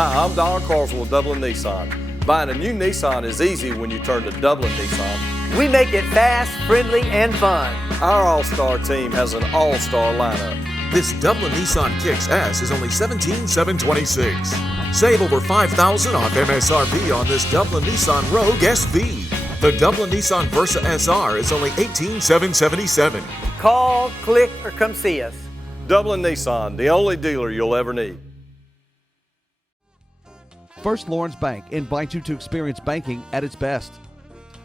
Hi, I'm Don Carswell with Dublin Nissan. Buying a new Nissan is easy when you turn to Dublin Nissan. We make it fast, friendly, and fun. Our all-star team has an all-star lineup. This Dublin Nissan Kicks S is only $17,726. Save over $5,000 off MSRP on this Dublin Nissan Rogue SV. The Dublin Nissan Versa SR is only $18,777. Call, click, or come see us. Dublin Nissan, the only dealer you'll ever need. First Lawrence Bank invites you to experience banking at its best.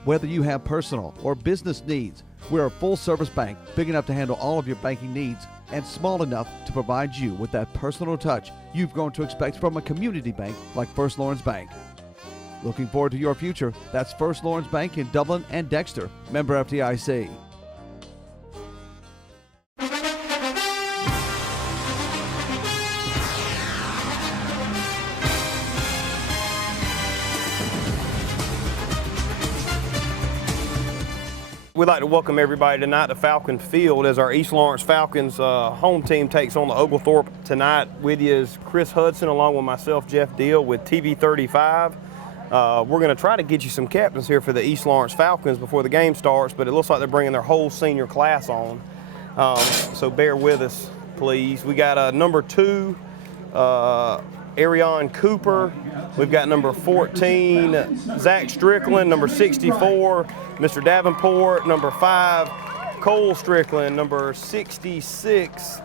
Whether you have personal or business needs, we're a full-service bank big enough to handle all of your banking needs and small enough to provide you with that personal touch you've grown to expect from a community bank like First Lawrence Bank. Looking forward to your future. That's First Lawrence Bank in Dublin and Dexter, member FDIC. We'd like to welcome everybody tonight to Falcon Field as our East Lawrence Falcons home team takes on the Oglethorpe tonight. With you is Chris Hudson along with myself, Jeff Deal with TV 35. We're going to try to get you some captains here for the East Lawrence Falcons before the game starts, but it looks like they're bringing their whole senior class on. So bear with us, please. We got number 2, Arion Cooper. We've got number 14, Zach Strickland, number 64, Mr. Davenport, number 5, Cole Strickland, number 66,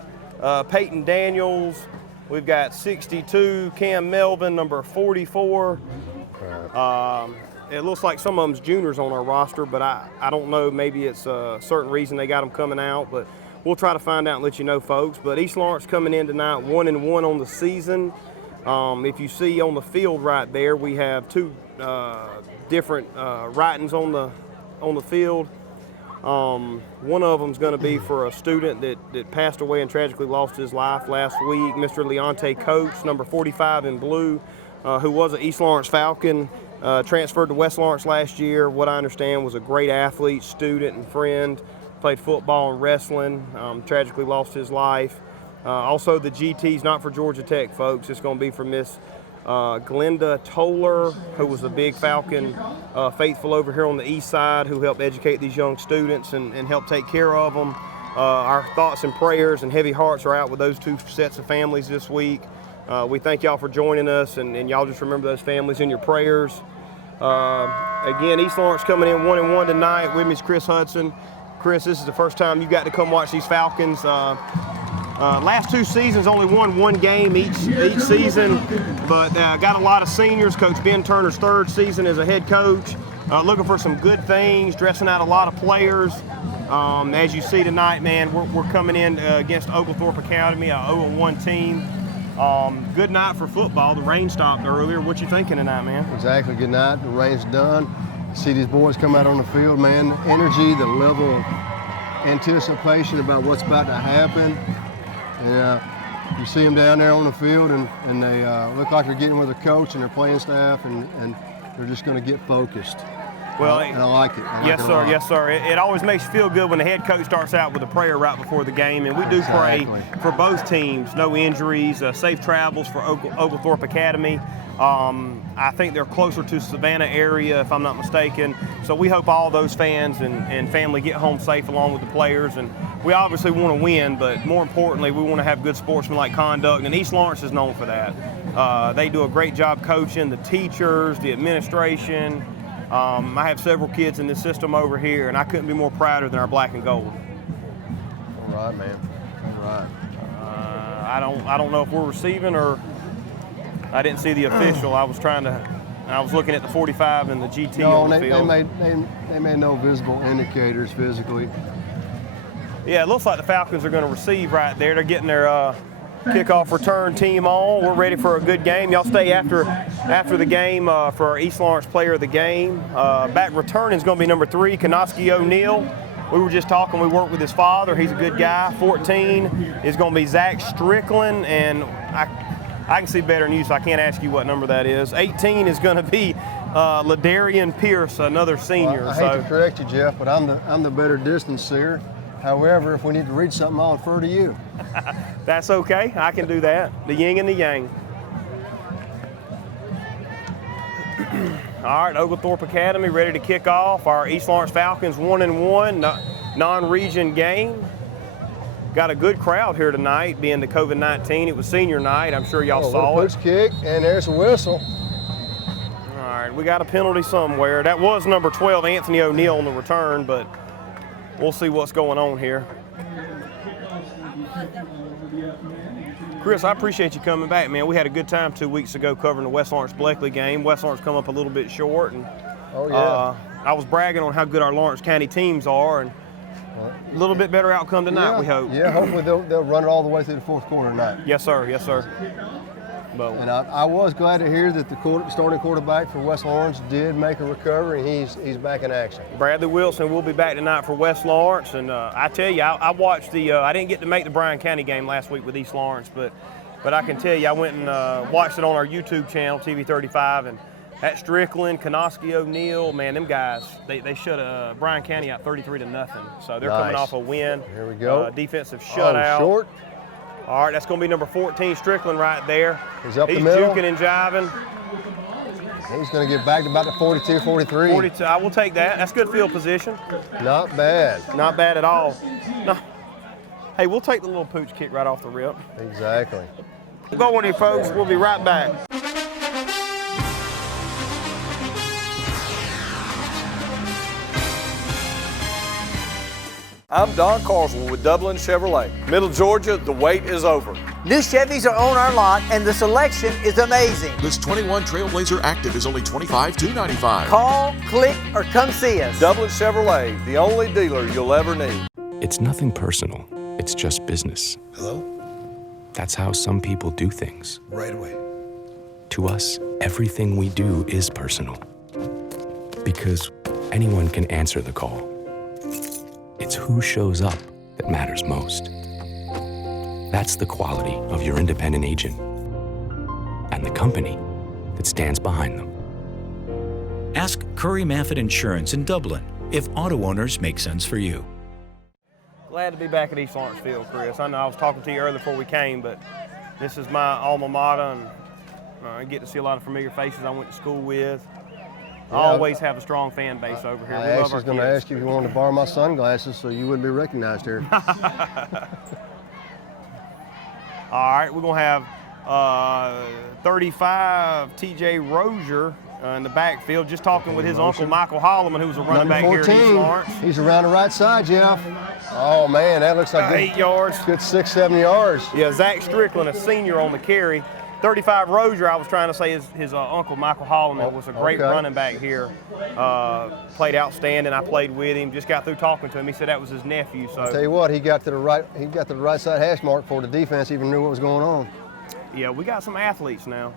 Peyton Daniels. We've got 62, Cam Melvin, number 44. It looks like some of them's juniors on our roster, but I don't know. Maybe it's a certain reason they got them coming out, but we'll try to find out and let you know, folks. But East Lawrence coming in tonight 1-1 on the season. If you see on the field right there, we have 2 different writings on the field. One of them is going to be for a student that passed away and tragically lost his life last week, Mr. Leonte Coates, number 45 in blue, who was an East Lawrence Falcon, transferred to West Lawrence last year. What I understand was a great athlete, student, and friend. Played football and wrestling, tragically lost his life. Also, the GT's not for Georgia Tech, folks. It's going to be for Miss Glenda Toller, who was a big Falcon faithful over here on the east side, who helped educate these young students and help take care of them. Our thoughts and prayers and heavy hearts are out with those 2 sets of families this week. We thank y'all for joining us, and y'all just remember those families in your prayers. Again, East Lawrence coming in 1-1 tonight. With me is Chris Hudson. Chris, this is the first time you got to come watch these Falcons. Last 2 seasons only won 1 game each season, but got a lot of seniors. Coach Ben Turner's 3rd season as a head coach. Looking for some good things, dressing out a lot of players. As you see tonight, man, we're coming in against Oglethorpe Academy, a 0-1 team. Good night for football. The rain stopped earlier. What you thinking tonight, man? Exactly. Good night. The rain's done. See these boys come out on the field, man. The energy, the level of anticipation about what's about to happen. And you see them down there on the field, and they look like they're getting with a coach and their playing staff, and they're just going to get focused. Well, and I like it. Yes, sir. Yes, sir. It always makes you feel good when the head coach starts out with a prayer right before the game, and we do pray for both teams. No injuries, safe travels for Oglethorpe Academy. I think they're closer to Savannah area, if I'm not mistaken. So we hope all those fans and family get home safe along with the players. And we obviously want to win, but more importantly, we want to have good sportsmanlike conduct. And East Lawrence is known for that. They do a great job coaching, the teachers, the administration. I have several kids in this system over here, and I couldn't be more prouder than our black and gold. All right, man. All right. I don't know if we're receiving or I didn't see the official. I was looking at the 45 and the GT on the field. They made no visible indicators physically. Yeah, it looks like the Falcons are going to receive right there. They're getting their kickoff return team on. We're ready for a good game. Y'all stay after the game for our East Lawrence player of the game. Back returning is going to be number 3, Kanoski O'Neal. We were just talking. We worked with his father. He's a good guy. 14 is going to be Zach Strickland, and I can see better than you, so I can't ask you what number that is. 18 is going to be Ladarian Pierce, another senior. Well, I hate to correct you, Jeff, but I'm the better distancer. However, if we need to read something, I'll refer to you. That's okay. I can do that. The yin and the yang. All right, Oglethorpe Academy ready to kick off our East Lawrence Falcons 1-1 non-region game. Got a good crowd here tonight, being the COVID-19. It was senior night. I'm sure y'all saw it. Push kick, and there's a whistle. All right, we got a penalty somewhere. That was number 12, Anthony O'Neill, on the return, but we'll see what's going on here. Chris, I appreciate you coming back, man. We had a good time 2 weeks ago covering the West Lawrence-Bleckley game. West Lawrence come up a little bit short, and I was bragging on how good our Lawrence County teams are, and a little bit better outcome tonight, we hope. Yeah, hopefully they'll run it all the way through the fourth quarter tonight. Yes, sir. Yes, sir. And I was glad to hear that the starting quarterback for West Lawrence did make a recovery, and he's back in action. Bradley Wilson will be back tonight for West Lawrence, and I tell you, I watched the. I didn't get to make the Bryan County game last week with East Lawrence, but I can tell you, I went and watched it on our YouTube channel, TV 35, and that Strickland, Konoski, O'Neill, man, them guys, they shut Bryan County out 33-0. So they're coming off a win. Here we go. Defensive shutout. Short. All right, that's going to be number 14, Strickland, right there. He's up the middle. Juking and jiving. He's going to get back to about the 42, 43. 42, I will take that. That's good field position. Not bad. Not bad at all. No. Hey, we'll take the little pooch kick right off the rip. Exactly. Go on here, folks. We'll be right back. I'm Don Carswell with Dublin Chevrolet. Middle Georgia, the wait is over. New Chevys are on our lot, and the selection is amazing. This 21 Trailblazer Active is only $25,295. Call, click, or come see us. Dublin Chevrolet, the only dealer you'll ever need. It's nothing personal. It's just business. Hello? That's how some people do things. Right away. To us, everything we do is personal. Because anyone can answer the call. It's who shows up that matters most. That's the quality of your independent agent and the company that stands behind them. Ask Curry Maffett Insurance in Dublin if auto owners make sense for you. Glad to be back at East Lawrence Field, Chris. I know I was talking to you earlier before we came, but this is my alma mater, and I get to see a lot of familiar faces I went to school with. I always have a strong fan base over here. I was going to ask you if you wanted to borrow my sunglasses so you wouldn't be recognized here. All right, we're going to have 35 T.J. Rozier in the backfield, just talking with his uncle Michael Holloman, who was a running back here at East Lawrence. He's around the right side, Jeff. Oh, man, that looks like 8 yards. Good 6-7 yards. Yeah, Zach Strickland, a senior on the carry. 35 Rozier, I was trying to say his uncle Michael Holloman was a great running back here. Played outstanding. I played with him. Just got through talking to him. He said that was his nephew. So I'll tell you what, he got to the right side hash mark before the defense even knew what was going on. Yeah, we got some athletes now.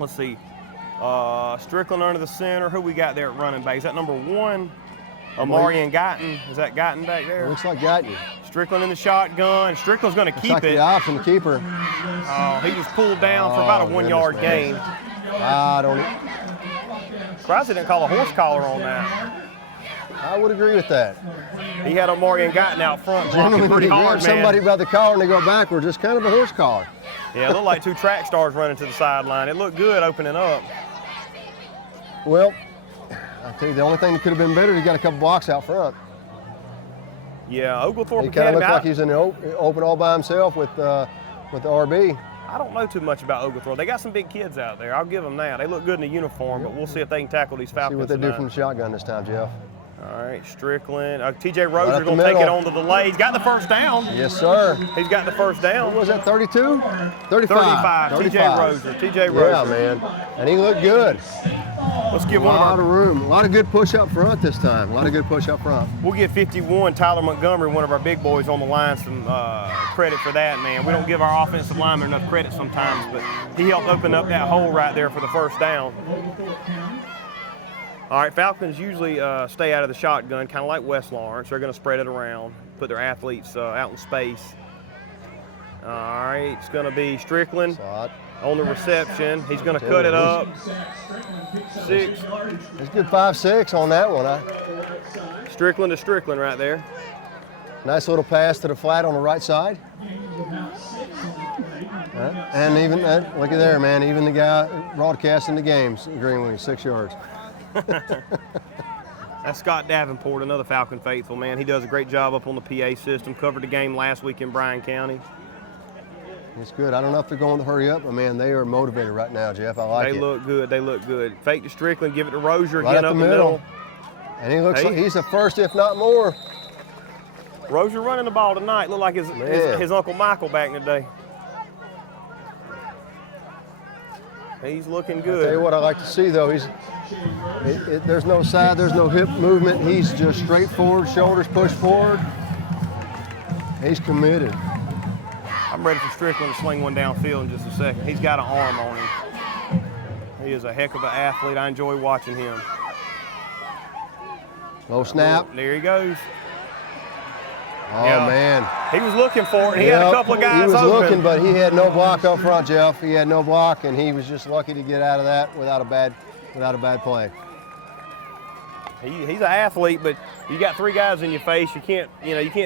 Let's see. Strickland under the center. Who we got there at running back? Is that number 1? Amarian Guyton. Is that Guyton back there? It looks like Guyton. Strickland in the shotgun. Strickland's going to keep like it. The option keeper. He was pulled down for about a 1 yard gain. I don't. Surprised they didn't call a horse collar on that. I would agree with that. He had Amarian Guyton out front blocking pretty hard, man. Somebody by the collar and they go backwards. Just kind of a horse collar. Yeah, it looked like 2 track stars running to the sideline. It looked good opening up. Well, I tell you, the only thing that could have been better, he got a couple blocks out front. Yeah, Oglethorpe He Academy. kind of looked like he was in the open all by himself with the RB. I don't know too much about Oglethorpe. They got some big kids out there. I'll give them that. They look good in the uniform, but we'll see if they can tackle these Falcons. See what they tonight. do from the shotgun this time, Jeff. All right, Strickland. T.J. Rozier going to take it onto the lay. He's got the first down. Yes, sir. He's got the first down. What was that, 32? 35. T.J. Rozier. T.J. Rozier. Yeah, man. And he looked good. Let's give a one lot of room. A lot of good push up front this time. A lot of good push up front. We'll give 51, Tyler Montgomery, one of our big boys on the line, some credit for that, man. We don't give our offensive linemen enough credit sometimes, but he helped open up that hole right there for the first down. All right, Falcons usually stay out of the shotgun, kind of like West Lawrence. They're going to spread it around, put their athletes out in space. All right, it's going to be Strickland on the reception. He's going to cut it up. 6. It's good 5-6 on that one. Strickland to Strickland right there. Nice little pass to the flat on the right side. And even look at there, man. Even the guy broadcasting the games agreeing with me, 6 yards. That's Scott Davenport, another Falcon faithful, man. He does a great job up on the PA system. Covered the game last week in Bryan County. It's good. I don't know if they're going to hurry up, but man, they are motivated right now, Jeff. I like it. They look good. They look good. Fake to Strickland, give it to Rozier Right again up up the the middle. And he looks like he's the first, if not more. Rozier running the ball tonight. Look like his Uncle Michael back in the day. He's looking good. I'll tell you what I like to see, though. There's no side, there's no hip movement. He's just straight forward, shoulders pushed forward. He's committed. I'm ready for Strickland to sling one downfield in just a second. He's got an arm on him. He is a heck of an athlete. I enjoy watching him. Low snap. There he goes. Oh, man. He was looking for it. He had a couple of guys He was open. looking, but he had no block up front, Jeff. He had no block, and he was just lucky to get out of that without a bad play. He's an athlete, but you got 3 guys in your face. You can't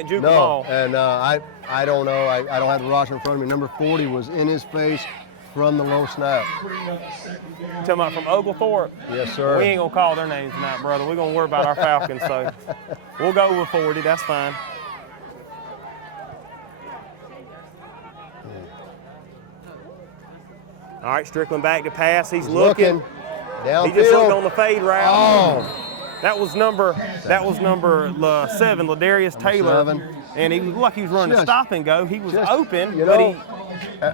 juke them all. And I don't know. I don't have the roster in front of me. Number 40 was in his face from the low snap. You talking about from Oglethorpe? Yes, sir. We ain't gonna call their names tonight, brother. We're gonna worry about our Falcons, so we'll go with 40. That's fine. All right, Strickland back to pass. He's looking. Downfield. He just looked on the fade route. Oh. That was number 7, Ladarius Taylor. 7. And he looked like he was running a stop and go. He was open,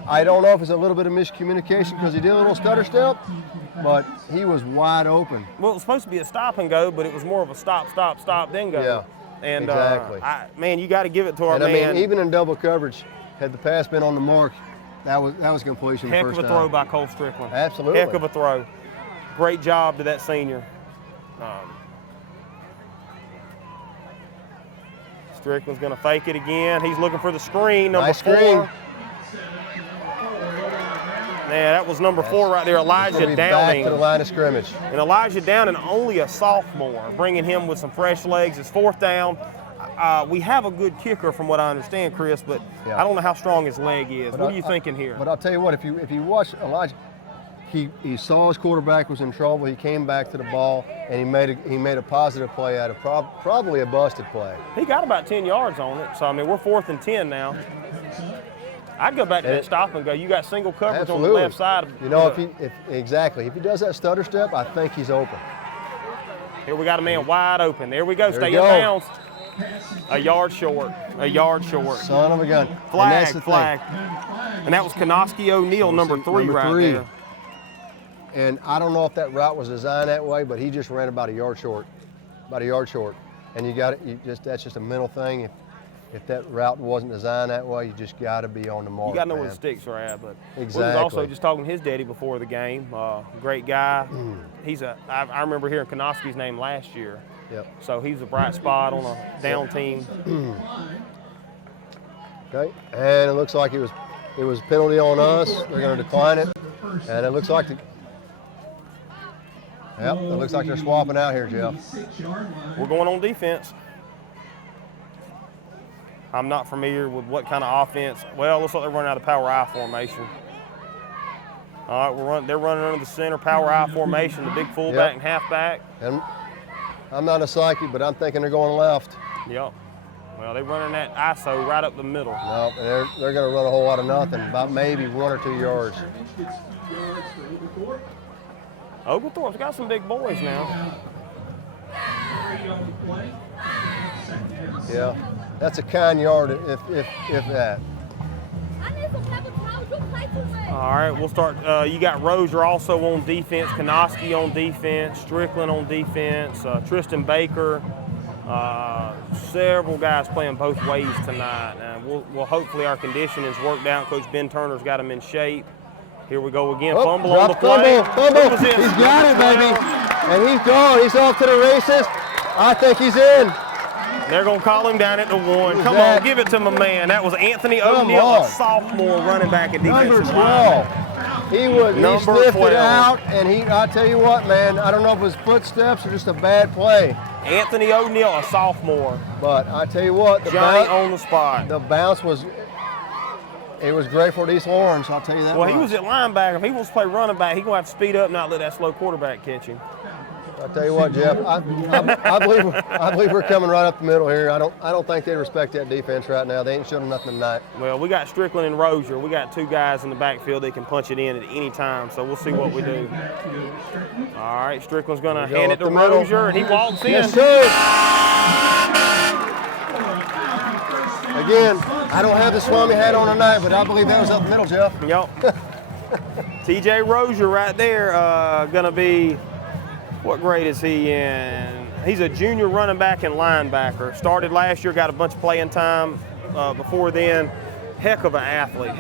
I don't know if it's a little bit of miscommunication because he did a little stutter step, but he was wide open. Well, it was supposed to be a stop and go, but it was more of a stop, then go. Yeah, and exactly. Man, you got to give it to our man. I mean, even in double coverage, had the pass been on the mark, that was completion the Heck first of a time. throw by Cole Strickland. Absolutely. Heck of a throw. Great job to that senior. Strickland's going to fake it again. He's looking for the screen, number 4. Screen. Yeah, that was number 4 right there, Elijah Downing. Back to the line of scrimmage. And Elijah Downing, only a sophomore, bringing him with some fresh legs. It's 4th down. We have a good kicker from what I understand, Chris, but I don't know how strong his leg is. What are you thinking here? But I'll tell you what, if you watch Elijah, he saw his quarterback was in trouble. He came back to the ball, and he made a positive play out of probably a busted play. He got about 10 yards on it. So, I mean, we're 4th and 10 now. I'd go back to that stop and go. You got single coverage on the left side. If he does that stutter step, I think he's open. Here we got a man wide open. There we go. There Stay you in go. bounds. A yard short. Son of a gun. Flag. And that was Konoski O'Neal, number 3 right there. And I don't know if that route was designed that way, but he just ran about a yard short. And you got it. That's just a mental thing. If that route wasn't designed that way, you just got to be on the mark. You got to know where the sticks are at. But exactly. we was also just talking to his daddy before the game. Great guy. I remember hearing Konoski's name last year. Yep. So he's a bright spot on a down team. Okay. And it looks like it was a penalty on us. They're going to decline it. And it looks like it looks like they're swapping out here, Jeff. We're going on defense. I'm not familiar with what kind of offense. Well, it looks like they're running out of power I formation. All right, they're running under the center power I formation, the big fullback and halfback. And I'm not a psychic, but I'm thinking they're going left. Yep. Well, they're running that ISO right up the middle. No, they're going to run a whole lot of nothing, about maybe 1 or 2 yards. Oglethorpe's got some big boys now. Yeah, that's a kind yard if that. All right, we'll start. You got Rozier also on defense, Konoski on defense, Strickland on defense, Tristan Baker. Several guys playing both ways tonight. We'll hopefully our conditioning's worked out. Coach Ben Turner's got them in shape. Here we go again. Fumble on the play. Fumble. He's got it, baby. And he's gone. He's off to the races. I think he's in. They're going to call him down at the 1. Come on, give it to my man. That was Anthony O'Neal, a sophomore running back at defensive line. He sniffed it out, and I tell you what, man, I don't know if it was footsteps or just a bad play. Anthony O'Neal, a sophomore. But I tell you what, Johnny on the spot. The bounce was It was great for East Lawrence, I'll tell you that Well, much. he was at linebacker. If he wants to play running back, he's going to have to speed up and not let that slow quarterback catch him. I'll tell you what, Jeff, I believe we're coming right up the middle here. I don't think they respect that defense right now. They ain't showing nothing tonight. Well, we got Strickland and Rozier. We got two guys in the backfield that can punch it in at any time, so we'll see what we do. All right, Strickland's going to hand it to Rozier, and he walks in. Yes, sir. Again, I don't have the Swami hat on tonight, but I believe that was up the middle, Jeff. Yep. T.J. Rozier right there, going to be, what grade is he in? He's a junior running back and linebacker. Started last year, got a bunch of playing time before then. Heck of an athlete.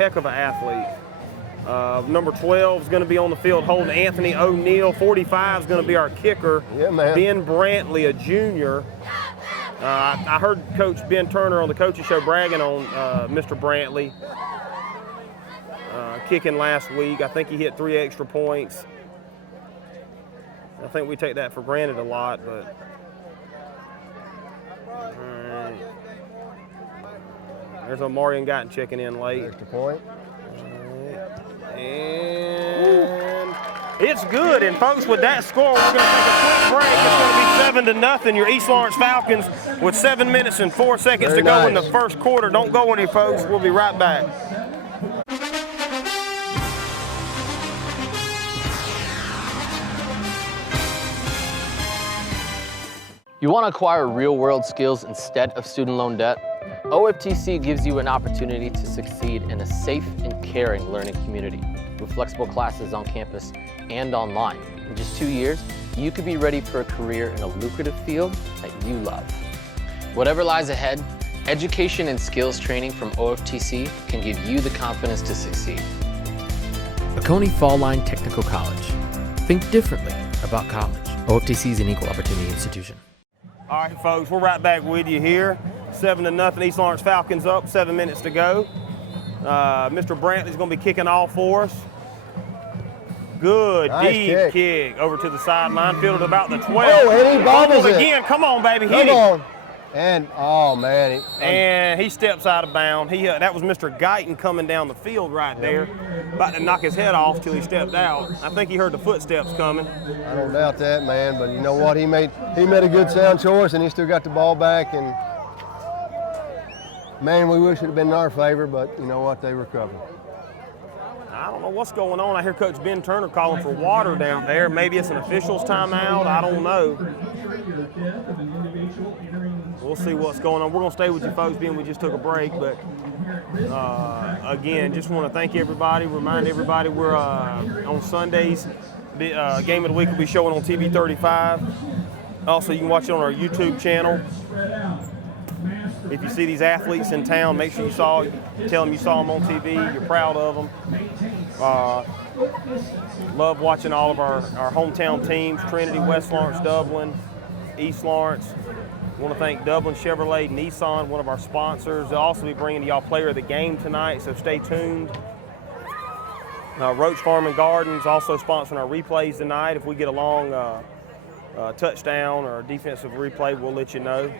Number 12 is going to be on the field holding Anthony O'Neill. 45 is going to be our kicker. Yeah, man. Ben Brantley, a junior. I heard Coach Ben Turner on the coaches show bragging on Mr. Brantley kicking last week. I think he hit 3 extra points. I think we take that for granted a lot, but all right. There's Omarion Guyton checking in late. Extra point. And it's good. And folks, with that score, we're going to take a quick break. It's going to be 7-0. Your East Lawrence Falcons with 7 minutes and 4 seconds to go in the first quarter. Don't go any, folks. We'll be right back. You want to acquire real-world skills instead of student loan debt? OFTC gives you an opportunity to succeed in a safe and caring learning community with flexible classes on campus and online. In just 2 years, you could be ready for a career in a lucrative field that you love. Whatever lies ahead, education and skills training from OFTC can give you the confidence to succeed. Oconee Fall Line Technical College. Think differently about college. OFTC is an equal opportunity institution. All right, folks, we're right back with you here. 7-0, East Lawrence Falcons up, 7 minutes to go. Mr. Brantley's going to be kicking off for us. Good, nice deep kick over to the sideline, fielded about the 12. Oh, and he bobbles it. Again, come on, baby, hit Come him. on. And, oh, man. And he steps out of bounds. That was Mr. Guyton coming down the field right there, about to knock his head off till he stepped out. I think he heard the footsteps coming. I don't doubt that, man. But you know what? He made a good sound choice, and he still got the ball back. And, man, we wish it had been in our favor, but you know what? They recovered. I don't know what's going on. I hear Coach Ben Turner calling for water down there. Maybe it's an official's timeout. I don't know. We'll see what's going on. We're going to stay with you folks, being we just took a break. But, again, just want to thank everybody, remind everybody we're on Sundays. The Game of the Week will be showing on TV 35. Also, you can watch it on our YouTube channel. If you see these athletes in town, make sure you tell them you saw them on TV, you're proud of them. Love watching all of our hometown teams, Trinity, West Lawrence, Dublin, East Lawrence. Want to thank Dublin Chevrolet Nissan, one of our sponsors. They'll also be bringing to y'all Player of the Game tonight, so stay tuned. Roach Farm and Gardens also sponsoring our replays tonight. If we get a long touchdown or a defensive replay, we'll let you know.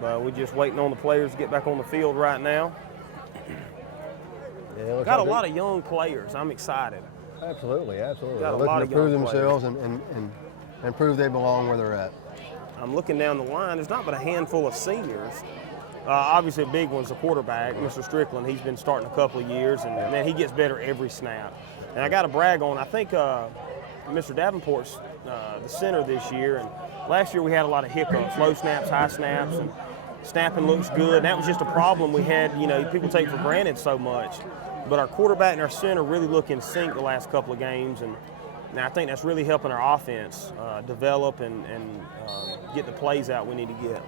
But we're just waiting on the players to get back on the field right now. Yeah, got a lot of young players. I'm excited. Absolutely. Got a Looking lot to of prove young themselves and prove they belong where they're at. I'm looking down the line. There's not but a handful of seniors. Obviously, a big one's the quarterback, Mr. Strickland. He's been starting a couple of years, and man, he gets better every snap. And I got to brag on, I think Mr. Davenport's the center this year, and last year we had a lot of hiccups, low snaps, high snaps, and snapping looks good. That was just a problem we had, people take for granted so much. But our quarterback and our center really look in sync the last couple of games, and I think that's really helping our offense develop and get the plays out we need to get.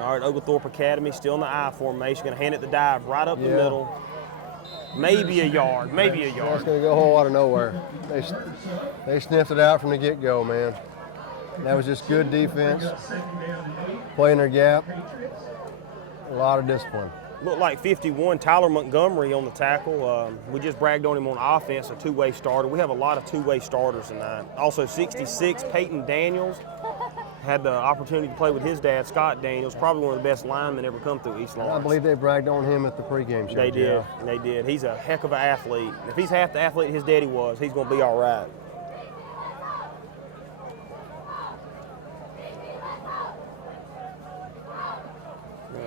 All right, Oglethorpe Academy still in the I formation. Going to hand it the dive right up the middle. Maybe a yard, maybe a yard. It's going to go a whole lot of nowhere. They sniffed it out from the get-go, man. That was just good defense, playing their gap, a lot of discipline. Looked like 51, Tyler Montgomery on the tackle. We just bragged on him on offense, a two-way starter. We have a lot of two-way starters tonight. Also 66, Peyton Daniels had the opportunity to play with his dad, Scott Daniels, probably one of the best linemen ever come through East Lawrence. I believe they bragged on him at the pregame show. They did. Jeff. They did. He's a heck of an athlete. If he's half the athlete his daddy was, he's going to be all right.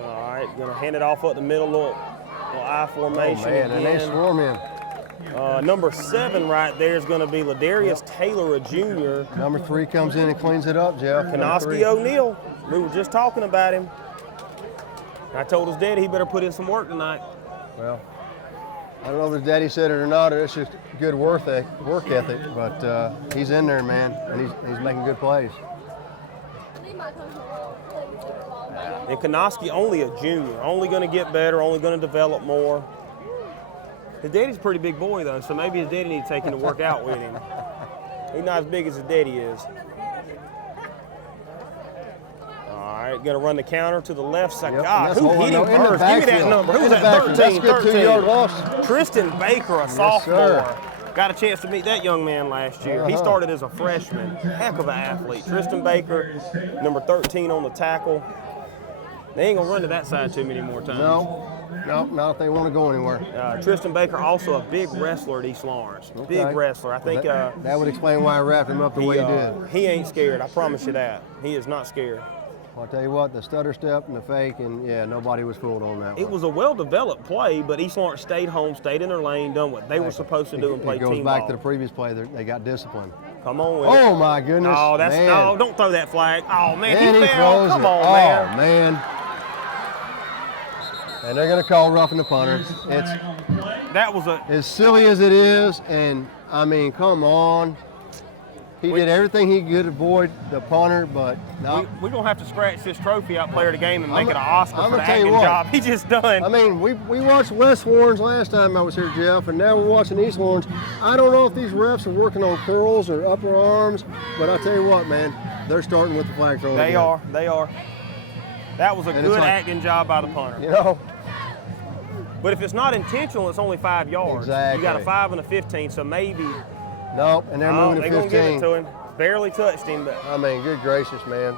All right, going to hand it off up the middle, little I formation. Oh, man, and they again. swarm in. Number 7 right there is going to be Ladarius Taylor, a junior. Number 3 comes in and cleans it up, Jeff. Kanoski O'Neal. We were just talking about him. I told his daddy he better put in some work tonight. Well, I don't know if his daddy said it or not, or it's just good work ethic, but he's in there, man, and he's making good plays. And Kanoski only a junior, only going to get better, only going to develop more. His daddy's a pretty big boy, though, so maybe his daddy needs to take him to work out with him. He's not as big as his daddy is. All right, going to run the counter to the left side. Yep, God, who hit him in the first? Give me that backfield. number. Who was In the that? backfield. 13, That's a good 2-yard loss. Tristan Baker, a Yes, sophomore. sir. Got a chance to meet that young man last year. He started as a freshman. Heck of an athlete. Tristan Baker, number 13 on the tackle. They ain't going to run to that side too many more times. No, not if they want to go anywhere. Tristan Baker, also a big wrestler at East Lawrence. Okay. Big wrestler. I think that would explain why I wrapped him up the way he did. He ain't scared. I promise you that. He is not scared. I'll tell you what, the stutter step and the fake, and yeah, nobody was fooled on that one. It was a well-developed play, but East Lawrence stayed home, stayed in their lane, done what they were supposed to do, and played team ball. It goes back to the previous play. They got disciplined. Come on with it. Oh, my goodness. Oh, man. no, don't throw that flag. Oh, man, And he he fell. throws Come it. on, man. Oh, man. And they're going to call roughing the punter. That was as silly as it is, and I mean, come on. He did everything he could to avoid the punter, but no. We're going to have to scratch this trophy out player of the game and make it an Oscar for the tell you acting what, job he just done. I mean, we watched West Lawrence last time I was here, Jeff, and now we're watching East Lawrence. I don't know if these refs are working on curls or upper arms, but I tell you what, man, they're starting with the flag throwing. They are. That was a good acting job by the punter. You know. But if it's not intentional, it's only 5 yards. Exactly. You got a 5 and a 15, so maybe. Nope, and they're moving to 15. They're going to give it to him. Barely touched him, but. I mean, good gracious, man.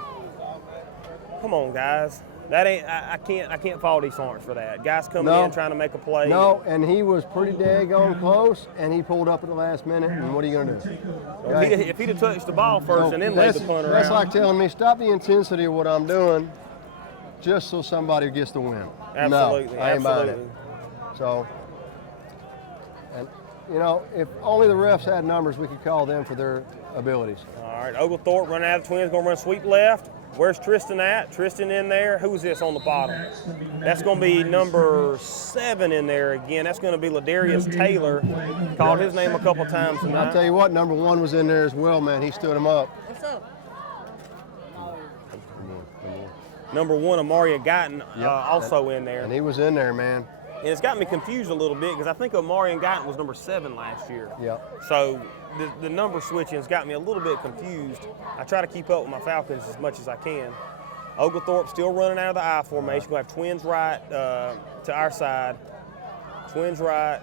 Come on, guys. That ain't. I can't fault East Lawrence for that. Guys coming in trying to make a play. No, and he was pretty daggone close, and he pulled up at the last minute. And what are you going to do? Okay. If he'd have touched the ball first and then laid the punter out. That's like telling me, stop the intensity of what I'm doing, just so somebody gets the win. Absolutely. No, I ain't buying it. So, and you know, if only the refs had numbers, we could call them for their abilities. All right, Oglethorpe running out of the Twins, going to run sweep left. Where's Tristan at? Tristan in there. Who's this on the bottom? That's going to be number 7 in there again. That's going to be Ladarius Taylor. Called his name a couple times tonight. I'll tell you what, number 1 was in there as well, man. He stood him up. What's up? Number 1, Amaria Guyton, also in there. And he was in there, man. And it's got me confused a little bit because I think Omarion Guyton was number 7 last year. Yep. So the number switching's got me a little bit confused. I try to keep up with my Falcons as much as I can. Oglethorpe still running out of the I formation. We'll have Twins right to our side. Twins right.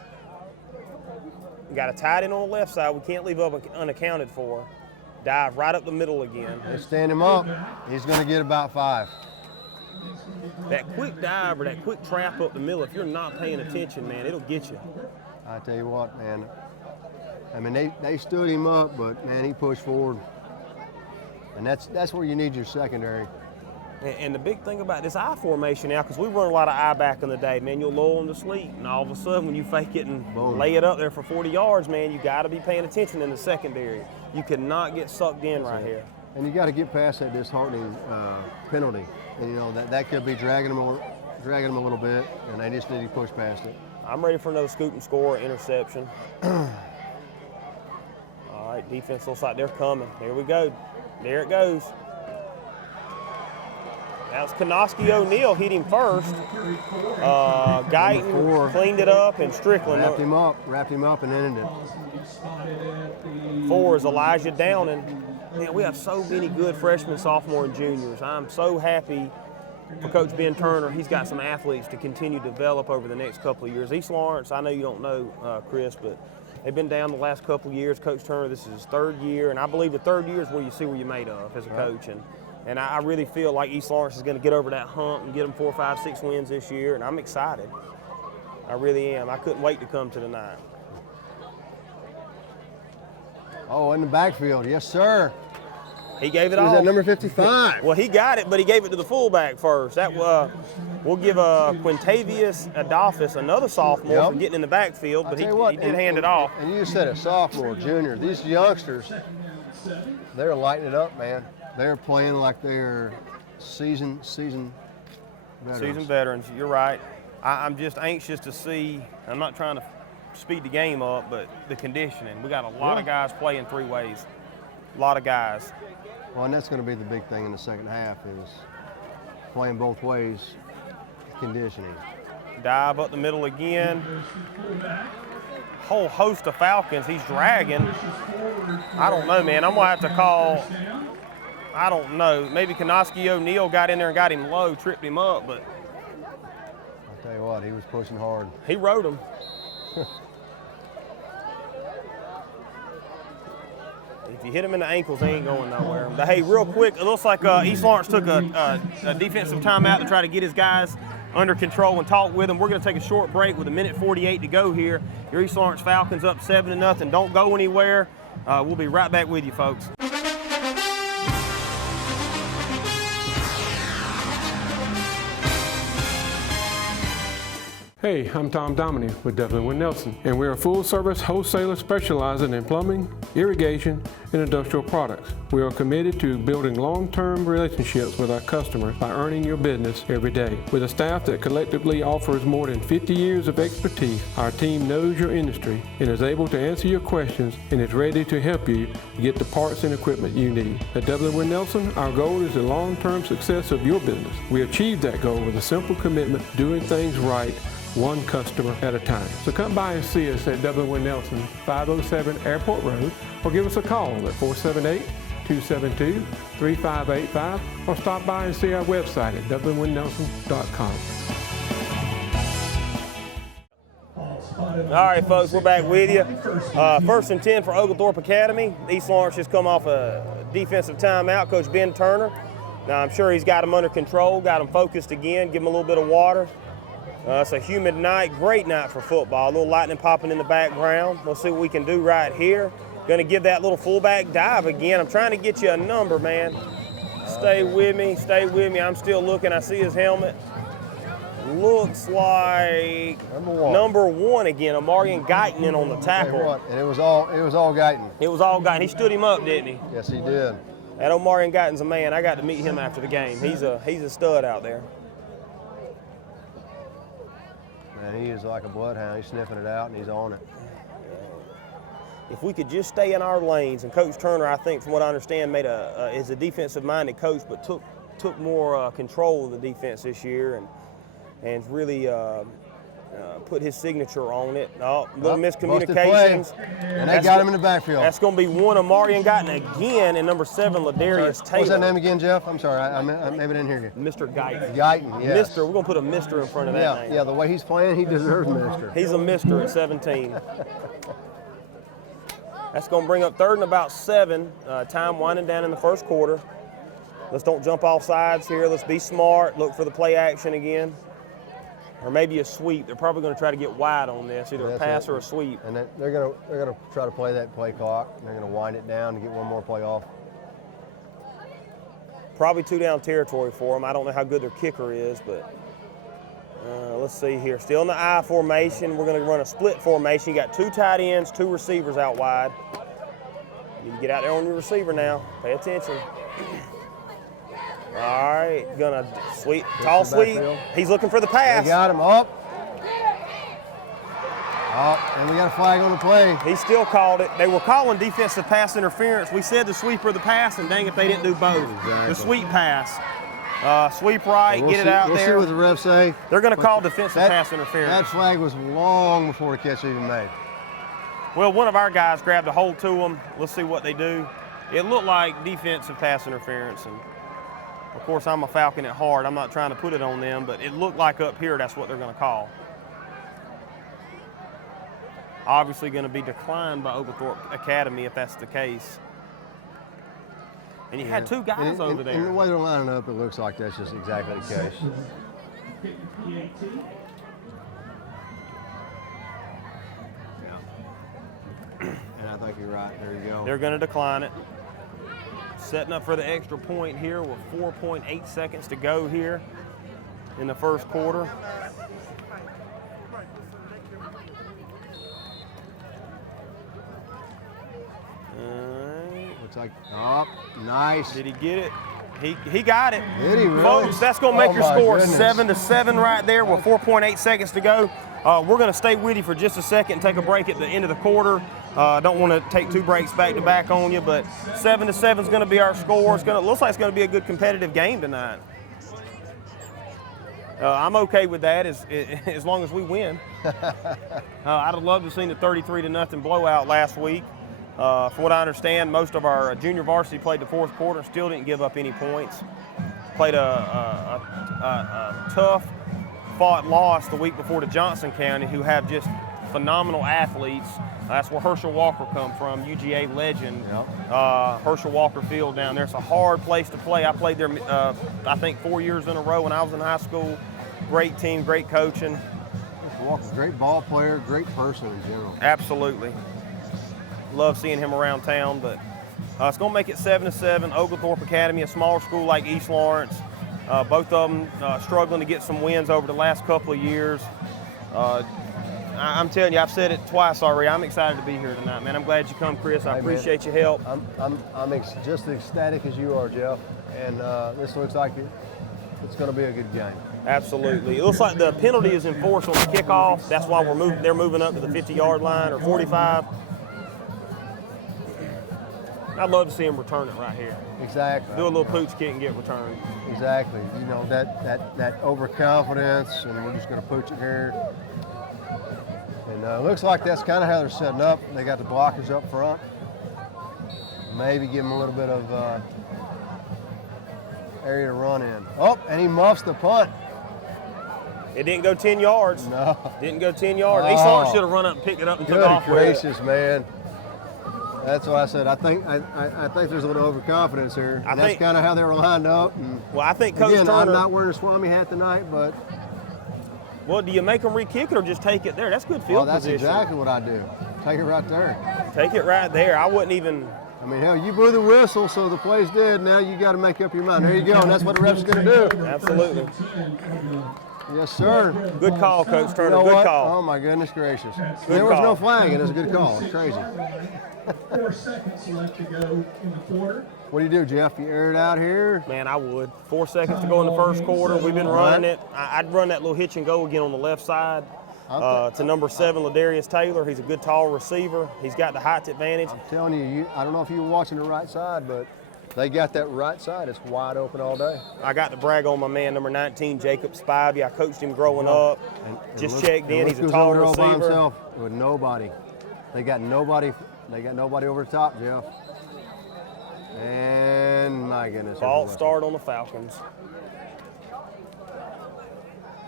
We got a tight end on the left side we can't leave up unaccounted for. Dive right up the middle again. They stand him up. He's going to get about 5. That quick dive or that quick trap up the middle, if you're not paying attention, man, it'll get you. I tell you what, man. I mean, they stood him up, but, man, he pushed forward. And that's where you need your secondary. And the big thing about this I formation now, because we run a lot of I back in the day, man, you'll lull them to sleep. And all of a sudden, when you fake it and lay it up there for 40 yards, man, you got to be paying attention in the secondary. You cannot get sucked in right here. And you got to get past that disheartening penalty. And, you know, that could be dragging them a little bit, and they just need to push past it. I'm ready for another scoop and score, interception. All right, defense looks like they're coming. There we go. There it goes. That's Kanoski O'Neal hit him first. Guyton cleaned it up, and Strickland wrapped him up, and ended it. 4 is Elijah Downing. Man, we have so many good freshmen, sophomore, and juniors. I'm so happy for Coach Ben Turner. He's got some athletes to continue to develop over the next couple of years. East Lawrence, I know you don't know, Chris, but they've been down the last couple of years. Coach Turner, this is his 3rd year, and I believe the 3rd year is where you see what you're made of as a coach. And And I really feel like East Lawrence is going to get over that hump and get them 4, 5, 6 wins this year, and I'm excited. I really am. I couldn't wait to come to tonight. Oh, in the backfield, yes, sir. He gave it Who's all. that, number 55? Well, he got it, but he gave it to the fullback first. That we'll give Quintavious Adolphus, another sophomore, for getting in the backfield, but he did hand it off. And you said a sophomore, junior. These youngsters, they're lighting it up, man. They're playing like they're seasoned veterans. Seasoned veterans, you're right. I'm just anxious to see, I'm not trying to speed the game up, but the conditioning. We got a lot of guys playing 3 ways. A lot of guys. Well, and that's going to be the big thing in the second half is playing both ways, conditioning. Dive up the middle again. Whole host of Falcons he's dragging. I don't know, man. I'm going to have to call, I don't know. Maybe Kanoski O'Neal got in there and got him low, tripped him up, but I'll tell you what, he was pushing hard. he rode him. If you hit him in the ankles, they ain't going nowhere. But hey, real quick, it looks like East Lawrence took a defensive timeout to try to get his guys under control and talk with them. We're going to take a short break with 1:48 to go here. Your East Lawrence Falcons up 7-0. Don't go anywhere. We'll be right back with you, folks. Hey, I'm Tom Dominy with Devlin Wood Nelson, and we're a full-service wholesaler specializing in plumbing, irrigation, and industrial products. We are committed to building long-term relationships with our customers by earning your business every day. With a staff that collectively offers more than 50 years of expertise, our team knows your industry and is able to answer your questions and is ready to help you get the parts and equipment you need. At Devlin Wood Nelson, our goal is the long-term success of your business. We achieve that goal with a simple commitment, doing things right, one customer at a time. So come by and see us at Devlin Wood Nelson, 507 Airport Road, or give us a call at 478-272-3585, or stop by and see our website at dublinwoodnelson.com. All right, folks, we're back with you. 1st and 10 for Oglethorpe Academy. East Lawrence just come off a defensive timeout. Coach Ben Turner. Now, I'm sure he's got them under control, got them focused again, give them a little bit of water. It's a humid night, great night for football. A little lightning popping in the background. We'll see what we can do right here. Going to give that little fullback dive again. I'm trying to get you a number, man. Stay with me, stay with me. I'm still looking. I see his helmet. Looks like number one again. Amarian Guyton in on the tackle. And it was all Guyton. It was all Guyton. He stood him up, didn't he? Yes, he did. That Amarian Guyton's a man. I got to meet him after the game. He's a stud out there. Man, he is like a bloodhound. He's sniffing it out, and he's on it. If we could just stay in our lanes, and Coach Turner, I think, from what I understand, is a defensive-minded coach, but took more control of the defense this year, and really put his signature on it. Little miscommunications. And they got him in the backfield. That's going to be one of Amarian Guyton again, and number 7, Ladarius Taylor. What's that name again, Jeff? I'm sorry, I maybe didn't hear you. Mr. Guyton. Guyton, yes. Mr. We're going to put a Mr. in front of that name. Yeah, the way he's playing, he deserves Mr. He's a Mr. at 17. That's going to bring up 3rd and about 7. Time winding down in the first quarter. Let's don't jump off sides here. Let's be smart. Look for the play action again. Or maybe a sweep. They're probably going to try to get wide on this, either a pass or a sweep. And they're going to try to play that play clock. They're going to wind it down to get one more play off. Probably 2-down territory for them. I don't know how good their kicker is, but let's see here. Still in the I formation. We're going to run a split formation. You got 2 tight ends, 2 receivers out wide. You need to get out there on your receiver now. Pay attention. All right, gonna sweep, tall sweep. He's looking for the pass. They got him up. And we got a flag on the play. He still called it. They were calling defensive pass interference. We said the sweep or the pass, and dang if they didn't do both. Exactly. The sweep pass. Sweep right, get it out there. We'll see what the refs say. They're gonna call defensive pass interference. That flag was long before the catch even made. Well, one of our guys grabbed a hold to them. Let's see what they do. It looked like defensive pass interference, and of course, I'm a Falcon at heart. I'm not trying to put it on them, but it looked like up here that's what they're going to call. Obviously going to be declined by Oglethorpe Academy if that's the case. And you had two guys over there. And the way they're lining up, it looks like that's just exactly the case. And I think you're right. There you go. They're going to decline it. Setting up for the extra point here with 4.8 seconds to go here in the first quarter. Looks like, oh, nice. Did he get it? He got it. Did he really? Folks, that's going to make your score goodness. 7-7 right there with 4.8 seconds to go. We're going to stay with you for just a second and take a break at the end of the quarter. Don't want to take two breaks back to back on you, but 7-7 is going to be our score. It looks like it's going to be a good competitive game tonight. I'm okay with that as long as we win. I'd have loved to have seen the 33-0 blowout last week. From what I understand, most of our junior varsity played the fourth quarter and still didn't give up any points. Played a tough fought loss the week before to Johnson County, who have just phenomenal athletes. That's where Herschel Walker come from, UGA legend. Yep. Herschel Walker Field down there. It's a hard place to play. I played there, I think, 4 years in a row when I was in high school. Great team, great coaching. Herschel Walker's a great ball player, great person in general. Absolutely. Love seeing him around town, but it's going to make it 7-7. Oglethorpe Academy, a smaller school like East Lawrence. Both of them struggling to get some wins over the last couple of years. I'm telling you, I've said it twice already. I'm excited to be here tonight, man. I'm glad you come, Chris. I appreciate your help. I'm just as ecstatic as you are, Jeff. And this looks like it's going to be a good game. Absolutely. It looks like the penalty is enforced on the kickoff. That's why they're moving up to the 50-yard line or 45. I'd love to see him return it right here. Exactly. Do a little pooch kick and get returned. Exactly. You know, that overconfidence, and we're just going to pooch it here. And it looks like that's kind of how they're setting up. They got the blockers up front. Maybe give them a little bit of area to run in. Oh, and he muffs the punt. It didn't go 10 yards. No. Didn't go 10 yards. East Lawrence should have run up and picked it up and took off. Good gracious, man. That's what I said. I think there's a little overconfidence here. That's kind of how they were lined up. And well, I think Coach Turner. I'm not wearing a Swami hat tonight, but. Well, do you make them re-kick it or just take it there? That's good field that's position. That's exactly what I do. Take it right there. Take it right there. I wouldn't even. I mean, hell, you blew the whistle, so the play's dead. Now you got to make up your mind. There you go, and that's what the ref's going to do. Absolutely. Yes, sir. Good call, Coach Turner. You know good what? call. Oh my goodness gracious. There was no flag, and it was a good call. It's crazy. 4 seconds left to go in the quarter. What do you do, Jeff? You air it out here? Man, I would. 4 seconds to go in the first quarter. We've been running it. I'd run that little hitch and go again on the left side to number 7, Ladarius Taylor. He's a good tall receiver. He's got the height advantage. I'm telling you, I don't know if you were watching the right side, but they got that right side. It's wide open all day. I got to brag on my man, number 19, Jacob Spivey. I coached him growing up. Just checked in. He's a tall receiver. By himself with nobody. They got nobody over the top, Jeff. And my goodness. False start on the Falcons.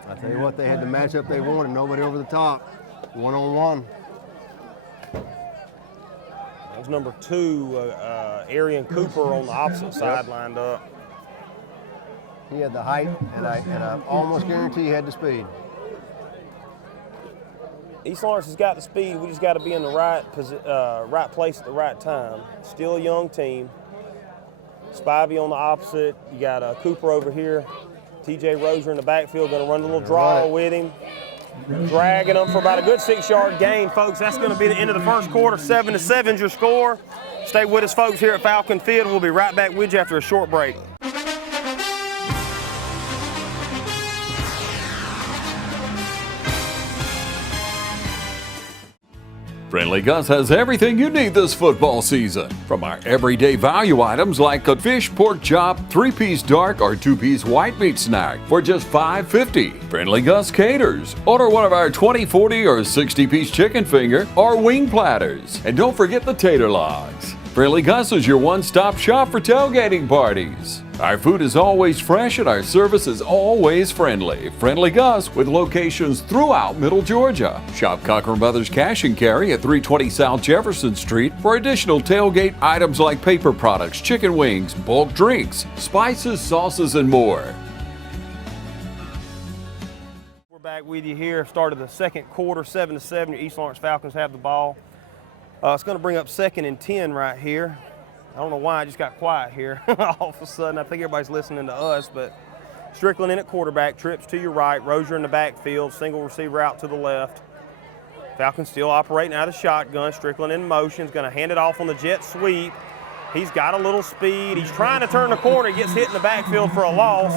I tell you what, they had the matchup they wanted. Nobody over the top. One-on-one. That was number 2, Arian Cooper on the opposite side lined up. He had the height, and I almost guarantee he had the speed. East Lawrence has got the speed. We just got to be in the right place at the right time. Still a young team. Spivey on the opposite. You got Cooper over here. TJ Roser in the backfield, going to run a little draw with him. Dragging them for about a good 6-yard gain, folks. That's going to be the end of the first quarter. 7-7 is your score. Stay with us, folks, here at Falcon Field. We'll be right back with you after a short break. Friendly Gus has everything you need this football season. From our everyday value items like a fish, pork chop, 3-piece dark, or 2-piece white meat snack for just $5.50. Friendly Gus caters. Order one of our 20, 40, or 60-piece chicken finger or wing platters. And don't forget the tater logs. Friendly Gus is your one-stop shop for tailgating parties. Our food is always fresh and our service is always friendly. Friendly Gus with locations throughout Middle Georgia. Shop Cochran Brothers Cash and Carry at 320 South Jefferson Street for additional tailgate items like paper products, chicken wings, bulk drinks, spices, sauces, and more. We're back with you here. Start of the second quarter, 7-7. Your East Lawrence Falcons have the ball. It's going to bring up 2nd and 10 right here. I don't know why I just got quiet here all of a sudden. I think everybody's listening to us, but Strickland in at quarterback, trips to your right, Rozier in the backfield, single receiver out to the left. Falcons still operating out of the shotgun. Strickland in motion, is going to hand it off on the jet sweep. He's got a little speed. He's trying to turn the corner. He gets hit in the backfield for a loss.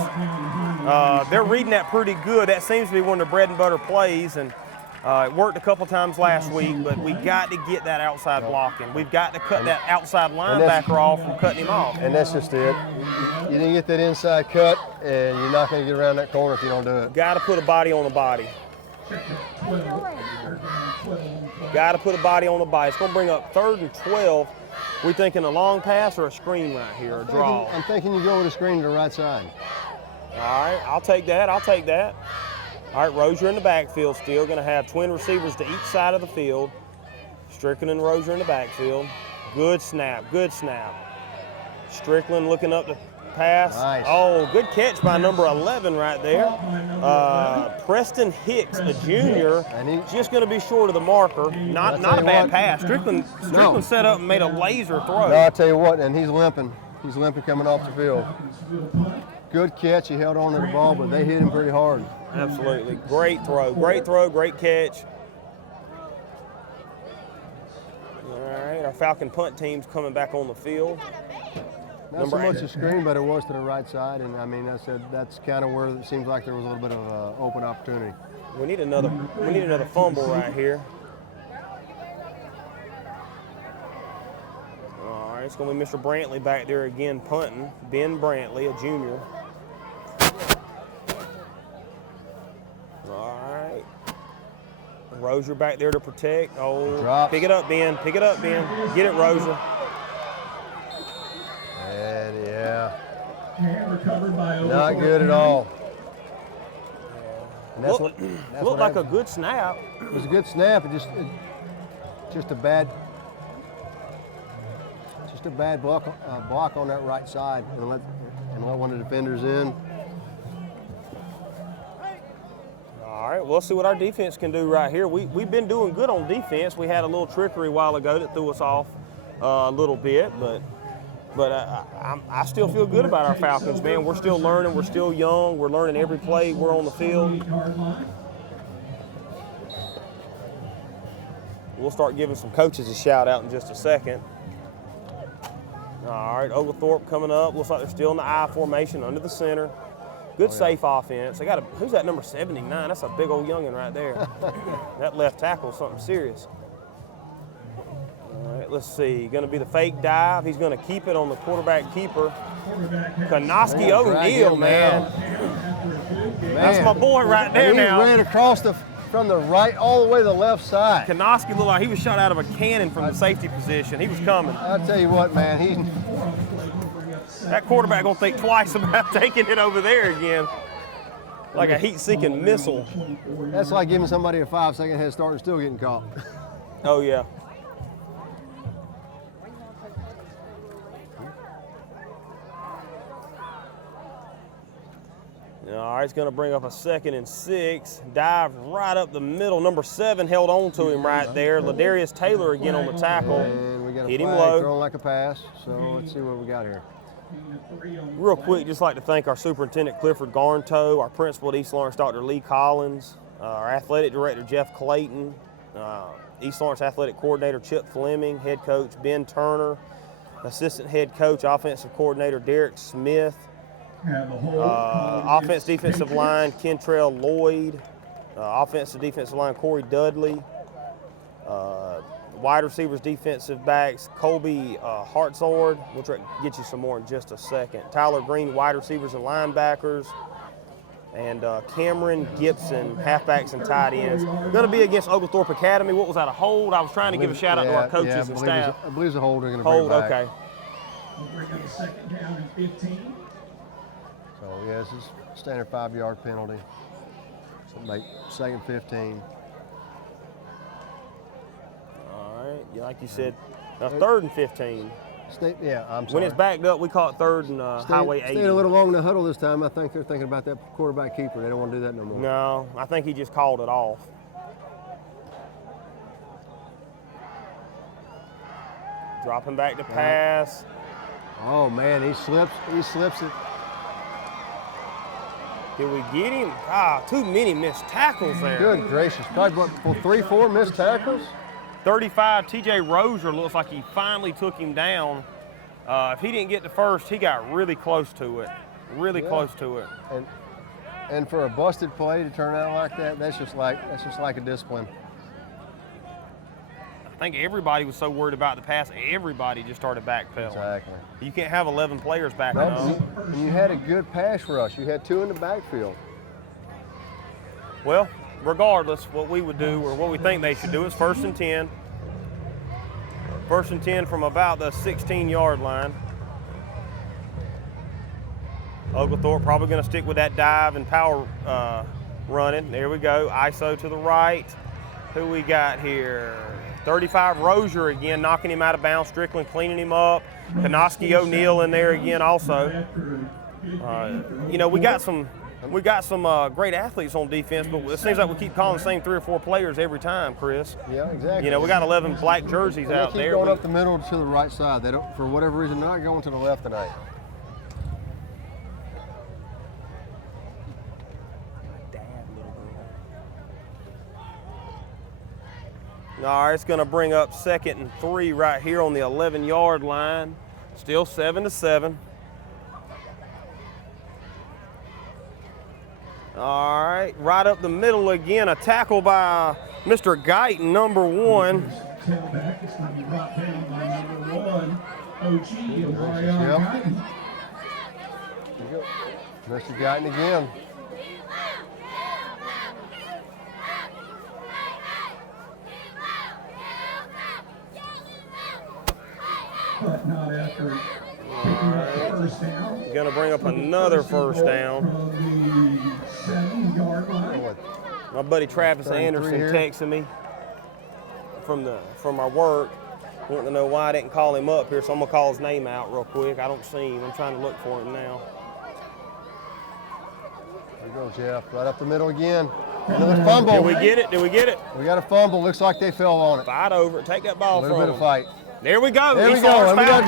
They're reading that pretty good. That seems to be one of their bread and butter plays, and it worked a couple times last week, but we got to get that outside blocking. We've got to cut that outside linebacker off from cutting him off. And that's just it. You didn't get that inside cut, and you're not going to get around that corner if you don't do it. Got to put a body on the body. Got to put a body on the body. It's going to bring up 3rd and 12. We thinking a long pass or a screen right here, a draw? I'm thinking you go with a screen to the right side. All right, I'll take that. I'll take that. All right, Rozier in the backfield still. Going to have twin receivers to each side of the field. Strickland and Rozier in the backfield. Good snap, good snap. Strickland looking up to pass. Nice. Oh, good catch by number 11 right there. Preston Hicks, a junior, just going to be short of the marker. Not a bad pass. Strickland set up and made a laser throw. No, I'll tell you what, and he's limping. He's limping coming off the field. Good catch. He held on to the ball, but they hit him pretty hard. Absolutely. Great throw, great catch. All right, our Falcon punt team's coming back on the field. Not so much a screen, but it was to the right side, and I mean, that's kind of where it seems like there was a little bit of open opportunity. We need another fumble right here. All right, it's going to be Mr. Brantley back there again punting. Ben Brantley, a junior. All right. Rozier back there to protect. Oh, Drops. Pick it up, Ben. Pick it up, Ben. Get it, Rozier. And yeah, Recovered by not good at all. And Looked like a good snap. It was a good snap. Just a bad block on that right side, and let one of the defenders in. All right, we'll see what our defense can do right here. We've been doing good on defense. We had a little trickery a while ago that threw us off a little bit, but I still feel good about our Falcons, man. We're still learning. We're still young. We're learning every play we're on the field. We'll start giving some coaches a shout out in just a second. All right, Oglethorpe coming up. Looks like they're still in the I formation under the center. Good safe offense. They got who's that number 79? That's a big old youngin' right there. That left tackle is something serious. All right, let's see. Going to be the fake dive. He's going to keep it on the quarterback keeper. Kanoski O'Neal, man. That's my boy right there now. He ran across from the right all the way to the left side. Kanoski looked like he was shot out of a cannon from the safety position. He was coming. I'll tell you what, man. That quarterback going to think twice about taking it over there again. Like a heat-seeking missile. That's like giving somebody a 5-second head start and still getting caught. Oh, yeah. All right, it's going to bring up a 2nd and 6. Dive right up the middle. Number 7 held on to him right there. Ladarius Taylor again on the tackle. And we got a hit him flag low. thrown like a pass. So let's see what we got here. Real quick, just like to thank our superintendent, Clifford Garnto, our principal at East Lawrence, Dr. Lee Collins, our athletic director, Jeff Clayton, East Lawrence athletic coordinator, Chip Fleming, head coach, Ben Turner, assistant head coach, offensive coordinator, Derek Smith, offense defensive line, Kentrell Lloyd, offensive defensive line, Corey Dudley, wide receivers, defensive backs, Colby Hartzord, we'll try to get you some more in just a second. Tyler Green, wide receivers and linebackers, and Cameron Gibson, halfbacks and tight ends. Going to be against Oglethorpe Academy. What was that, a hold? I was trying to give a shout out to our coaches and staff. I believe it's a hold. They're going to hold, bring it back. okay. We'll bring up a 2nd down and 15. So yeah, this is standard 5-yard penalty. So make 2nd 15. All right, like you said, 3rd and 15. Yeah, I'm sorry. When it's backed up, we call it 3rd and Highway 80. Stayed a little long in the huddle this time. I think they're thinking about that quarterback keeper. They don't want to do that no more. No, I think he just called it off. Dropping back to pass. Oh man, he slips it. Did we get him? Too many missed tackles there. Good gracious, probably what, 3-4 missed tackles? 35, TJ Rozier looks like he finally took him down. If he didn't get the first, he got really close to it. Really close to it. And for a busted play to turn out like that, that's just like a discipline. I think everybody was so worried about the pass, everybody just started backpedaling. Exactly. You can't have 11 players backing up. And you had a good pass rush. You had 2 in the backfield. Well, regardless, what we would do, or what we think they should do, is 1st and 10. 1st and 10 from about the 16-yard line. Oglethorpe probably going to stick with that dive and power running. There we go. ISO to the right. Who we got here? 35 Rozier again, knocking him out of bounds. Strickland cleaning him up. Kanoski O'Neal in there again also. You know, we got some great athletes on defense, but it seems like we keep calling the same 3 or 4 players every time, Chris. Yeah, exactly. You know, we got 11 black jerseys out there. They keep going up the middle to the right side. They don't, for whatever reason, they're not going to the left tonight. All right, it's going to bring up 2nd and 3 right here on the 11-yard line. Still 7-7. All right, right up the middle again, a tackle by Mr. Guyton, number 1. Tailback, it's going to be brought down by number 1, OG, Brian Guyton. Mr. Guyton again. But not after picking up the first down. Going to bring up another 1st down. From the 7-yard line. My buddy Travis Anderson texted me from our work, wanting to know why I didn't call him up here, so I'm going to call his name out real quick. I don't see him. I'm trying to look for him now. There you go, Jeff. Right up the middle again. Another fumble. Did we get it? Did we get it? We got a fumble. Looks like they fell on it. Fight over it. Take that ball from him. A little bit of fight. There we go. There we go. Falcons.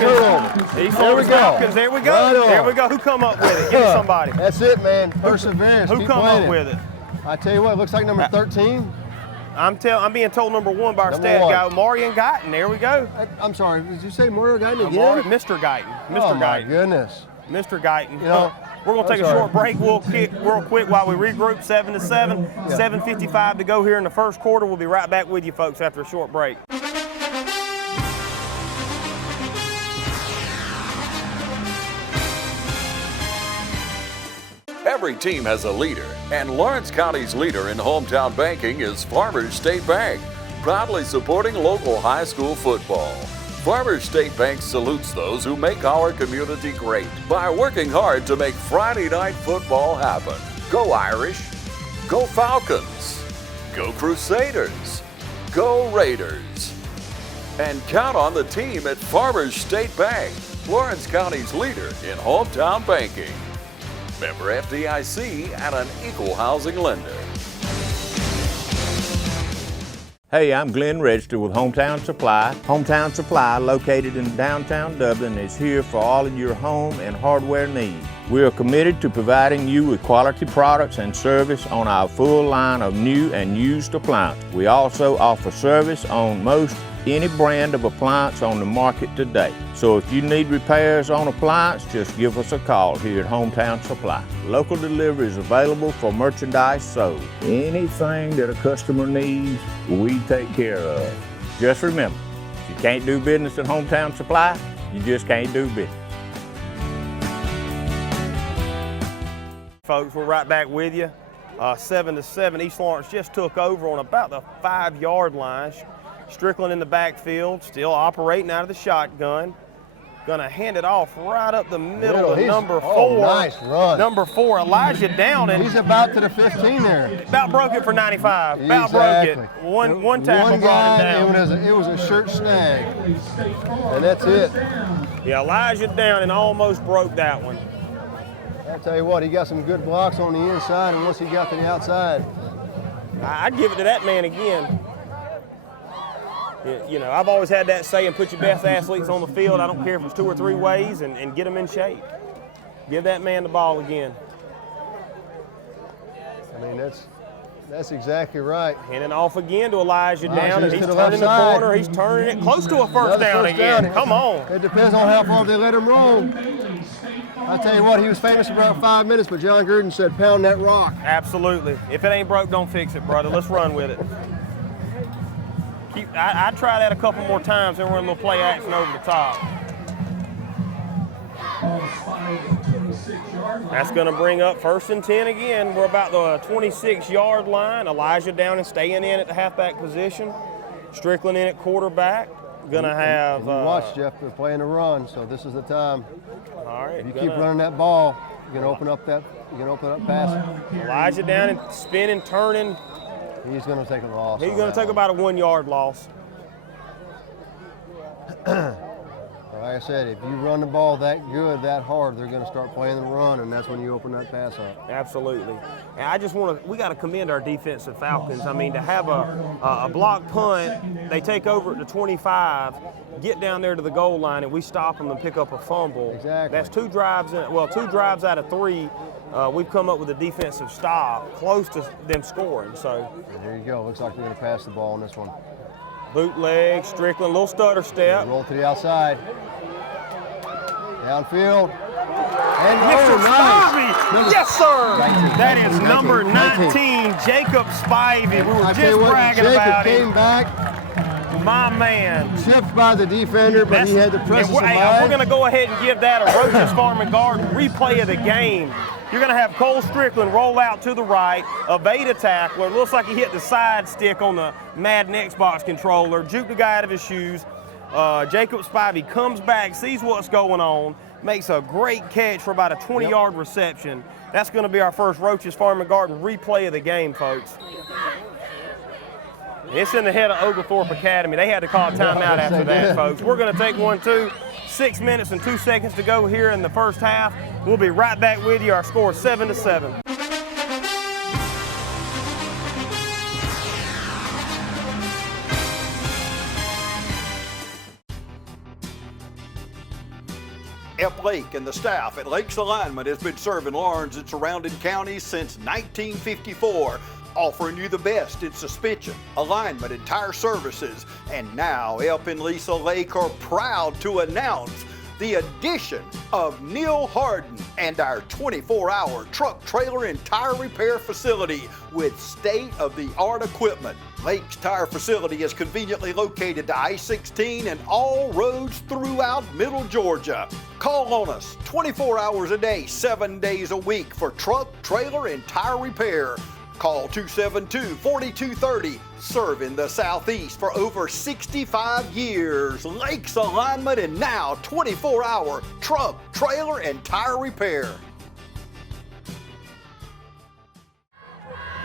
There we go. Right there we go. Who come up with it? Give me somebody. That's it, man. Perseverance. Who come up with it? I tell you what, it looks like number 13. I'm being told number 1 by our stat guy, Marion Guyton. There we go. I'm sorry. Did you say Mario Guyton again? Mr. Guyton. Oh my goodness. Mr. Guyton. You know, we're going to take a short break. We'll kick real quick while we regroup. 7-7. 7:55 to go here in the first quarter. We'll be right back with you folks after a short break. Every team has a leader, and Lawrence County's leader in hometown banking is Farmers State Bank, proudly supporting local high school football. Farmers State Bank salutes those who make our community great by working hard to make Friday night football happen. Go Irish, go Falcons, go Crusaders, go Raiders. And count on the team at Farmers State Bank, Lawrence County's leader in hometown banking. Member FDIC and an equal housing lender. Hey, I'm Glenn Register with Hometown Supply. Hometown Supply, located in downtown Dublin, is here for all of your home and hardware needs. We are committed to providing you with quality products and service on our full line of new and used appliances. We also offer service on most any brand of appliance on the market today. So if you need repairs on appliance, just give us a call here at Hometown Supply. Local delivery is available for merchandise sold. Anything that a customer needs, we take care of. Just remember, if you can't do business at Hometown Supply, you just can't do business. Folks, we're right back with you. 7-7, East Lawrence just took over on about the 5-yard line. Strickland in the backfield, still operating out of the shotgun. Gonna hand it off right up the middle to number 4. Oh, nice run. Number 4, Elijah Downing. He's about to the 15 there. About broke it for 95. About Exactly. broke it. One tackle brought him down. It was a shirt snag, and that's it. Yeah, Elijah Downing almost broke that one. I'll tell you what, he got some good blocks on the inside, and once he got to the outside. I'd give it to that man again. You know, I've always had that saying, put your best athletes on the field. I don't care if it's 2 or 3 ways, and get them in shape. Give that man the ball again. I mean, that's exactly right. Handing off again to Elijah Downing. He's to the turning the left side. corner. He's turning it close to a first down again. Come on. It depends on how far they let him roll. I tell you what, he was famous for about 5 minutes, but John Gruden said, pound that rock. Absolutely. If it ain't broke, don't fix it, brother. Let's run with it. I'd try that a couple more times, and we're in a little play action over the top. That's going to bring up 1st and 10 again. We're about the 26-yard line. Elijah Downing staying in at the halfback position. Strickland in at quarterback. Going to have. And you watch, Jeff, they're playing the run, so this is the time. All right. If you keep running that ball, you're going to open up passing. Elijah Downing spinning, turning. He's going to take a loss. He's going to take about a 1-yard loss. Like I said, if you run the ball that good, that hard, they're going to start playing the run, and that's when you open that pass up. Absolutely. And I just want to, we got to commend our defensive Falcons. I mean, to have a block punt, they take over at the 25, get down there to the goal line, and we stop them and pick up a fumble. Exactly. That's 2 drives out of 3. We've come up with a defensive stop close to them scoring. So there you go. Looks like they're going to pass the ball on this one. Bootleg, Strickland, little stutter step. Roll to the outside. Downfield. And Mr. Spivey. Yes, sir. 19, that is 19, number 19, Jacob Spivey. We were just bragging about him. Jacob came back. My man. Chipped by the defender, but he had the presence of mind. We're going to go ahead and give that a Roaches Farm and Garden replay of the game. You're going to have Cole Strickland roll out to the right, evade a tackler. Looks like he hit the side stick on the Madden Xbox controller, juked the guy out of his shoes. Jacob Spivey comes back, sees what's going on, makes a great catch for about a 20-yard reception. That's going to be our first Roaches Farm and Garden replay of the game, folks. It's in the head of Oglethorpe Academy. They had to call a timeout after that, folks. We're going to take 1, 2, 6 minutes and 2 seconds to go here in the first half. We'll be right back with you. Our score is 7-7. F. Lake and the staff at Lakes Alignment has been serving Lawrence and surrounding counties since 1954, offering you the best in suspension, alignment, and tire services. And now Elp and Lisa Lake are proud to announce the addition of Neil Harden and our 24-hour truck, trailer, and tire repair facility with state-of-the-art equipment. Lake's Tire Facility is conveniently located to I-16 and all roads throughout Middle Georgia. Call on us 24 hours a day, 7 days a week for truck, trailer, and tire repair. Call 272-4230, serving the Southeast for over 65 years. Lakes Alignment and now 24-hour truck, trailer, and tire repair.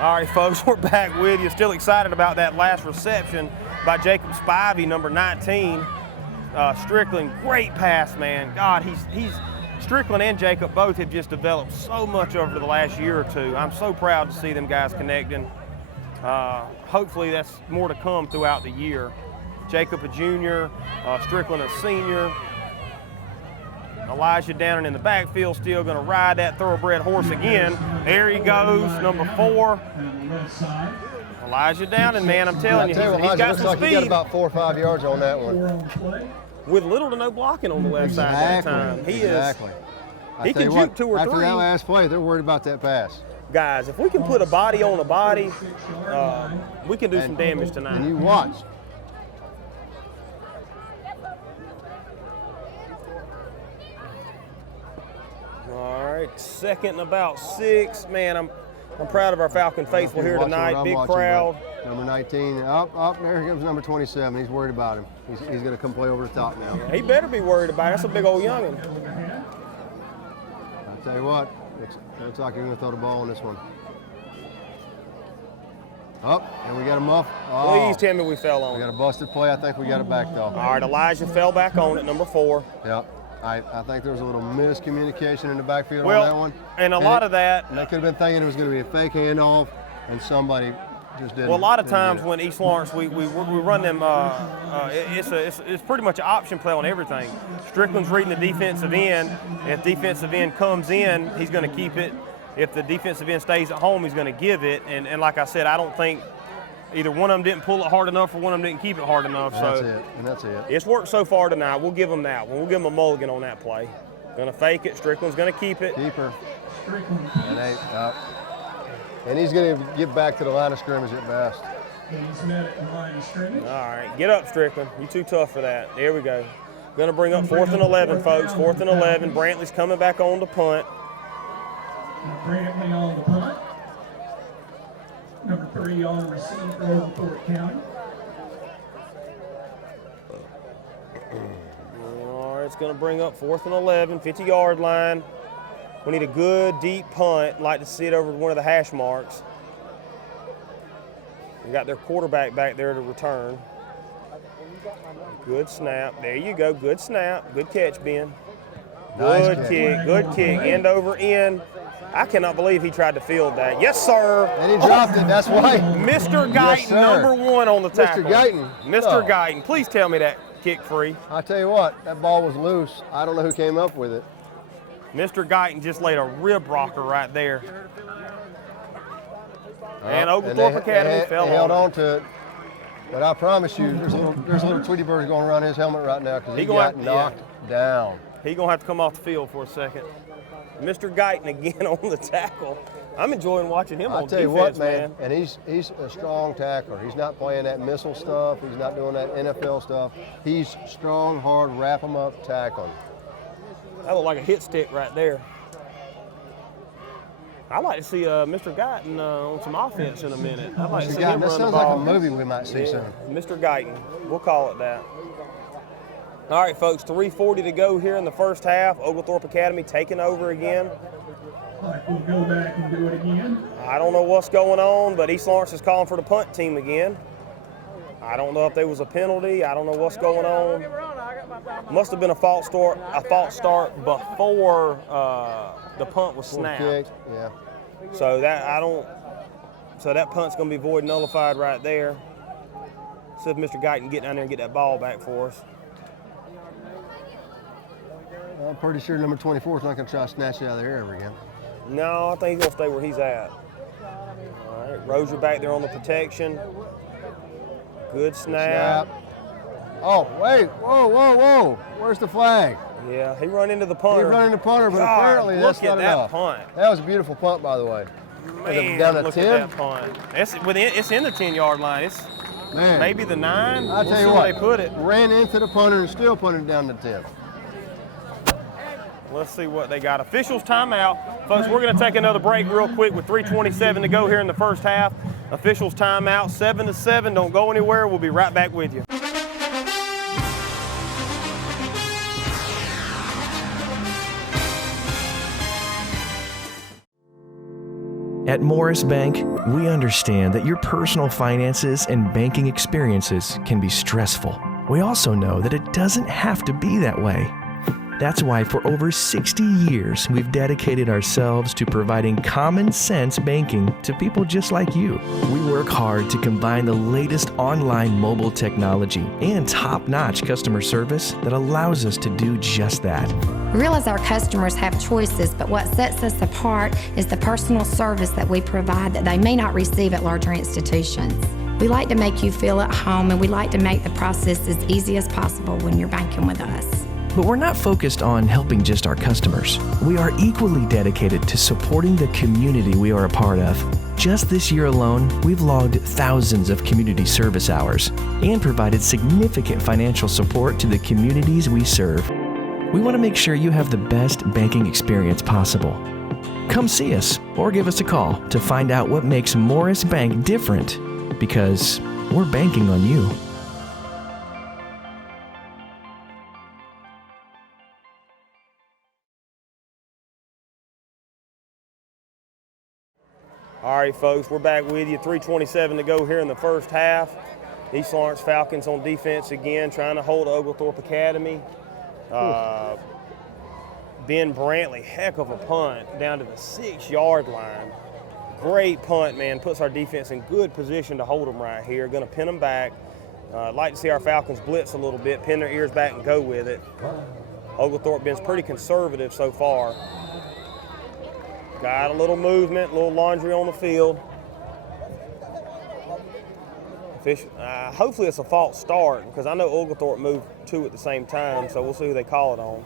All right, folks, we're back with you. Still excited about that last reception by Jacob Spivey, number 19. Strickland, great pass, man. God, he's Strickland and Jacob both have just developed so much over the last year or two. I'm so proud to see them guys connecting. Hopefully that's more to come throughout the year. Jacob a junior, Strickland a senior. Elijah Downing in the backfield, still going to ride that thoroughbred horse again. There he goes, number 4. Elijah Downing, man, I'm telling you, he's got some speed. He got about 4 or 5 yards on that one. With little to no blocking on the left side that time. He can juke 2 or 3. After that last play, they're worried about that pass. Guys, if we can put a body on a body, we can do some damage tonight. And you watch. All right, 2nd and about 6. Man, I'm proud of our Falcon faithful here tonight. Big crowd. Number 19, up, there comes number 27. He's worried about him. He's going to come play over the top now. He better be worried about it. That's a big old youngin'. I'll tell you what, looks like you're going to throw the ball on this one. Up, and we got a muff. Oh, please tell me we fell on it. We got a busted play. I think we got it back, though. All right, Elijah fell back on it, number 4. Yep. I think there was a little miscommunication in the backfield well, on that one. And a lot of that. And they could have been thinking it was going to be a fake handoff, and somebody just didn't. Well, a lot of times when East Lawrence, we run them, it's pretty much an option play on everything. Strickland's reading the defensive end. If defensive end comes in, he's going to keep it. If the defensive end stays at home, he's going to give it. And like I said, I don't think either one of them didn't pull it hard enough or one of them didn't keep it hard enough. That's it. It's worked so far tonight. We'll give them that one. We'll give them a mulligan on that play. Going to fake it. Strickland's going to keep it. Keeper. And he's going to get back to the line of scrimmage at best. He's met at the line of scrimmage. All right, get up, Strickland. You're too tough for that. There we go. Going to bring up 4th and 11, folks. 4th and 11. Brantley's coming back on the punt. Brantley on the punt. Number 3 on the receive for Oglethorpe County. All right, it's going to bring up 4th and 11, 50-yard line. We need a good, deep punt. Like to see it over one of the hash marks. We got their quarterback back there to return. Good snap. There you go. Good snap. Good catch, Ben. Good kick. Good kick. End over end. I cannot believe he tried to field that. Yes, sir. And he dropped it. That's why. Mr. Guyton, number 1 on the tackle. Mr. Guyton. Mr. Guyton. Please tell me that kick free. I'll tell you what, that ball was loose. I don't know who came up with it. Mr. Guyton just laid a rib rocker right there. And Oglethorpe Academy fell on it. Held on to it. But I promise you, there's a little Tweety Bird going around his helmet right now because he got knocked down. He's going to have to come off the field for a second. Mr. Guyton again on the tackle. I'm enjoying watching him on defense, I'll tell you what, man. And he's a strong tackler. He's not playing that missile stuff. He's not doing that NFL stuff. He's strong, hard, wrap him up, tackling. That looked like a hit stick right there. I'd like to see Mr. Guyton on some offense in a minute. I'd like to see him run the ball. That sounds like a movie we might see soon. Mr. Guyton, we'll call it that. All right, folks, 3:40 to go here in the first half. Oglethorpe Academy taking over again. We'll go back and do it again. I don't know what's going on, but East Lawrence is calling for the punt team again. I don't know if there was a penalty. I don't know what's going on. Must have been a false start before the punt was snapped. Yeah. So that punt's going to be void nullified right there. See if Mr. Guyton can get down there and get that ball back for us. I'm pretty sure number 24 is not going to try to snatch it out of the air ever again. No, I think he's going to stay where he's at. All right, Rozier back there on the protection. Good snap. Oh, wait. Whoa. Where's the flag? Yeah, he run into the punter. He run into the punter, but apparently that's not enough. Punt. That was a beautiful punt, by the way. Man, down to look 10? at that punt. It's in the 10-yard line. It's maybe the 9. I'll tell you what, they put it. Ran into the punter and still punted it down to 10. Let's see what they got. Officials timeout. Folks, we're going to take another break real quick with 3:27 to go here in the first half. Officials timeout, 7-7. Don't go anywhere. We'll be right back with you. At Morris Bank, we understand that your personal finances and banking experiences can be stressful. We also know that it doesn't have to be that way. That's why for over 60 years, we've dedicated ourselves to providing common sense banking to people just like you. We work hard to combine the latest online mobile technology and top-notch customer service that allows us to do just that. We realize our customers have choices, but what sets us apart is the personal service that we provide that they may not receive at larger institutions. We like to make you feel at home, and we like to make the process as easy as possible when you're banking with us. But we're not focused on helping just our customers. We are equally dedicated to supporting the community we are a part of. Just this year alone, we've logged thousands of community service hours and provided significant financial support to the communities we serve. We want to make sure you have the best banking experience possible. Come see us or give us a call to find out what makes Morris Bank different because we're banking on you. All right, folks, we're back with you. 3:27 to go here in the first half. East Lawrence Falcons on defense again, trying to hold Oglethorpe Academy. Ben Brantley, heck of a punt down to the 6-yard line. Great punt, man. Puts our defense in good position to hold them right here. Going to pin them back. I'd like to see our Falcons blitz a little bit, pin their ears back and go with it. Oglethorpe been pretty conservative so far. Got a little movement, a little laundry on the field. Hopefully it's a false start because I know Oglethorpe moved 2 at the same time, so we'll see who they call it on.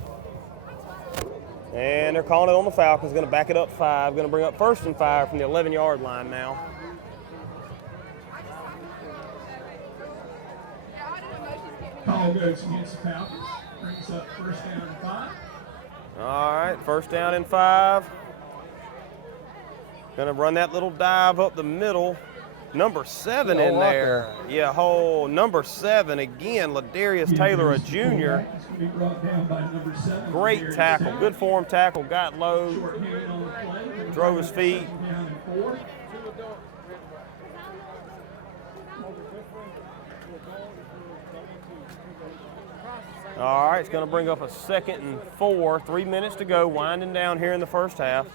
And they're calling it on the Falcons, going to back it up 5, going to bring up 1st and 5 from the 11-yard line now. Call goes against the Falcons, brings up 1st down and 5. All right, 1st down and 5. Going to run that little dive up the middle. Number 7 in there. Yeah, number 7 again, Ladarius Taylor, a junior. Great tackle, good form tackle, got low, drove his feet. All right, it's going to bring up a 2nd and 4, 3 minutes to go, winding down here in the first half.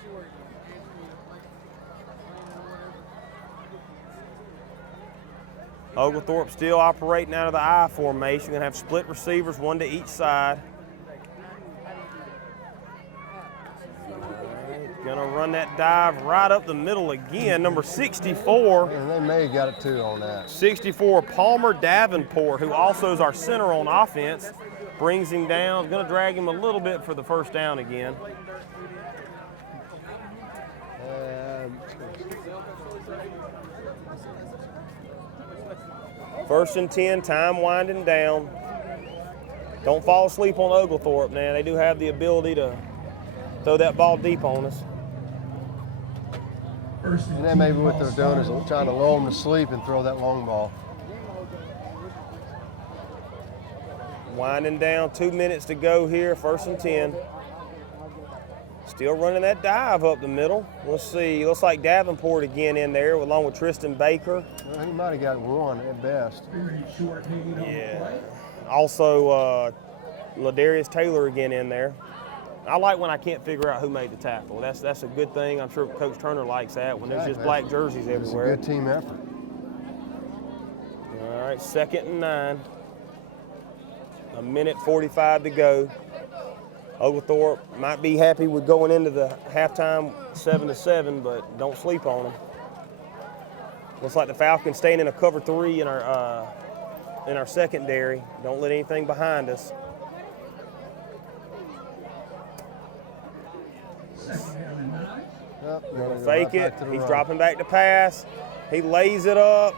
Oglethorpe still operating out of the I formation. Going to have split receivers, 1 to each side. Going to run that dive right up the middle again. Number 64. And they may have got it too on that. 64, Palmer Davenport, who also is our center on offense. Brings him down. Going to drag him a little bit for the 1st down again. First and 10, time winding down. Don't fall asleep on Oglethorpe, man. They do have the ability to throw that ball deep on us. And then maybe what they're doing is trying to lull them to sleep and throw that long ball. Winding down, 2 minutes to go here, 1st and 10. Still running that dive up the middle. Let's see, looks like Davenport again in there along with Tristan Baker. Well, he might have got 1 at best. Yeah. Also, Ladarius Taylor again in there. I like when I can't figure out who made the tackle. That's a good thing. I'm sure Coach Turner likes that when there's just black jerseys everywhere. It's a good team effort. All right, 2nd and 9. 1:45 to go. Oglethorpe might be happy with going into the halftime 7-7, but don't sleep on them. Looks like the Falcons staying in a cover 3 in our secondary. Don't let anything behind us. Gonna fake it. He's dropping back to pass. He lays it up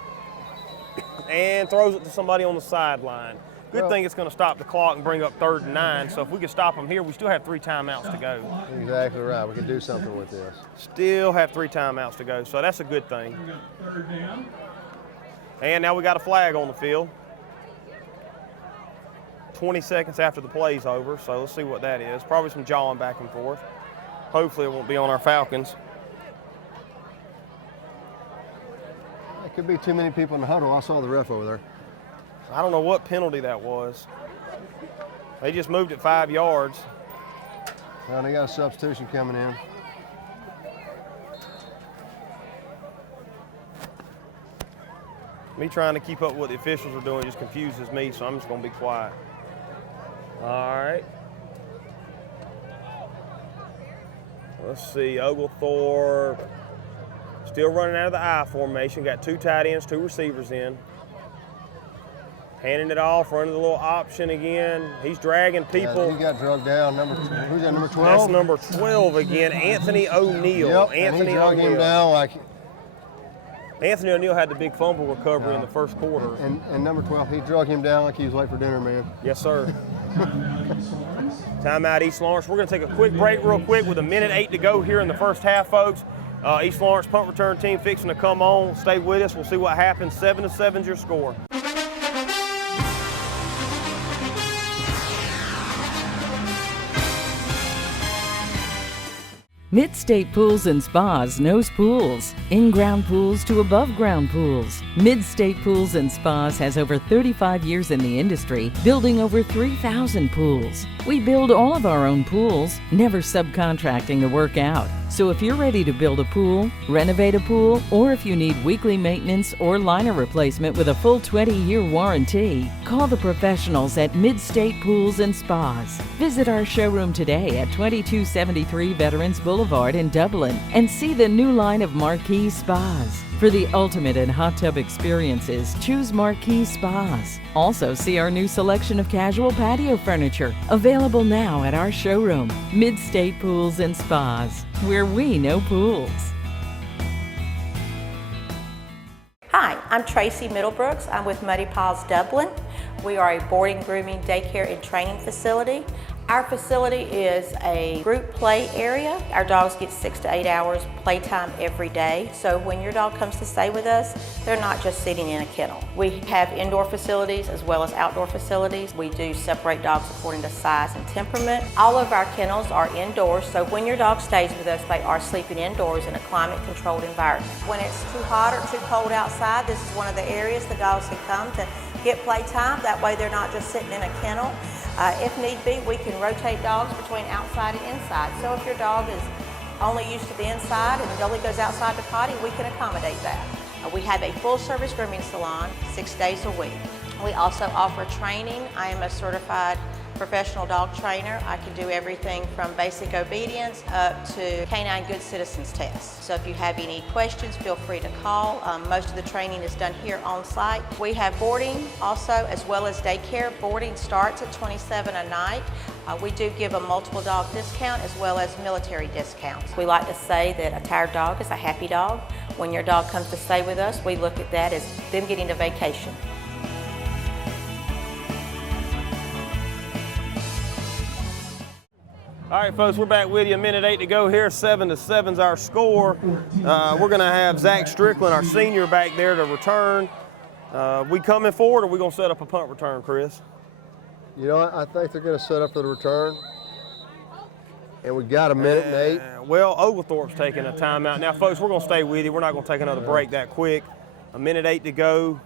and throws it to somebody on the sideline. Good thing it's going to stop the clock and bring up 3rd and 9. So if we can stop them here, we still have 3 timeouts to go. Exactly right. We can do something with this. Still have 3 timeouts to go, so that's a good thing. And now we got a flag on the field. 20 seconds after the play's over, so let's see what that is. Probably some jawing back and forth. Hopefully it won't be on our Falcons. It could be too many people in the huddle. I saw the ref over there. I don't know what penalty that was. They just moved it 5 yards. Well, they got a substitution coming in. Me trying to keep up with what the officials are doing just confuses me, so I'm just going to be quiet. All right. Let's see, Oglethorpe still running out of the I formation. Got 2 tight ends, 2 receivers in. Handing it off, running the little option again. He's dragging people. Yeah, he got drugged down. Who's that, number 12? That's number 12 again, Anthony O'Neill. Yep, Anthony and he drug him down like... Anthony O'Neill had the big fumble recovery in the first quarter. And number 12, he drug him down like he was late for dinner, man. Yes, sir. Timeout East Lawrence. We're going to take a quick break real quick with 1:08 to go here in the first half, folks. East Lawrence punt return team fixing to come on. Stay with us. We'll see what happens. 7-7's your score. Mid-State Pools and Spas knows pools. In-ground pools to above-ground pools. Mid-State Pools and Spas has over 35 years in the industry, building over 3,000 pools. We build all of our own pools, never subcontracting the work out. So if you're ready to build a pool, renovate a pool, or if you need weekly maintenance or liner replacement with a full 20-year warranty, call the professionals at Mid-State Pools and Spas. Visit our showroom today at 2273 Veterans Boulevard in Dublin and see the new line of Marquee Spas. For the ultimate in hot tub experiences, choose Marquee Spas. Also see our new selection of casual patio furniture, available now at our showroom, Mid-State Pools and Spas, where we know pools. Hi, I'm Tracy Middlebrooks. I'm with Muddy Paws Dublin. We are a boarding, grooming, daycare, and training facility. Our facility is a group play area. Our dogs get 6 to 8 hours playtime every day. So when your dog comes to stay with us, they're not just sitting in a kennel. We have indoor facilities as well as outdoor facilities. We do separate dogs according to size and temperament. All of our kennels are indoors, so when your dog stays with us, they are sleeping indoors in a climate-controlled environment. When it's too hot or too cold outside, this is one of the areas the dogs can come to get playtime. That way they're not just sitting in a kennel. If need be, we can rotate dogs between outside and inside. So if your dog is only used to the inside and only goes outside to potty, we can accommodate that. We have a full-service grooming salon 6 days a week. We also offer training. I am a certified professional dog trainer. I can do everything from basic obedience up to canine good citizens test. So if you have any questions, feel free to call. Most of the training is done here on site. We have boarding also, as well as daycare. Boarding starts at $27 a night. We do give a multiple dog discount as well as military discounts. We like to say that a tired dog is a happy dog. When your dog comes to stay with us, we look at that as them getting a vacation. All right, folks, we're back with you. 1:08 to go here. 7-7's our score. We're going to have Zach Strickland, our senior, back there to return. We coming forward, or we going to set up a punt return, Chris? You know, I think they're going to set up for the return. And we got a minute and 8. Well, Oglethorpe's taking a timeout. Now, folks, we're going to stay with you. We're not going to take another break that quick. 1:08 to go.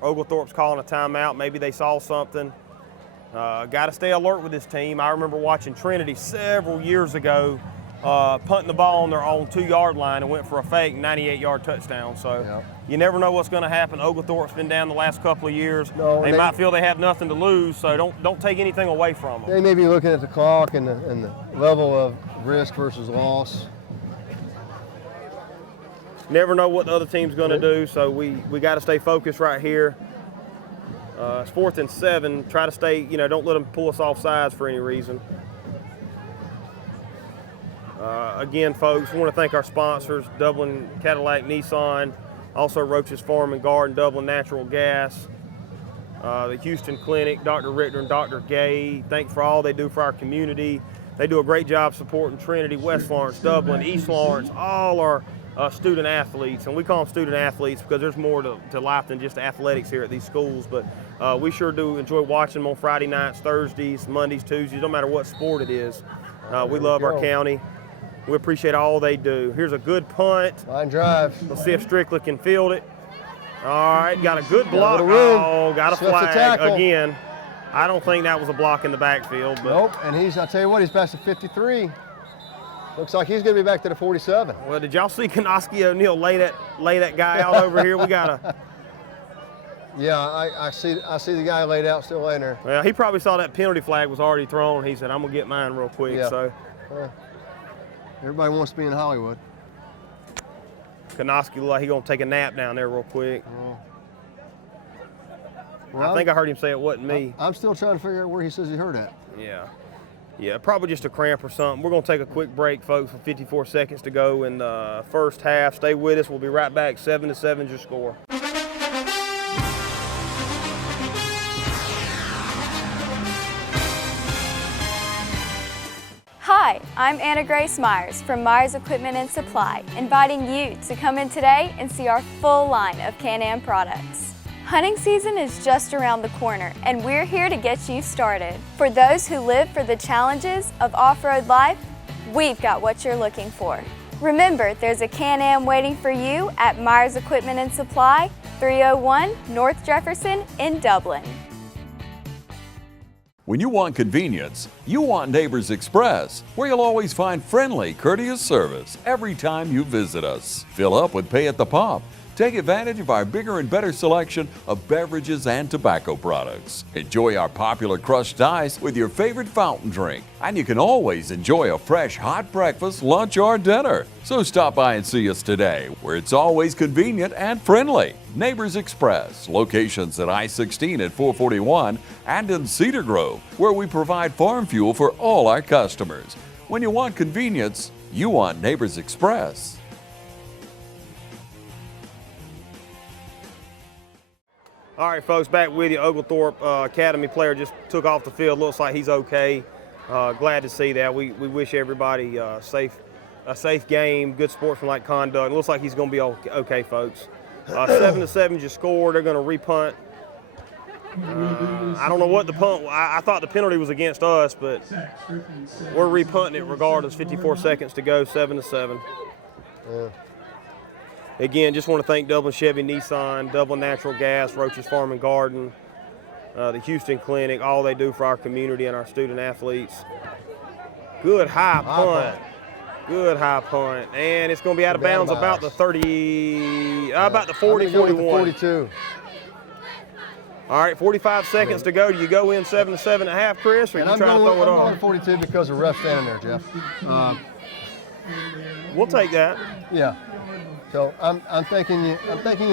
Oglethorpe's calling a timeout. Maybe they saw something. Got to stay alert with this team. I remember watching Trinity several years ago punting the ball on their own 2-yard line and went for a fake 98-yard touchdown. So you never know what's going to happen. Oglethorpe's been down the last couple of years. They might feel they have nothing to lose, so don't take anything away from them. They may be looking at the clock and the level of risk versus loss. Never know what the other team's going to do, so we got to stay focused right here. It's 4th and 7. Try to stay, don't let them pull us off sides for any reason. Again, folks, we want to thank our sponsors, Dublin Cadillac Nissan, also Roach's Farm and Garden, Dublin Natural Gas, the Houston Clinic, Dr. Richter and Dr. Gay. Thanks for all they do for our community. They do a great job supporting Trinity, West Lawrence, Dublin, East Lawrence, all our student athletes, and we call them student athletes because there's more to life than just athletics here at these schools, but we sure do enjoy watching them on Friday nights, Thursdays, Mondays, Tuesdays, no matter what sport it is. We love our county. We appreciate all they do. Here's a good punt. Line drive. Let's see if Strickland can field it. All right, got a good block. Oh, got a flag again. I don't think that was a block in the backfield. But nope, and I'll tell you what, he's past the 53. Looks like he's going to be back to the 47. Well, did y'all see Kanoski O'Neal lay that guy out over here? We got a. Yeah, I see the guy laid out, still laying there. Well, he probably saw that penalty flag was already thrown. He said, "I'm gonna get mine real quick." Yeah. So. Everybody wants to be in Hollywood. Kanoski looked like he's gonna take a nap down there real quick. Well, I think I heard him say it wasn't me. I'm still trying to figure out where he says he heard that. Yeah, probably just a cramp or something. We're going to take a quick break, folks, with 54 seconds to go in the first half. Stay with us. We'll be right back. 7-7's your score. Hi, Hi, I'm Anna Grace Myers from Myers Equipment and Supply, inviting you to come in today and see our full line of Can-Am products. Hunting season is just around the corner, and we're here to get you started. For those who live for the challenges of off-road life, we've got what you're looking for. Remember, there's a Can-Am waiting for you at Myers Equipment and Supply, 301 North Jefferson in Dublin. When you want convenience, you want Neighbors Express, where you'll always find friendly, courteous service every time you visit us. Fill up with pay at the pump. Take advantage of our bigger and better selection of beverages and tobacco products. Enjoy our popular crushed ice with your favorite fountain drink. And you can always enjoy a fresh hot breakfast, lunch, or dinner. So stop by and see us today, where it's always convenient and friendly. Neighbors Express, locations at I-16 at 441 and in Cedar Grove, where we provide farm fuel for all our customers. When you want convenience, you want Neighbors Express. All right, folks, back with you. Oglethorpe Academy player just took off the field. Looks like he's okay. Glad to see that. We wish everybody a safe game, good sportsmanlike conduct. It looks like he's going to be okay, folks. 7-7 just scored. They're going to repunt. I don't know what the punt. I thought the penalty was against us, but we're repunting it regardless. 54 seconds to go. 7-7. Again, just want to thank Dublin Chevy Nissan, Dublin Natural Gas, Roach's Farm and Garden, the Houston Clinic, all they do for our community and our student athletes. Good high punt. Good high punt. And it's going to be out of bounds about the 30, about the 40, 41. 42. All right, 45 seconds to go. Do you go in 7-7.5, Chris, or are you trying to throw it off? I'm going 42 because of ref standing there, Jeff. We'll take that. Yeah. So I'm thinking you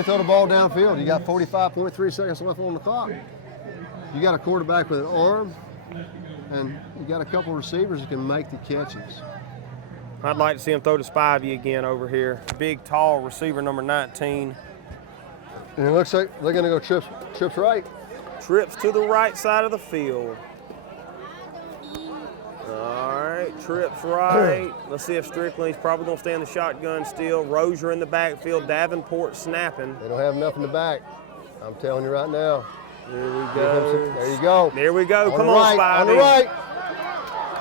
throw the ball downfield. You got 45.3 seconds left on the clock. You got a quarterback with an arm, and you got a couple receivers that can make the catches. I'd like to see him throw to Spivey again over here. Big, tall receiver, number 19. And it looks like they're going to go trips right. Trips to the right side of the field. All right, trips right. Let's see if Strickland's probably going to stay in the shotgun still. Rozier in the backfield. Davenport snapping. They don't have enough in the back. I'm telling you right now. There we go. There you go. There we go. On Come the on, right, Spivey. on the right.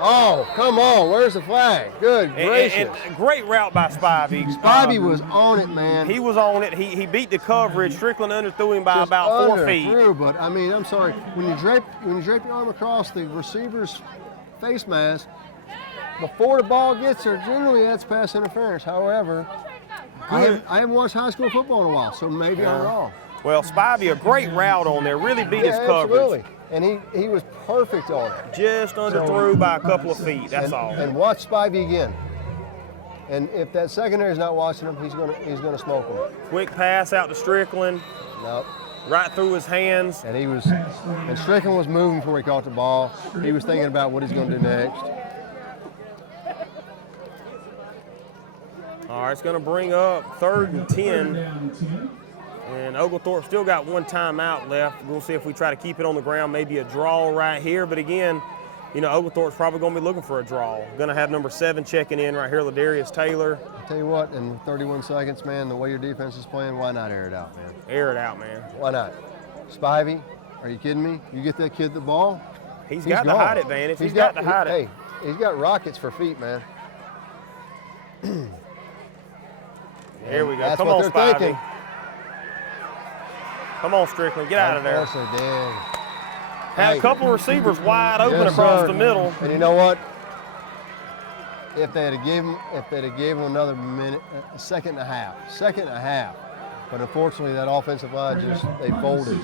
Oh, come on. Where's the flag? Good gracious. And great route by Spivey. Spivey was on it, man. He was on it. He beat the coverage. Strickland underthrew him by about 4 feet. But I mean, I'm sorry. When you drape your arm across the receiver's face mask, before the ball gets there, generally that's pass interference. However, I haven't watched high school football in a while, so maybe I'm wrong. Well, Spivey, a great route on there. Really beat his coverage. Absolutely. And he was perfect on it. Just underthrew by a couple of feet, that's all. And watch Spivey again. And if that secondary is not watching him, he's gonna smoke him. Quick pass out to Strickland. Nope. Right through his hands. And Strickland was moving before he caught the ball. He was thinking about what he's gonna do next. All right, it's gonna bring up 3rd and 10. And Oglethorpe still got one timeout left. We'll see if we try to keep it on the ground, maybe a draw right here. But again, you know, Oglethorpe's probably going to be looking for a draw. Going to have number 7 checking in right here, Ladarius Taylor. I'll tell you what, in 31 seconds, man, the way your defense is playing, why not air it out, man? Air it out, man. Why not? Spivey, are you kidding me? You get that kid the ball, he's got the height advantage. He's got the height. Hey, he's got rockets for feet, man. Here we go. That's Come what on, they're Spivey. thinking. Come on, Strickland, get out of there. Unfortunately, Dan. Had a couple of receivers wide open across the middle. And you know what? If they'd have given him another minute, a second and a half. But unfortunately, that offensive line they folded.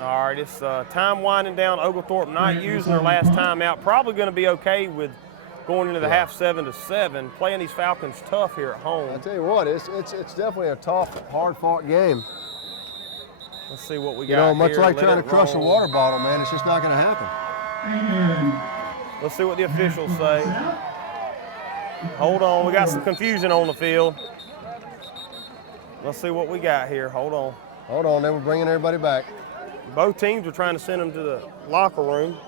All right, it's time winding down. Oglethorpe not using their last timeout. Probably going to be okay with going into the half 7-7. Playing these Falcons tough here at home. I tell you what, it's definitely a tough, hard-fought game. Let's see what we got. You know, much here. like Let trying it to crush a roll. water bottle, man, it's just not going to happen. Let's see what the officials say. Hold on, we got some confusion on the field. Let's see what we got here. Hold on. Hold on, they were bringing everybody back. Both teams are trying to send them to the locker room.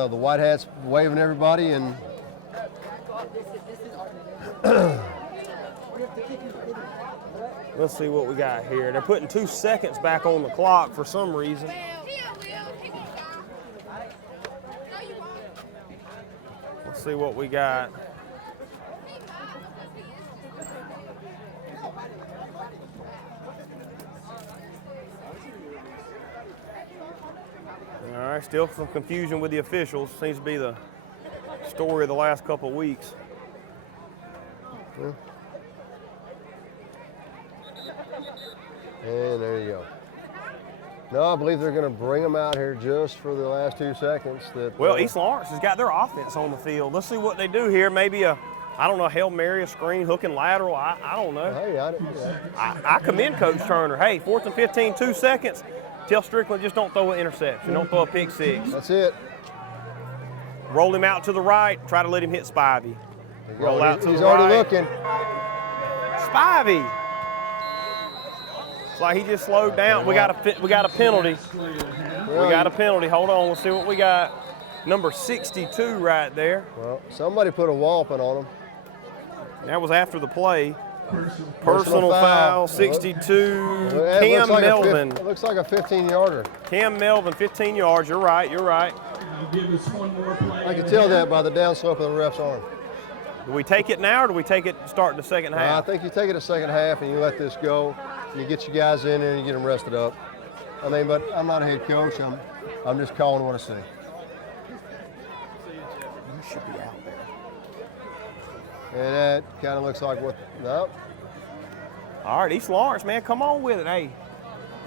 know, the white hats waving everybody and let's see what we got here. They're putting 2 seconds back on the clock for some reason. Let's see what we got. All right, still some confusion with the officials. Seems to be the story of the last couple of weeks. And there you go. No, I believe they're going to bring them out here just for the last 2 seconds. Well, East Lawrence has got their offense on the field. Let's see what they do here. Maybe a, I don't know, Hail Mary, a screen, hook and lateral. I don't know. Hey, I commend Coach Turner. Hey, 4th and 15, 2 seconds. Tell Strickland just don't throw an interception. Don't throw a pick six. That's it. Roll him out to the right. Try to let him hit Spivey. Roll out to the right. He's already looking. Spivey. It's like he just slowed down. We got a penalty. We got a penalty. Hold on. We'll see what we got. Number 62 right there. Well, somebody put a whopping on him. That was after the play. Personal foul, 62. Cam Melvin. It looks like a 15-yarder. Cam Melvin, 15 yards. You're right. You're right. I can tell that by the downslope of the ref's arm. Do we take it now, or do we take it starting the second half? I think you take it a second half and you let this go. You get your guys in there and you get them rested up. I mean, but I'm not a head coach. I'm just calling what I see. You should be out there. And that kind of looks like what, no. All right, East Lawrence, man, come on with it, hey.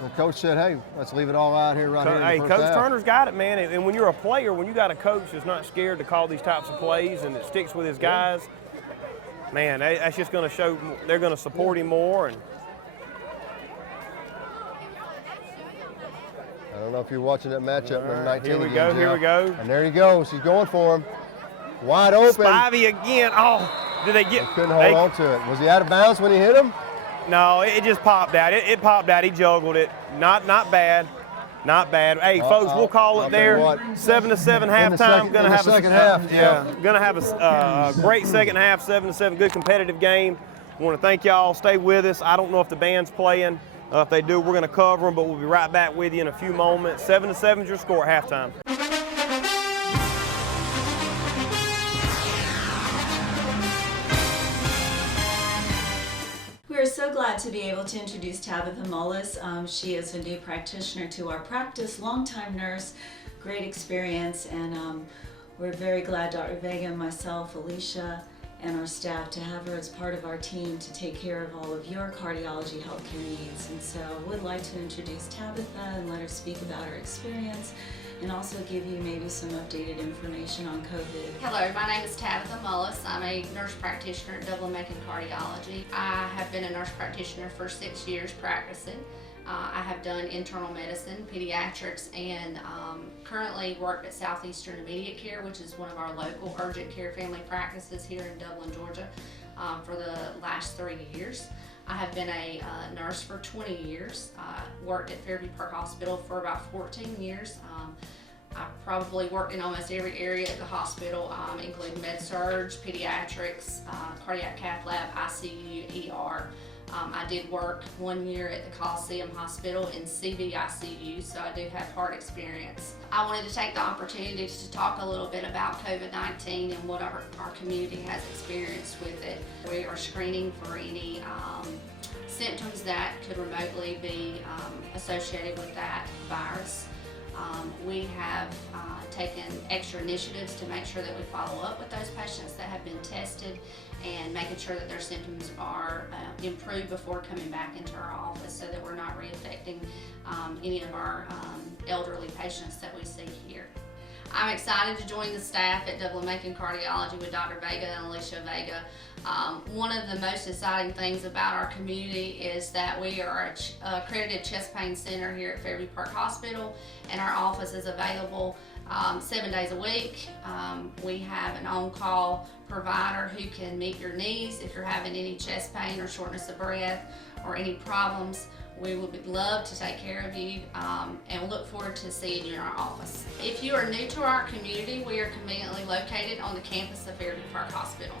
The coach said, hey, let's leave it all out here right here in the Hey, first Coach half. Turner's got it, man. And when you're a player, when you got a coach that's not scared to call these types of plays and that sticks with his guys, man, that's just going to show they're going to support him more. And I don't know if you're watching that matchup, number 19. Here we again, go, here we go. And there he goes. He's going for him. Wide open. Spivey again. Oh, did they get? They couldn't hold on to it. Was he out of bounds when he hit him? No, it just popped out. It popped out. He juggled it. Not bad. Not bad. Hey, folks, we'll call it there. 7-7 halftime. Gonna have second half. Gonna have a great second half. 7-7. Good competitive game. I want to thank y'all. Stay with us. I don't know if the band's playing. If they do, we're going to cover them, but we'll be right back with you in a few moments. 7-7 is your score at halftime. We are so glad to be able to introduce Tabitha Mullis. She is a new practitioner to our practice, longtime nurse, great experience, and we're very glad, Dr. Vega and myself, Alicia, and our staff to have her as part of our team to take care of all of your cardiology healthcare needs. And so I would like to introduce Tabitha and let her speak about her experience and also give you maybe some updated information on COVID. Hello, my name is Tabitha Mullis. I'm a nurse practitioner at Dublin-Macon Cardiology. I have been a nurse practitioner for 6 years practicing. I have done internal medicine, pediatrics, and currently work at Southeastern Immediate Care, which is one of our local urgent care family practices here in Dublin, Georgia, for the last 3 years. I have been a nurse for 20 years. Worked at Fairview Park Hospital for about 14 years. I probably worked in almost every area at the hospital, including med-surg, pediatrics, cardiac cath lab, ICU, ER. I did work 1 year at the Coliseum Hospital in CVICU, so I do have heart experience. I wanted to take the opportunity to talk a little bit about COVID-19 and what our community has experienced with it. We are screening for any symptoms that could remotely be associated with that virus. We have taken extra initiatives to make sure that we follow up with those patients that have been tested and making sure that their symptoms are improved before coming back into our office so that we're not reinfecting any of our elderly patients that we see here. I'm excited to join the staff at Dublin-Macon Cardiology with Dr. Vega and Alicia Vega. One of the most exciting things about our community is that we are an accredited chest pain center here at Fairview Park Hospital, and our office is available 7 days a week. We have an on-call provider who can meet your needs if you're having any chest pain or shortness of breath or any problems We would love to take care of you and look forward to seeing you in our office. If you are new to our community, we are conveniently located on the campus of Fairview Park Hospital.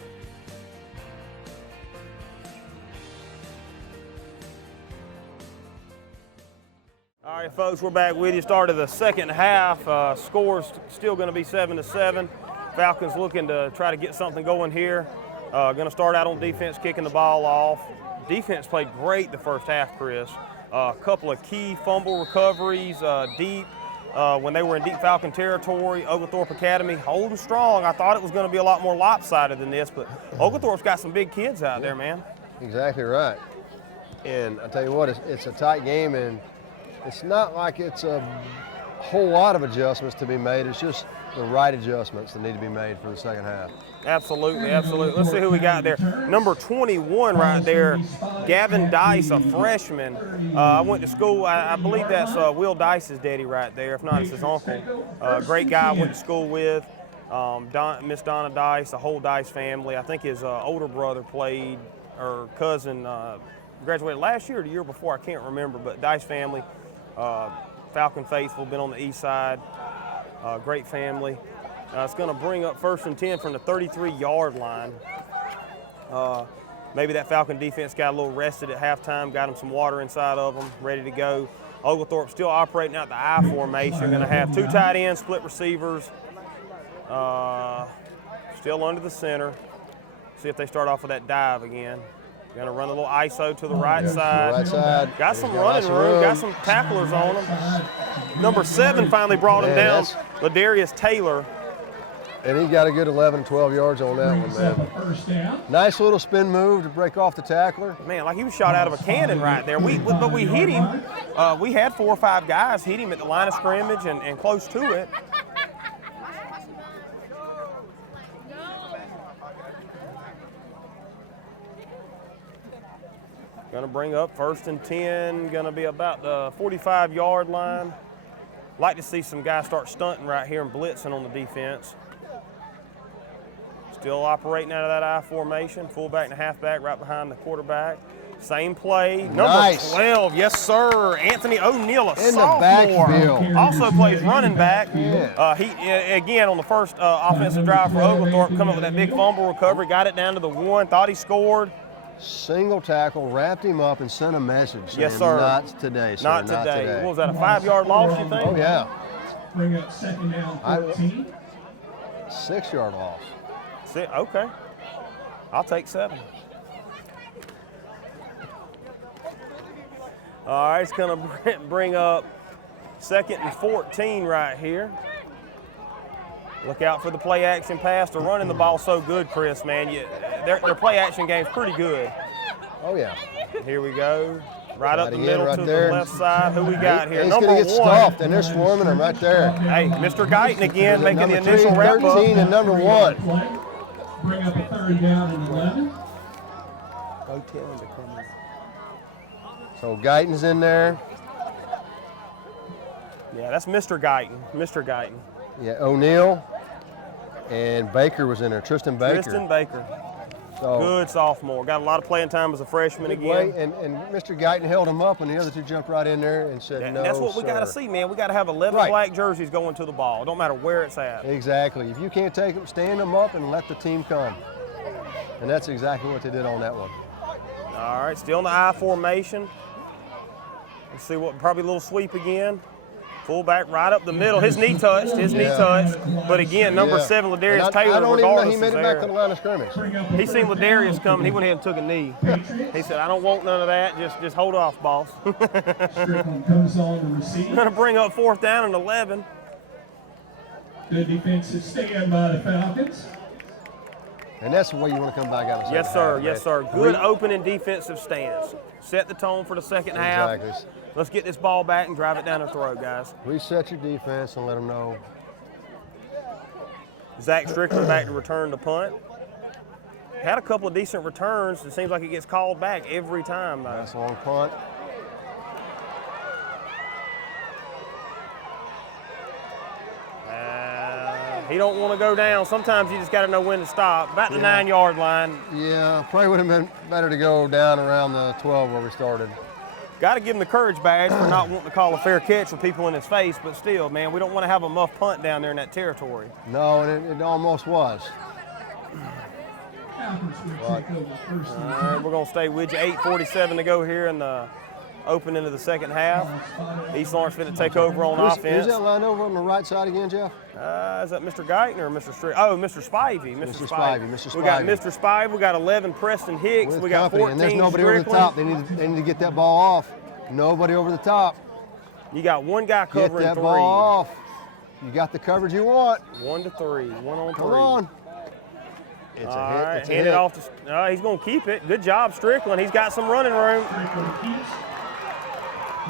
All right, folks, we're back with you. Start of the second half. Score's still going to be 7-7. Falcons looking to try to get something going here. Going to start out on defense, kicking the ball off. Defense played great the first half, Chris. A couple of key fumble recoveries deep when they were in deep Falcon territory. Oglethorpe Academy holding strong. I thought it was going to be a lot more lopsided than this, but Oglethorpe's got some big kids out there, man. Exactly right. And I tell you what, it's a tight game, and it's not like it's a whole lot of adjustments to be made. It's just the right adjustments that need to be made for the second half. Absolutely, absolutely. Let's see who we got there. Number 21 right there, Gavin Dice, a freshman. I went to school, I believe that's Will Dice's daddy right there. If not, it's his uncle. Great guy I went to school with. Miss Donna Dice, the whole Dice family. I think his older brother played, or cousin graduated last year or the year before, I can't remember, but Dice family. Falcon faithful, been on the east side. Great family. It's going to bring up 1st and 10 from the 33-yard line. Maybe that Falcon defense got a little rested at halftime, got them some water inside of them, ready to go. Oglethorpe still operating out the I formation. Going to have 2 tight ends, split receivers. Still under the center. See if they start off with that dive again. Going to run a little ISO to the right side. Right side. Got some running room. Got some tacklers on them. Number 7 finally brought him down. Ladarius Taylor. And he got a good 11, 12 yards on that one, man. Nice little spin move to break off the tackler. Man, like he was shot out of a cannon right there. But we hit him. We had 4 or 5 guys hit him at the line of scrimmage and close to it. Going to bring up 1st and 10, going to be about the 45-yard line. Like to see some guys start stunting right here and blitzing on the defense. Still operating out of that I formation, fullback and a halfback right behind the quarterback. Same play. Number 12, yes sir, Anthony O'Neill, a sophomore. Also plays running back. He again on the first offensive drive for Oglethorpe, come up with that big fumble recovery, got it down to the 1, thought he scored. Single tackle, wrapped him up and sent a message. Yes, sir. Not today, sir. Not today. What was that, a 5-yard loss, you think? Oh, yeah. Bring up 2nd down, 13. 6-yard loss. Okay. I'll take 7. All right, it's going to bring up 2nd and 14 right here. Look out for the play action pass. They're running the ball so good, Chris, man. Their play action game's pretty good. Oh, yeah. Here we go. Right up the middle to the left side. Who we got here? He's Number going to get 1. stuffed, and they're swarming him right there. Hey, Mr. Guyton again making the initial number wrap up. 13 and number 1. Bring up a 3rd down and 11. So Guyton's in there. Yeah, that's Mr. Guyton. Mr. Guyton. Yeah, O'Neill and Baker was in there. Tristan Baker. Tristan Baker. So, good sophomore. Got a lot of playing time as a freshman again. And Mr. Guyton held him up, and the other 2 jumped right in there and said, no, that's what we got to see, man. We got to have 11 black jerseys going to the ball. It don't matter where it's at. Exactly. If you can't take them, stand them up and let the team come. And that's exactly what they did on that one. All right, still in the I formation. Let's see what, probably a little sweep again. Fullback right up the middle. His knee touched. But again, number 7, Ladarius Taylor, I don't even know he made it it back to the line of scrimmage. He seen Ladarius coming. He went ahead and took a knee. He said, I don't want none of that. Just hold off, boss. Strickland comes on to receive. Going to bring up 4th down and 11. Good defensive stand by the Falcons. And that's the way you want to come back out. Yes, sir. Yes, sir. Good opening defensive stance. Set the tone for the second half. Let's get this ball back and drive it down the throat, guys. Reset your defense and let them know. Zach Strickland back to return the punt. Had a couple of decent returns. It seems like it gets called back every time, though. That's a long punt. He don't want to go down. Sometimes you just got to know when to stop. About the 9-yard line. Yeah, probably would have been better to go down around the 12 where we started. Got to give him the courage badge for not wanting to call a fair catch with people in his face, but still, man, we don't want to have a muff punt down there in that territory. No, and it almost was. All right, we're going to stay with you. 8:47 to go here in the opening of the second half. East Lawrence finna take over on offense. Who's that line over on the right side again, Jeff? Is that Mr. Guyton or Mr. Strick? Oh, Mr. Spivey. Mr. Spivey. We got Mr. Spivey. We got 11 Preston Hicks. We got 14 and there's nobody Strickland. over the top. They need to get that ball off. Nobody over the top. You got one guy covering three. Get that ball off. You got the coverage you want. 1 to 3. 1 on 3. Come on. It's All a hit. right, It's a hand hit. it off to. He's going to keep it. Good job, Strickland. He's got some running room.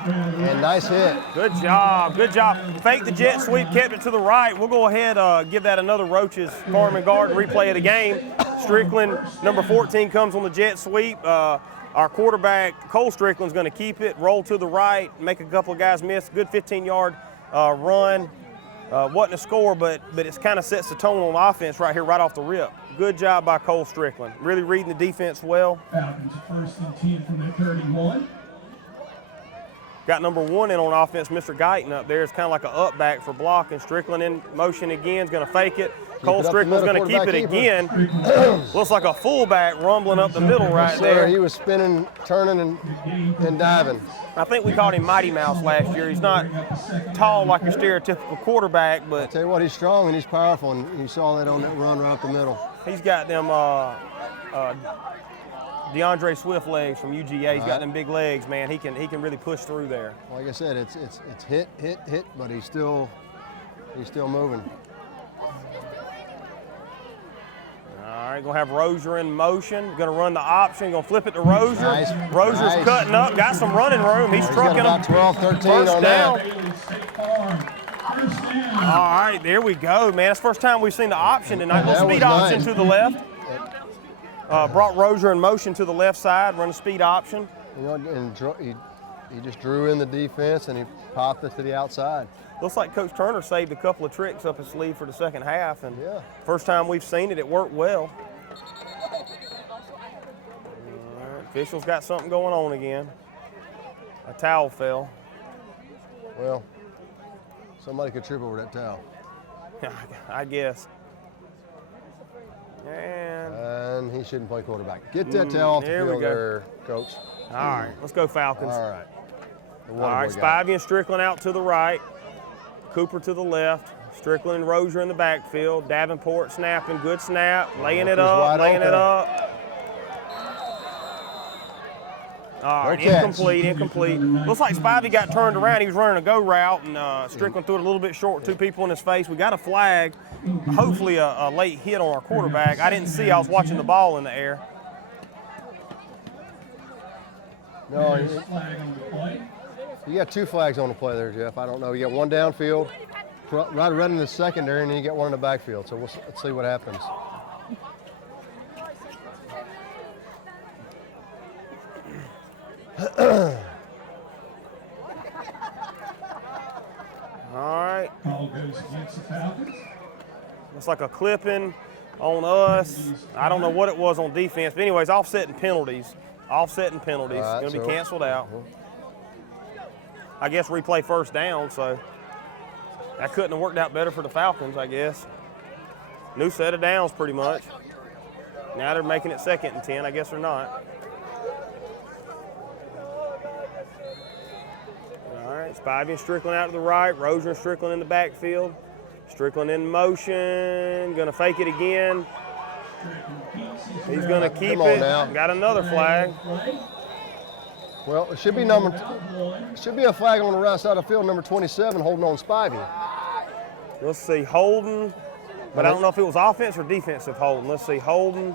And nice hit. Good job. Good job. Fake the jet sweep, kept it to the right. We'll go ahead, give that another Roaches Farm and Garden replay of the game. Strickland, number 14, comes on the jet sweep. Our quarterback, Cole Strickland's going to keep it, roll to the right, make a couple of guys miss. Good 15-yard run. Wasn't a score, but it kind of sets the tone on offense right here, right off the rip. Good job by Cole Strickland. Really reading the defense well. Falcons first and 10 from the 31. Got number 1 in on offense, Mr. Guyton up there. It's kind of like an up back for blocking. Strickland in motion again, is going to fake it. Cole Strickland's going to keep it again. Looks like a fullback rumbling up the middle right there. He was spinning, turning, and diving. I think we called him Mighty Mouse last year. He's not tall like your stereotypical quarterback, but I tell you what, he's strong and he's powerful, and you saw that on that run right up the middle. He's got them DeAndre Swift legs from UGA. He's got them big legs, man. He can really push through there. Like I said, it's hit, but he's still moving. All right, gonna have Rozier in motion. Gonna run the option. Gonna flip it to Rozier. Nice. Rozier's cutting up. Got some running room. He's trucking him. Got about 12, 13 First on down. that. All right, there we go, man. It's the first time we've seen the option tonight. Little speed option to the left. Brought Rozier in motion to the left side. Run a speed option. You know, and he just drew in the defense and he popped it to the outside. Looks like Coach Turner saved a couple of tricks up his sleeve for the second half, and first time we've seen it, it worked well. All right, officials got something going on again. A towel fell. Well, somebody could trip over that towel. I guess. And he shouldn't play quarterback. Get that towel off the field there, Coach. All right, let's go Falcons. All right. All right, Spivey and Strickland out to the right. Cooper to the left. Strickland and Rozier in the backfield. Davenport snapping, good snap. Laying it up, laying it up. All right, incomplete. Looks like Spivey got turned around. He was running a go route, and Strickland threw it a little bit short. 2 people in his face. We got a flag. Hopefully a late hit on our quarterback. I didn't see. I was watching the ball in the air. No, you got 2 flags on the play there, Jeff. I don't know. You got one downfield, right in the secondary, and then you get one in the backfield. So let's see what happens. All right. Call goes against the Falcons. Looks like a clipping on us. I don't know what it was on defense. But anyways, offsetting penalties. Offsetting penalties. Right, going to be canceled out. I guess replay first down, so that couldn't have worked out better for the Falcons, I guess. New set of downs pretty much. Now they're making it 2nd and 10. I guess they're not. All right, Spivey and Strickland out to the right. Rozier and Strickland in the backfield. Strickland in motion. Going to fake it again. He's going to keep it. Got another flag. Well, it should be a flag on the right side of the field, number 27, holding on Spivey. Let's see, holding, but I don't know if it was offense or defensive holding. Let's see, holding.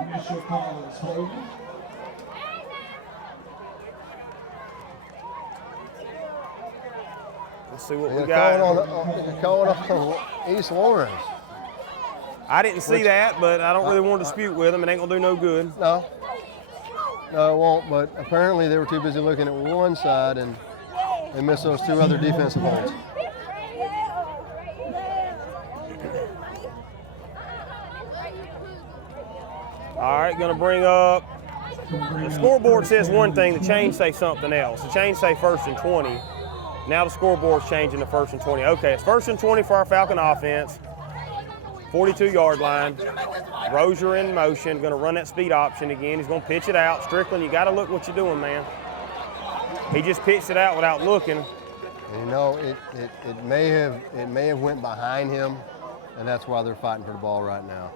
Initial call is holding. Let's see what we got. Calling on East Lawrence. I didn't see that, but I don't really want to dispute with them. It ain't going to do no good. No, it won't, but apparently they were too busy looking at one side and they missed those 2 other defensive holds. All right, going to bring up The scoreboard says one thing, the chains say something else. The chains say 1st and 20. Now the scoreboard's changing to 1st and 20. Okay, it's 1st and 20 for our Falcon offense. 42-yard line. Rozier in motion, going to run that speed option again. He's going to pitch it out. Strickland, you got to look what you're doing, man. He just pitched it out without looking. And you know, it may have went behind him, and that's why they're fighting for the ball right now.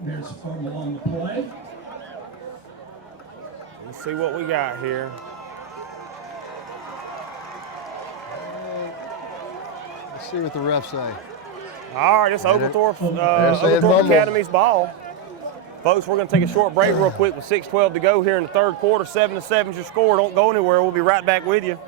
There's a fumble on the play. Let's see what we got here. Let's see what the refs say. All right, it's Oglethorpe Academy's ball. Folks, we're going to take a short break real quick with 6:12 to go here in the third quarter. 7-7 is your score. Don't go anywhere. We'll be right back with you.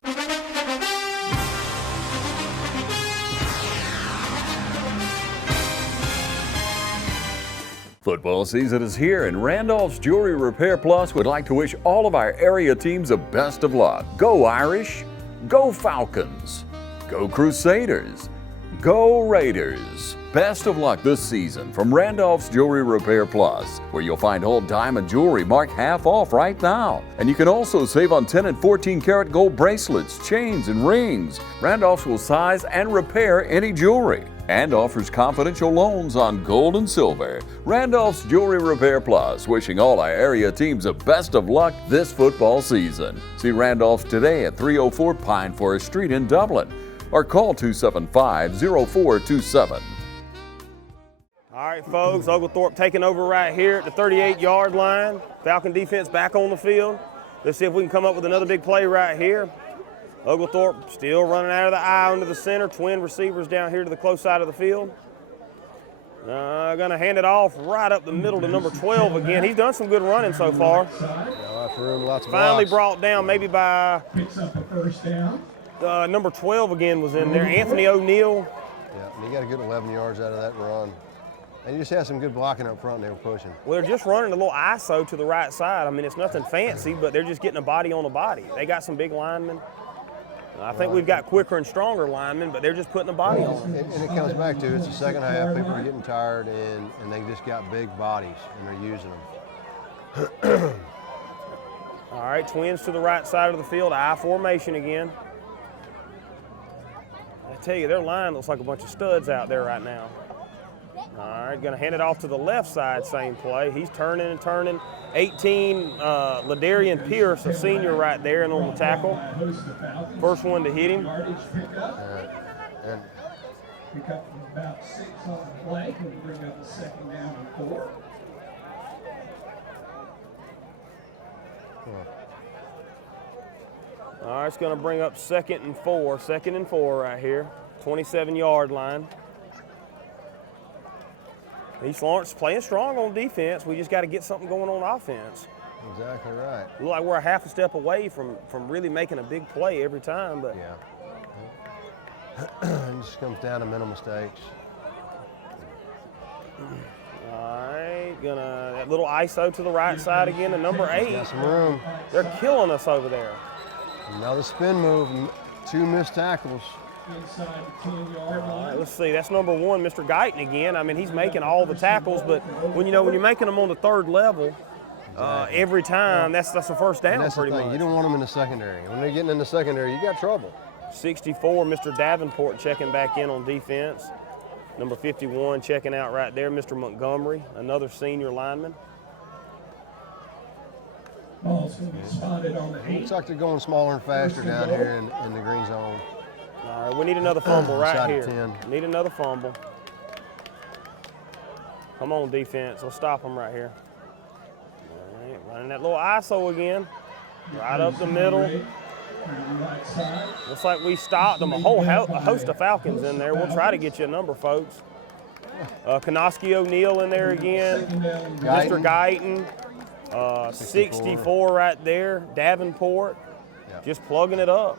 Football season is here, and Randolph's Jewelry Repair Plus would like to wish all of our area teams the best of luck. Go Irish, go Falcons, go Crusaders, go Raiders. Best of luck this season from Randolph's Jewelry Repair Plus, where you'll find old diamond jewelry marked half off right now. And you can also save on 10 and 14 karat gold bracelets, chains, and rings. Randolph's will size and repair any jewelry and offers confidential loans on gold and silver. Randolph's Jewelry Repair Plus, wishing all our area teams the best of luck this football season. See Randolph's today at 304 Pine Forest Street in Dublin, or call 275-0427. All right, folks, Oglethorpe taking over right here at the 38-yard line. Falcon defense back on the field. Let's see if we can come up with another big play right here. Oglethorpe still running out of the eye into the center. Twin receivers down here to the close side of the field. Going to hand it off right up the middle to number 12 again. He's done some good running so far. Lots of room, lots of Finally blocks. brought down maybe by number 12 again was in there. Anthony O'Neill. Yeah, and he got a good 11 yards out of that run. And you just had some good blocking up front, and they were pushing. Well, they're just running a little ISO to the right side. I mean, it's nothing fancy, but they're just getting a body on a body. They got some big linemen. I think we've got quicker and stronger linemen, but they're just putting a body on them. And it comes back to it's the second half. People are getting tired, and they just got big bodies, and they're using them. All right, Twins to the right side of the field, I formation again. I tell you, their line looks like a bunch of studs out there right now. All right, going to hand it off to the left side, same play. He's turning and turning. 18, Ladarian Pierce, a senior right there, and on the tackle. First one to hit him. And pick up about 6 on the play. We'll bring up a second down and 4. All right, it's going to bring up 2nd and 4. 2nd and 4 right here. 27-yard line. East Lawrence playing strong on defense. We just got to get something going on offense. Exactly right. Look like we're a half a step away from really making a big play every time, but yeah. It just comes down to mental mistakes. All right, that little ISO to the right side again, to number 8. Got some room. They're killing us over there. Another spin move, 2 missed tackles. All right, let's see. That's number 1, Mr. Guyton again. I mean, he's making all the tackles, but when you're making them on the 3rd level, every time, that's a first down pretty much. You don't want them in the secondary. When they're getting in the secondary, you got trouble. 64, Mr. Davenport checking back in on defense. Number 51 checking out right there, Mr. Montgomery, another senior lineman. Ball's going to be spotted on the 8. Looks like they're going smaller and faster down here in the green zone. All right, we need another fumble right here. 10. Need another fumble. Come on, defense. Let's stop them right here. All right, running that little ISO again. Right up the middle. Looks like we stopped them. A host of Falcons in there. We'll try to get you a number, folks. Kanoski O'Neill in there again. Mr. Guyton. 64 right there. Davenport. Just plugging it up.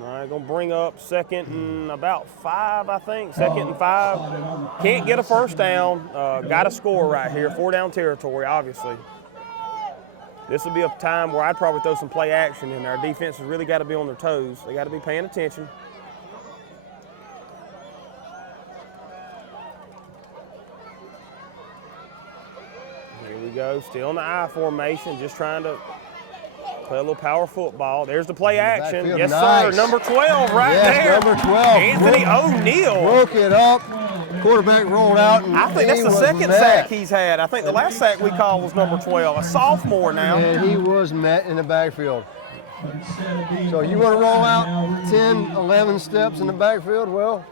All right, going to bring up 2nd and about 5, I think. 2nd and 5. Can't get a first down. Got to score right here. 4-down territory, obviously. This will be a time where I'd probably throw some play action in there. Our defense has really got to be on their toes. They got to be paying attention. go. Still in the I formation, just trying to play a little power football. There's the play action. Backfield, Yes, nice. sir. Number 12 right there. Number 12. Anthony O'Neal. Broke it up. Quarterback rolled out. And I think that's the second sack he's had. I think the last sack we called was number 12. A sophomore now. And he was met in the backfield. So you want to roll out 10, 11 steps in the backfield? Well,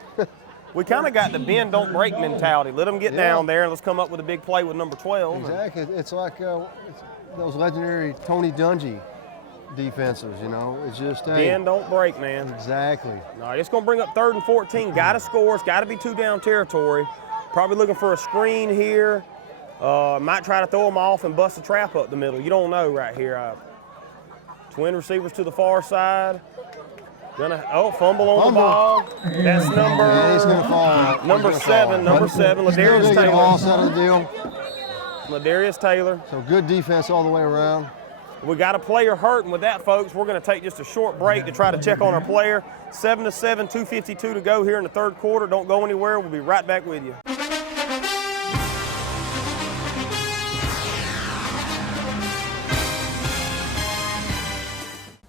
we kind of got the bend, don't break mentality. Let them get down there and let's come up with a big play with number 12. Exactly. It's like those legendary Tony Dungy defenses, you know. It's just bend, don't break, man. Exactly. All right, it's going to bring up 3rd and 14. Got to score. It's got to be 2-down territory. Probably looking for a screen here. Might try to throw them off and bust a trap up the middle. You don't know right here. Twin receivers to the far side. Fumble on the ball. That's he's gonna fall. Number 7. Ladarius Taylor. Loss out of the deal. Ladarius Taylor. So good defense all the way around. We got a player hurt, and with that, folks, we're going to take just a short break to try to check on our player. 7-7, 2:52 to go here in the 3rd quarter. Don't go anywhere. We'll be right back with you.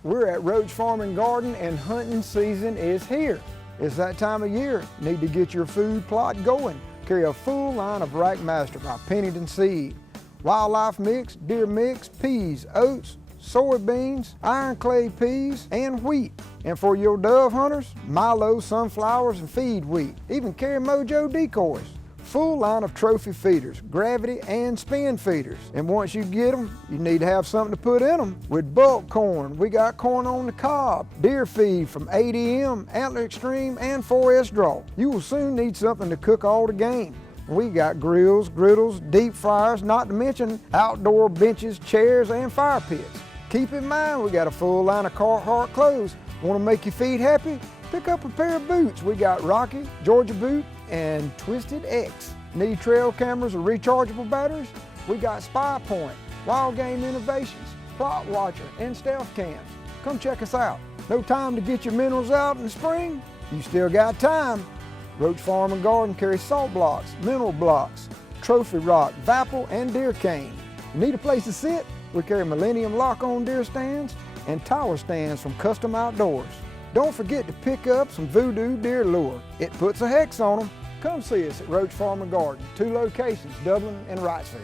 We're at Roach Farm and Garden, and hunting season is here. It's that time of year. Need to get your food plot going. Carry a full line of Rack Master by Pennington Seed. Wildlife mix, deer mix, peas, oats, soybeans, iron clay peas, and wheat. And for your dove hunters, Milo, sunflowers, and feed wheat. Even carry Mojo decoys. Full line of trophy feeders, gravity and spin feeders. And once you get them, you need to have something to put in them. With bulk corn, we got corn on the cob, deer feed from ADM, Antler Extreme, and 4S Draw. You will soon need something to cook all the game. We got grills, griddles, deep fryers, not to mention outdoor benches, chairs, and fire pits. Keep in mind, we got a full line of Carhartt clothes. Want to make your feet happy? Pick up a pair of boots. We got Rocky, Georgia Boot, and Twisted X. Need trail cameras or rechargeable batteries? We got Spy Point, Wild Game Innovations, Plot Watcher, and Stealth Cams. Come check us out. No time to get your minerals out in the spring? You still got time. Roach Farm and Garden carries salt blocks, mineral blocks, trophy rock, Vapple, and deer cane. Need a place to sit? We carry Millennium lock-on deer stands and tower stands from Custom Outdoors. Don't forget to pick up some Voodoo deer lure. It puts a hex on them. Come see us at Roach Farm and Garden, 2 locations, Dublin and Wrightsville.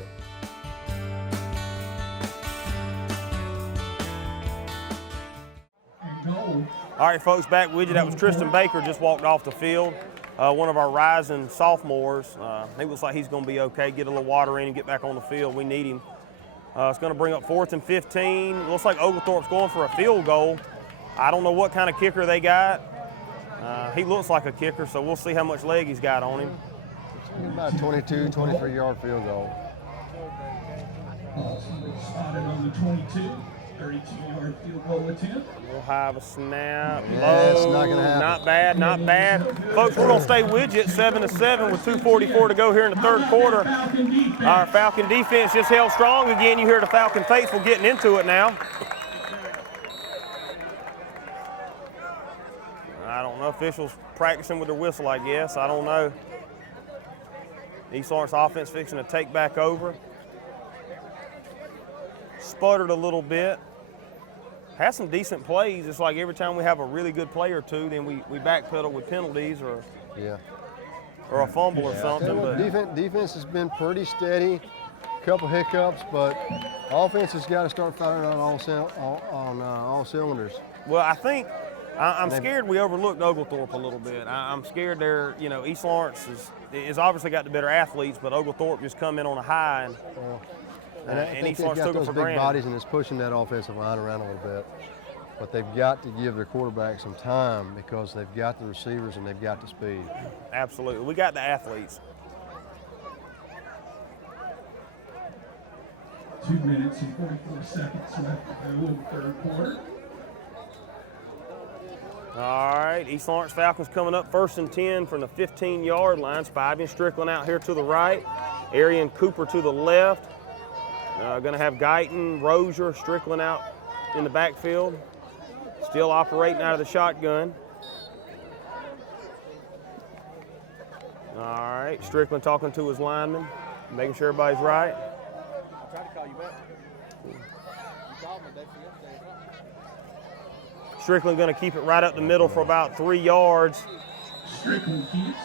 All right, folks, back with you. That was Tristan Baker, just walked off the field. One of our rising sophomores. He looks like he's going to be okay. Get a little water in and get back on the field. We need him. It's going to bring up 4th and 15. Looks like Oglethorpe's going for a field goal. I don't know what kind of kicker they got. He looks like a kicker, so we'll see how much leg he's got on him. About a 22, 23-yard field goal. Spotted on the 22, 32-yard field goal attempt. We'll have a snap. Yeah, it's low. not gonna happen. Not bad, not bad. Folks, we're going to stay with you at 7-7 with 2:44 to go here in the 3rd quarter. Our Falcon defense just held strong. Again, you hear the Falcon faithful getting into it now. I don't know, officials practicing with their whistle, I guess. I don't know. East Lawrence offense fixing to take back over. Sputtered a little bit. Had some decent plays. It's like every time we have a really good play or two, then we backpedal with penalties or a fumble or something. But defense has been pretty steady. Couple hiccups, but offense has got to start firing on all cylinders. Well, I think I'm scared we overlooked Oglethorpe a little bit. I'm scared they're, East Lawrence is obviously got the better athletes, but Oglethorpe just come in on a high and I think East they've Lawrence got took it those for big granted. bodies and it's pushing that offensive line around a little bit. But they've got to give their quarterback some time because they've got the receivers and they've got the speed. Absolutely. We got the athletes. 2 minutes and 44 seconds left to go in the 3rd quarter. All right, East Lawrence Falcons coming up 1st and 10 from the 15-yard line. Spivey Strickland out here to the right. Arian Cooper to the left. Going to have Guyton, Rozier, Strickland out in the backfield. Still operating out of the shotgun. All right, Strickland talking to his lineman, making sure everybody's right. Strickland going to keep it right up the middle for about 3 yards. Strickland keeps.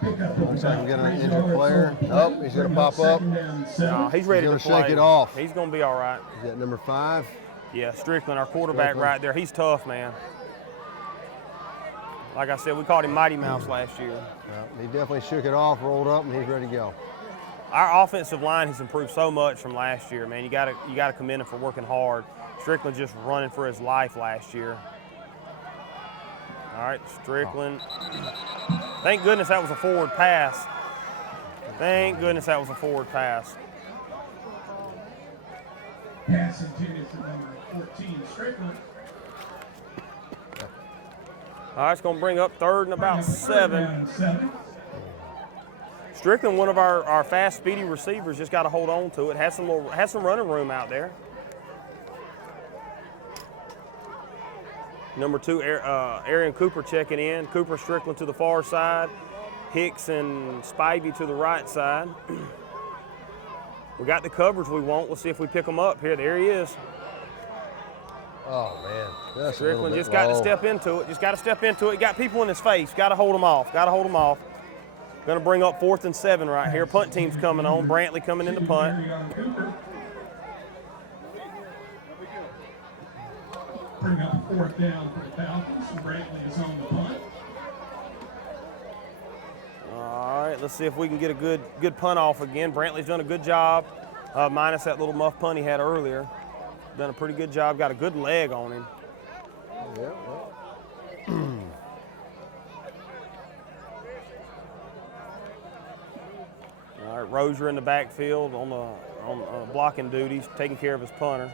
Looks like we get an injured player. Nope, he's going to pop up. No, he's ready to play. Shake it off. He's going to be all right. Is that number 5? Yeah, Strickland, our quarterback right there. He's tough, man. Like I said, we called him Mighty Mouse last year. He definitely shook it off, rolled up, and he's ready to go. Our offensive line has improved so much from last year, man. You gotta commend him for working hard. Strickland just running for his life last year. All right, Strickland. Thank goodness that was a forward pass. Thank goodness that was a forward pass. Pass intended for number 14, Strickland. All right, it's going to bring up 3rd and about 7. Strickland, one of our fast, speedy receivers, just got to hold on to it. Has some running room out there. Number 2, Arian Cooper checking in. Cooper, Strickland to the far side. Hicks and Spivey to the right side. We got the coverage we want. Let's see if we pick him up here. There he is. Oh, man. That's Strickland just got to step into it. Just got to step into it. Got people in his face. Got to hold them off. Got to hold them off. Going to bring up 4th and 7 right here. Punt team's coming on. Brantley coming in to punt. Bring up 4th down for the Falcons. Brantley is on the punt. All right, let's see if we can get a good punt off again. Brantley's done a good job, minus that little muff punt he had earlier. Done a pretty good job. Got a good leg on him. All right, Rozier in the backfield on blocking duties, taking care of his punter.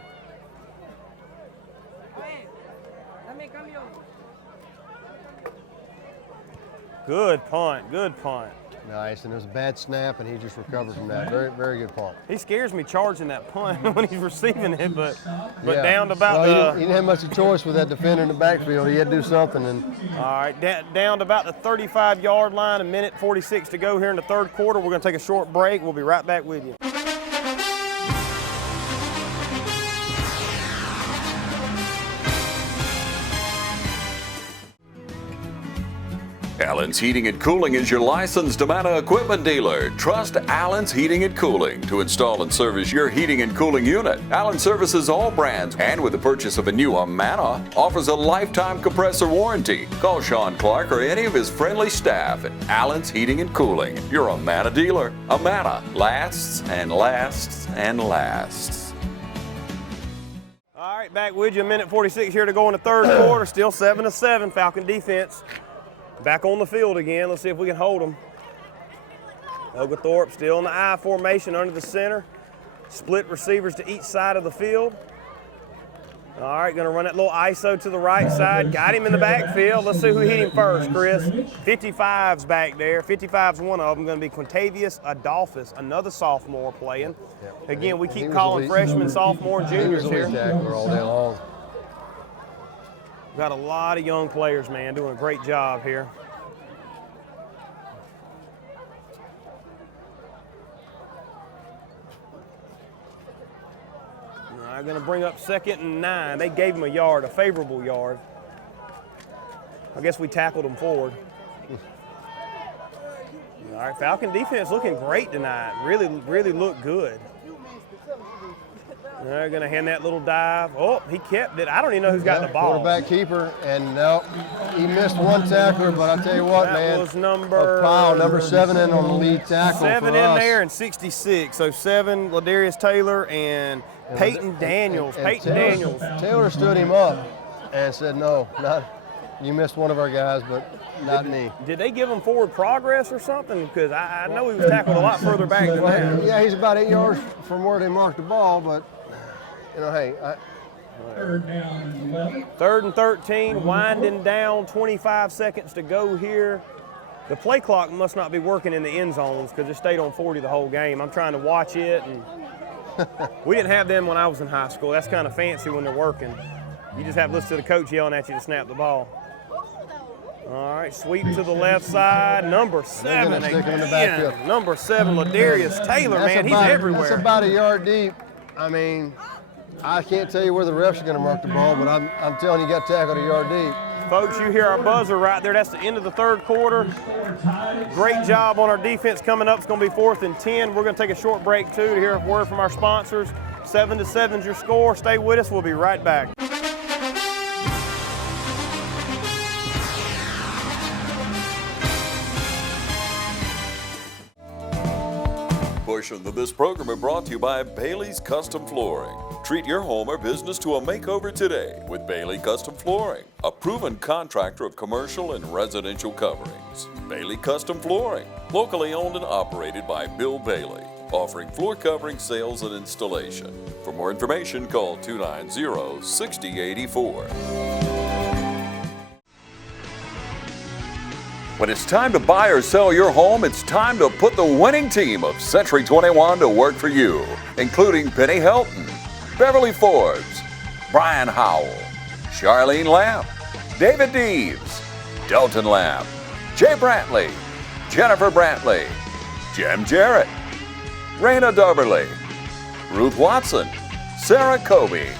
Good punt, good punt. Nice, and it was a bad snap, and he just recovered from that. Very, very good punt. He scares me charging that punt when he's receiving it, but Yeah. down to about he didn't have much of a choice with that defender in the backfield. He had to do something. And all right, down to about the 35-yard line, 1:46 to go here in the 3rd quarter. We're going to take a short break. We'll be right back with you. Allen's Heating and Cooling is your licensed Amana equipment dealer. Trust Allen's Heating and Cooling to install and service your heating and cooling unit. Allen services all brands, and with the purchase of a new Amana, offers a lifetime compressor warranty. Call Sean Clark or any of his friendly staff at Allen's Heating and Cooling, your Amana dealer. Amana lasts and lasts and lasts. All right, back with you. 1:46 here to go in the 3rd quarter. Still 7-7. Falcon defense back on the field again. Let's see if we can hold them. Oglethorpe still in the I formation under the center. Split receivers to each side of the field. All right, going to run that little ISO to the right side. Got him in the backfield. Let's see who hit him first, Chris. 55's back there. 55's one of them. Going to be Quintavious Adolphus, another sophomore playing. Again, we keep calling freshmen, sophomore, and juniors here. all day long. Got a lot of young players, man, doing a great job here. I'm going to bring up 2nd and 9. They gave him a yard, a favorable yard. I guess we tackled them forward. All right, Falcon defense looking great tonight. Really, really looked good. They're going to hand that little dive. Oh, he kept it. I don't even know who's got the ball. Quarterback keeper, and no, he missed one tackler, but I'll tell you what, that was number 7 in on the lead tackle 7 for in us. there and 66. So 7, Ladarius Taylor and Peyton Daniels. Taylor stood him up and said, no, you missed one of our guys, but not me. Did they give him forward progress or something? Because I know he was tackled a lot further back than that. Yeah, he's about 8 yards from where they marked the ball, but you know, hey. 3rd down and 11. 3rd and 13, winding down, 25 seconds to go here. The play clock must not be working in the end zones because it stayed on 40 the whole game. I'm trying to watch it, and we didn't have them when I was in high school. That's kind of fancy when they're working. You just have to listen to the coach yelling at you to snap the ball. All right, sweep to the left side. Number 7 stick him in the again. backfield. Number 7, Ladarius Taylor, man, he's everywhere. That's about a yard deep. I mean, I can't tell you where the refs are going to mark the ball, but I'm telling you, got tackled a yard deep. Folks, you hear our buzzer right there. That's the end of the third quarter. Great job on our defense. Coming up, it's going to be 4th and 10. We're going to take a short break, too, to hear a word from our sponsors. 7-7 is your score. Stay with us. We'll be right back. Portions of this program are brought to you by Bailey's Custom Flooring. Treat your home or business to a makeover today with Bailey Custom Flooring, a proven contractor of commercial and residential coverings. Bailey Custom Flooring, locally owned and operated by Bill Bailey, offering floor covering sales and installation. For more information, call 290-6084. When it's time to buy or sell your home, it's time to put the winning team of Century 21 to work for you, including Penny Helton, Beverly Forbes, Brian Howell, Charlene Lamb, David Deeves, Delton Lamb, Jay Brantley, Jennifer Brantley, Jim Jarrett, Raina Dubberly, Ruth Watson, Sarah Kobe,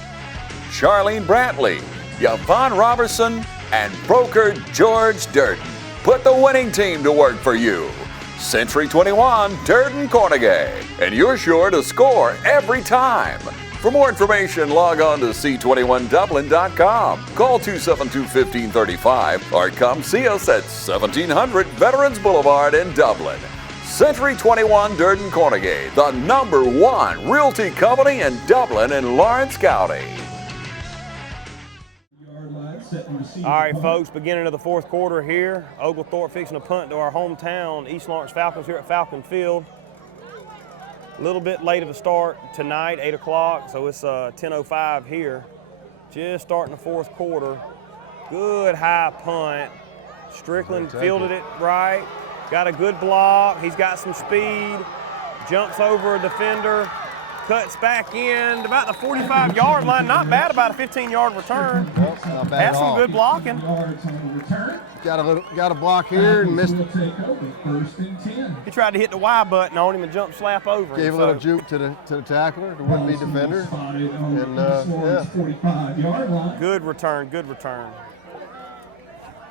Charlene Brantley, Yvonne Robertson, and broker George Durden. Put the winning team to work for you. Century 21, Durden Cornegay. And you're sure to score every time. For more information, log on to c21dublin.com. Call 272-1535 or come see us at 1700 Veterans Boulevard in Dublin. Century 21 Durden Cornegay, the #1 realty company in Dublin and Lawrence County. All right, folks, beginning of the fourth quarter here. Oglethorpe fixing to punt to our hometown East Lawrence Falcons here at Falcon Field. A little bit late of a start tonight, 8 o'clock, so it's 10:05 here. Just starting the fourth quarter. Good high punt. Strickland fielded it right. Got a good block. He's got some speed. Jumps over a defender. Cuts back in to about the 45-yard line. Not bad, about a 15-yard return. Nope, not bad Had some good blocking. Got a block here and missed it. He tried to hit the Y button on him and jumped slap over him. Gave a little juke to the tackler, the would-be defender. And yeah. Good return, good return.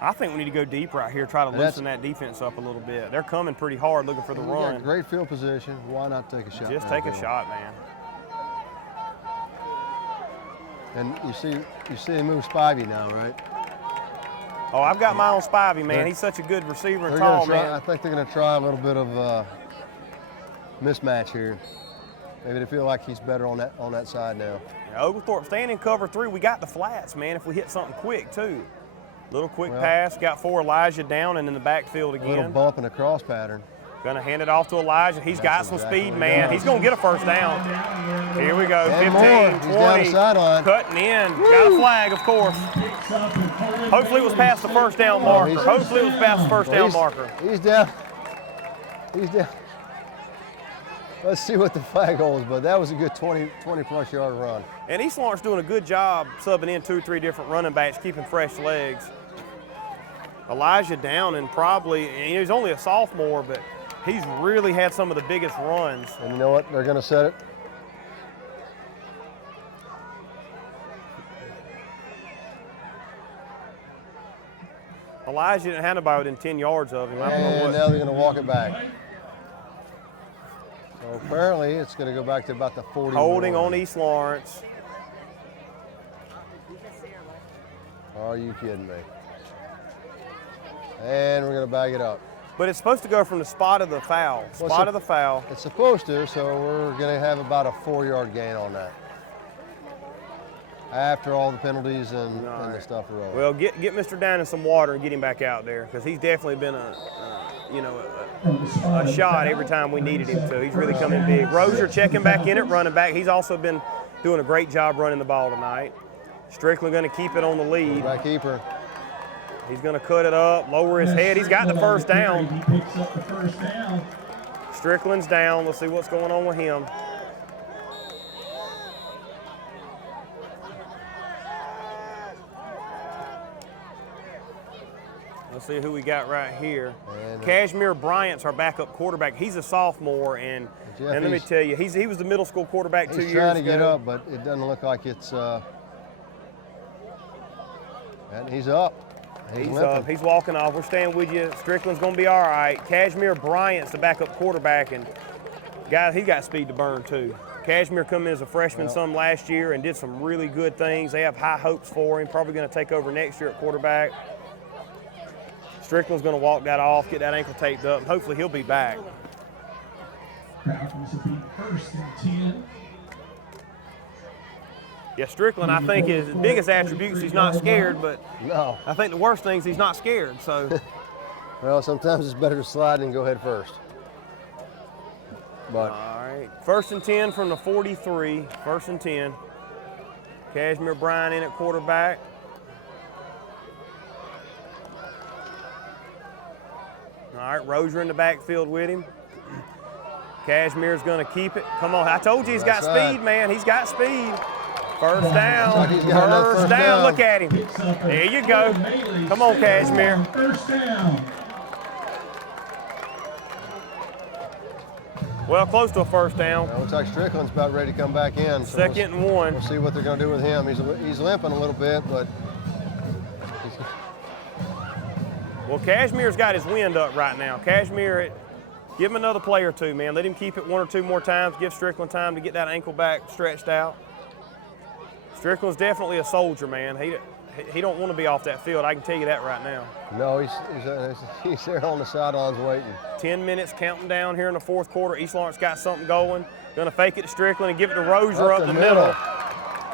I think we need to go deep right here, try to loosen that defense up a little bit. They're coming pretty hard looking for the run. Got great field position. Why not take a shot? Just take a shot, man. And you see him move Spivey now, right? Oh, I've got my own Spivey, man. He's such a good receiver and tall, man. I think they're going to try a little bit of mismatch here. Maybe they feel like he's better on that side now. Yeah, Oglethorpe staying in cover 3. We got the flats, man, if we hit something quick, too. Little quick pass, got 4 Elijah down and in the backfield again. A little bump in the cross pattern. Gonna hand it off to Elijah. He's got some speed, man. He's gonna get a first down. Here we go, 15, 20, cutting in. Got a flag, of course. Hopefully it was past the first down marker. Hopefully it was past the first down marker. He's down. He's down. Let's see what the flag holds, but that was a good 20-plus yard run. And East Lawrence doing a good job subbing in 2 or 3 different running backs, keeping fresh legs. Elijah down and probably, and he's only a sophomore, but he's really had some of the biggest runs. And you know what? They're going to set it. Elijah didn't have nobody within 10 yards of him. I don't know what. And now they're going to walk it back. So apparently it's going to go back to about the 40. Holding on East Lawrence. Are you kidding me? And we're going to bag it up. But it's supposed to go from the spot of the foul. Spot of the foul. It's supposed to, so we're going to have about a 4-yard gain on that. After all the penalties and the stuff are over. Well, get Mr. Downing some water and get him back out there, because he's definitely been a shot every time we needed him to. He's really coming big. Rozier checking back in at running back. He's also been doing a great job running the ball tonight. Strickland going to keep it on the lead. Back keeper. He's going to cut it up, lower his head. He's got the first down. He picks up the first down. Strickland's down. Let's see what's going on with him. Let's see who we got right here. Cashmere Bryant's our backup quarterback. He's a sophomore, and let me tell you, he was the middle school quarterback 2 years ago. He's trying to get up, but it doesn't look like it's. And he's up. He's up. He's walking off. We're staying with you. Strickland's going to be all right. Cashmere Bryant's the backup quarterback, and guys, he got speed to burn too. Cashmere come in as a freshman some last year and did some really good things. They have high hopes for him. Probably going to take over next year at quarterback. Strickland's going to walk that off, get that ankle taped up, and hopefully he'll be back. Falcons will be 1st and 10. Yeah, Strickland, I think his biggest attributes, he's not scared, but no. I think the worst thing is he's not scared. So, well, sometimes it's better to slide and go head first. But all right, 1st and 10 from the 43. 1st and 10. Cashmere Bryant in at quarterback. All right, Rozier in the backfield with him. Cashmere's going to keep it. Come on, I told you he's got speed, man. He's got speed. First down. First down. Look at him. There you go. Come on, Cashmere. First down. Well, close to a first down. Looks like Strickland's about ready to come back in. So 2nd and 1. We'll see what they're going to do with him. He's limping a little bit, but. Well, Cashmere's got his wind up right now. Cashmere, give him another play or two, man. Let him keep it 1 or 2 more times. Give Strickland time to get that ankle back stretched out. Strickland's definitely a soldier, man. He don't want to be off that field. I can tell you that right now. No, he's there on the sidelines waiting. 10 minutes counting down here in the 4th quarter. East Lawrence got something going. Going to fake it to Strickland and give it to Rozier up the middle.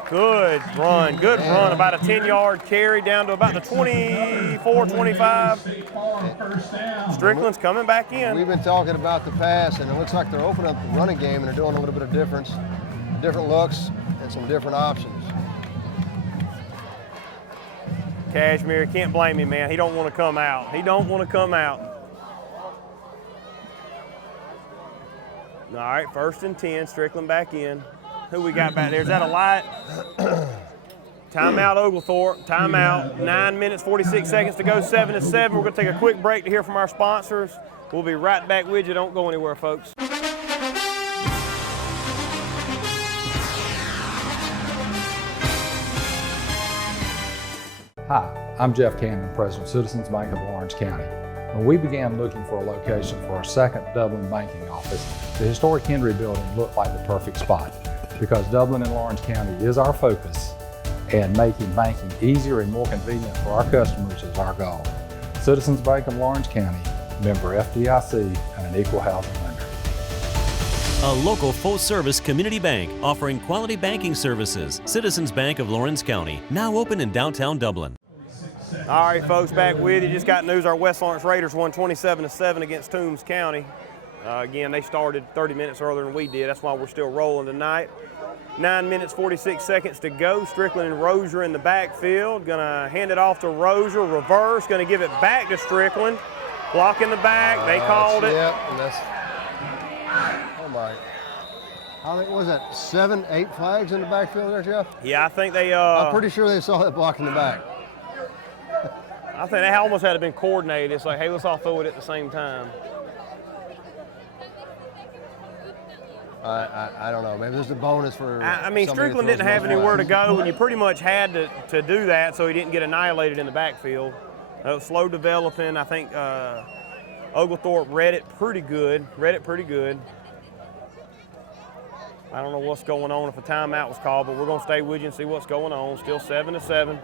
Good run. Good run. About a 10-yard carry down to about the 24, 25. Strickland's coming back in. We've been talking about the pass, and it looks like they're opening up the running game, and they're doing a little bit of different looks and some different options. Cashmere, can't blame him, man. He don't want to come out. He don't want to come out. All right, 1st and 10. Strickland back in. Who we got back there? Is that a light? Timeout, Oglethorpe. Timeout. 9 minutes, 46 seconds to go. 7-7. We're going to take a quick break to hear from our sponsors. We'll be right back with you. Don't go anywhere, folks. Hi, I'm Jeff Camden, President of Citizens Bank of Lawrence County. When we began looking for a location for our 2nd Dublin banking office, the historic Henry Building looked like the perfect spot because Dublin and Lawrence County is our focus, and making banking easier and more convenient for our customers is our goal. Citizens Bank of Lawrence County, member FDIC, and an equal housing lender. A local full-service community bank offering quality banking services. Citizens Bank of Lawrence County, now open in downtown Dublin. All right, folks, back with you. Just got news our West Lawrence Raiders won 27-7 against Toombs County. Again, they started 30 minutes earlier than we did. That's why we're still rolling tonight. 9 minutes, 46 seconds to go. Strickland and Rozier in the backfield. Gonna hand it off to Rozier, reverse, gonna give it back to Strickland. Block in the back, they called it. Yep, and that's, oh my. How many, was that 7, 8 flags in the backfield there, Jeff? Yeah, I think they, I'm pretty sure they saw that block in the back. I think they almost had to been coordinated. It's like, hey, let's all throw it at the same time. I don't know. Maybe there's a bonus for. I mean, Strickland didn't have anywhere to go, and you pretty much had to do that so he didn't get annihilated in the backfield. Slow developing. I think Oglethorpe read it pretty good. I don't know what's going on if a timeout was called, but we're going to stay with you and see what's going on. Still 7-7.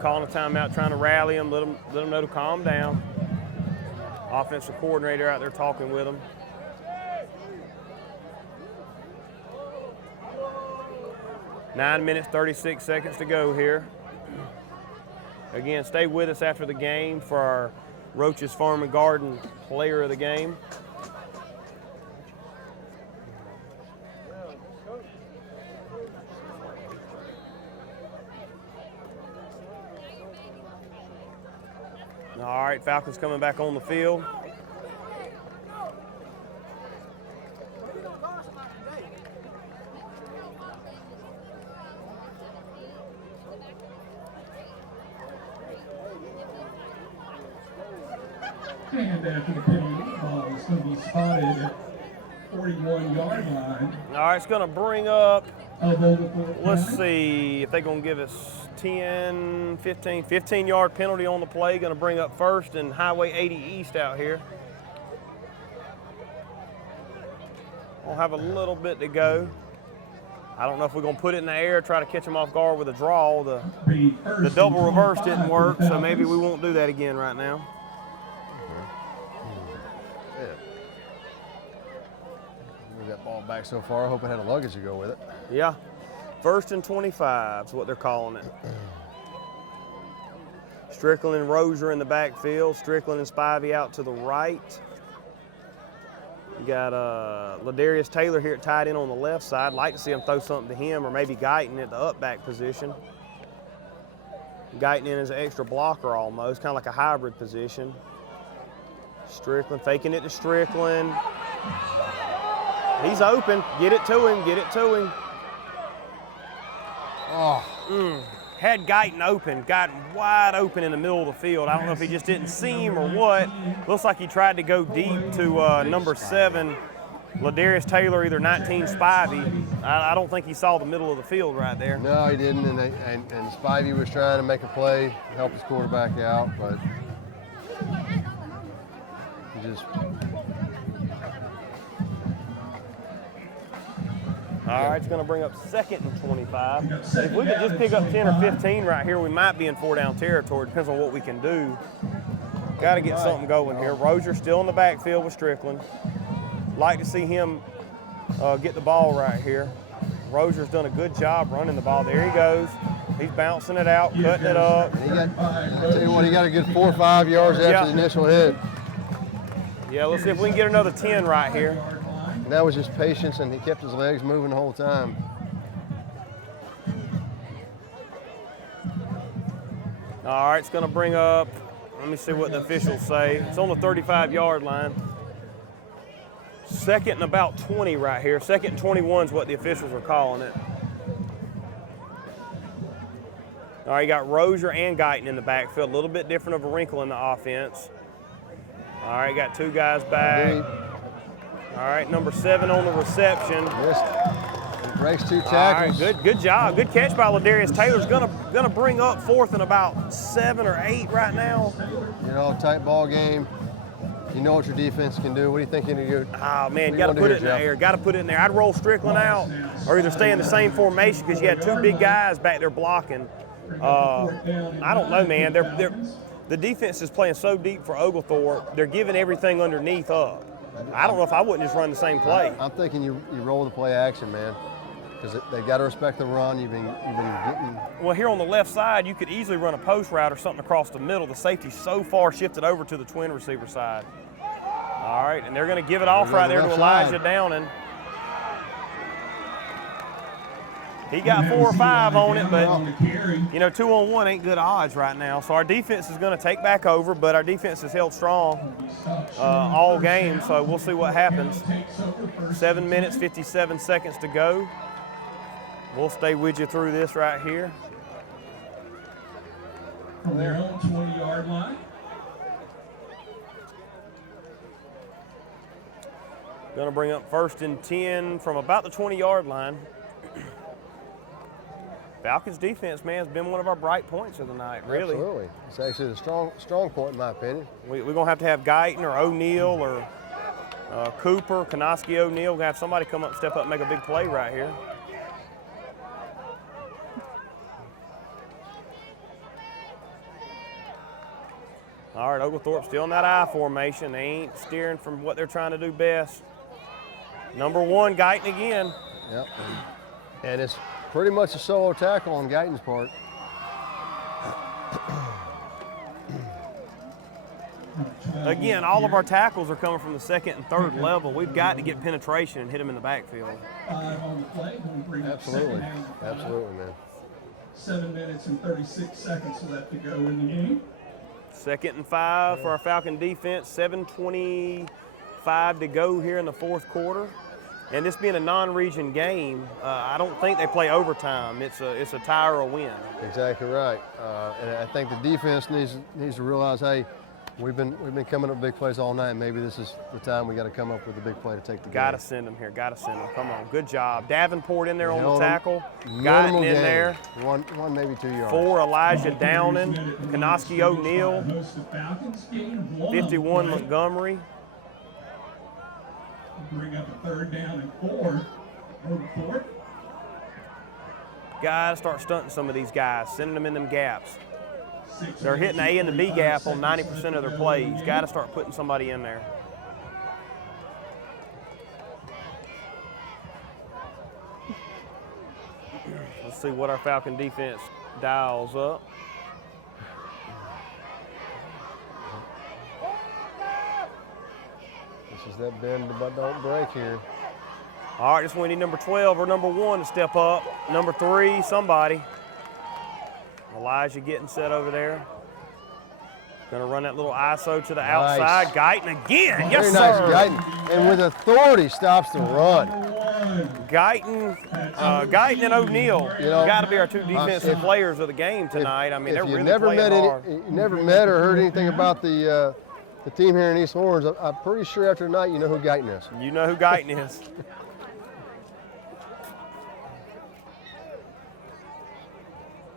Calling a timeout, trying to rally them, let them know to calm down. Offensive coordinator out there talking with them. Nine minutes, 36 seconds to go here. Again, stay with us after the game for our Roaches Farm and Garden Player of the Game. All right, Falcons coming back on the field. And after the penalty, the ball is going to be spotted at 41-yard line. All right, it's going to bring up, Of Oglethorpe let's County. see if they're going to give us 10, 15-yard penalty on the play. Going to bring up first and Highway 80 East out here. We'll have a little bit to go. I don't know if we're going to put it in the air, try to catch them off guard with a draw. The double reverse didn't work, so maybe we won't do that again right now. Move that ball back so far. I hope it had a luggage to go with it. Yeah, 1st and 25 is what they're calling it. Strickland and Rozier in the backfield. Strickland and Spivey out to the right. You got Ladarius Taylor here at tight end on the left side. Like to see him throw something to him, or maybe Guyton at the up back position. Guyton in as an extra blocker almost, kind of like a hybrid position. Strickland faking it to Strickland. He's open. Get it to him. Get it to him. Oh. Had Guyton open, Guyton wide open in the middle of the field. I don't know if he just didn't see him or what. Looks like he tried to go deep to number 7, Ladarius Taylor, either 19 Spivey. I don't think he saw the middle of the field right there. No, he didn't, and Spivey was trying to make a play, help his quarterback out, but he just... All right, it's going to bring up 2nd and 25. If we could just pick up 10 or 15 right here, we might be in 4-down territory. Depends on what we can do. Got to get something going here. Rozier still in the backfield with Strickland. Like to see him get the ball right here. Rozier's done a good job running the ball. There he goes. He's bouncing it out, cutting it up. I tell you what, he got a good 4 or 5 yards after the initial hit. Yeah, let's see if we can get another 10 right here. And that was just patience, and he kept his legs moving the whole time. All right, it's going to bring up, let me see what the officials say. It's on the 35-yard line. 2nd and about 20 right here. 2nd and 21 is what the officials are calling it. All right, you got Rozier and Guyton in the backfield. A little bit different of a wrinkle in the offense. All right, got 2 guys back. All right, number 7 on the reception. He breaks 2 tackles. All right, good job. Good catch by Ladarius Taylor's gonna bring up 4th and about 7 or 8 right now. You know, tight ball game. You know what your defense can do. What do you think you need to do? Oh, man, got to put it in the air. Got to put it in there. I'd roll Strickland out or either stay in the same formation because you had 2 big guys back there blocking. I don't know, man. The defense is playing so deep for Oglethorpe, they're giving everything underneath up. I don't know if I wouldn't just run the same play. I'm thinking you roll the play action, man, because they've got to respect the run. You've been getting. Well, here on the left side, you could easily run a post route or something across the middle. The safety's so far shifted over to the twin receiver side. All right, and they're going to give it off right there to Elijah Downing. He got 4 or 5 on it, but, you know, 2-on-1 ain't good odds right now. So our defense is going to take back over, but our defense has held strong all game, so we'll see what happens. 7 minutes, 57 seconds to go. We'll stay with you through this right here. From their own 20-yard line. Going to bring up 1st and 10 from about the 20-yard line. Falcons defense, man, has been one of our bright points of the night, really. Absolutely. It's actually a strong point in my opinion. We're going to have Guyton or O'Neal or Cooper, Konoski O'Neal. We're going to have somebody come up, step up, and make a big play right here. All right, Oglethorpe still in that I formation. They ain't steering from what they're trying to do best. Number 1, Guyton again. Yep. And it's pretty much a solo tackle on Guyton's part. Again, all of our tackles are coming from the 2nd and 3rd level. We've got to get penetration and hit them in the backfield. Absolutely. Absolutely, man. 7 minutes and 36 seconds left to go in the game. 2nd and 5 for our Falcon defense. 7:25 to go here in the 4th quarter. And this being a non-region game, I don't think they play overtime. It's a tie or a win. Exactly right. And I think the defense needs to realize, hey, We've been coming up with big plays all night. Maybe this is the time we got to come up with a big play to take the game. Got to send them here. Got to send them. Come on. Good job. Davenport in there on the tackle. Minimal Guyton in gain. there. One, maybe 2 yards. 4, Elijah Downing. Kanoski O'Neal. 51, Montgomery. Bring up a 3rd down and 4. Oglethorpe. Guys, start stunting some of these guys, sending them in them gaps. They're hitting the A and the B gap on 90% of their plays. Got to start putting somebody in there. Let's see what our Falcon defense dials up. This is that bend but don't break here. All right, this one we need number 12 or number 1 to step up. Number 3, somebody. Elijah getting set over there. Gonna run that little ISO to the outside. Guyton again. Yes, Very nice, sir. Guyton. And with authority stops the run. Guyton and O'Neal got to be our 2 defensive players of the game tonight. I mean, they're really playing hard. You never met or heard anything about the team here in East Orange, I'm pretty sure after tonight you know who Guyton is. You know who Guyton is.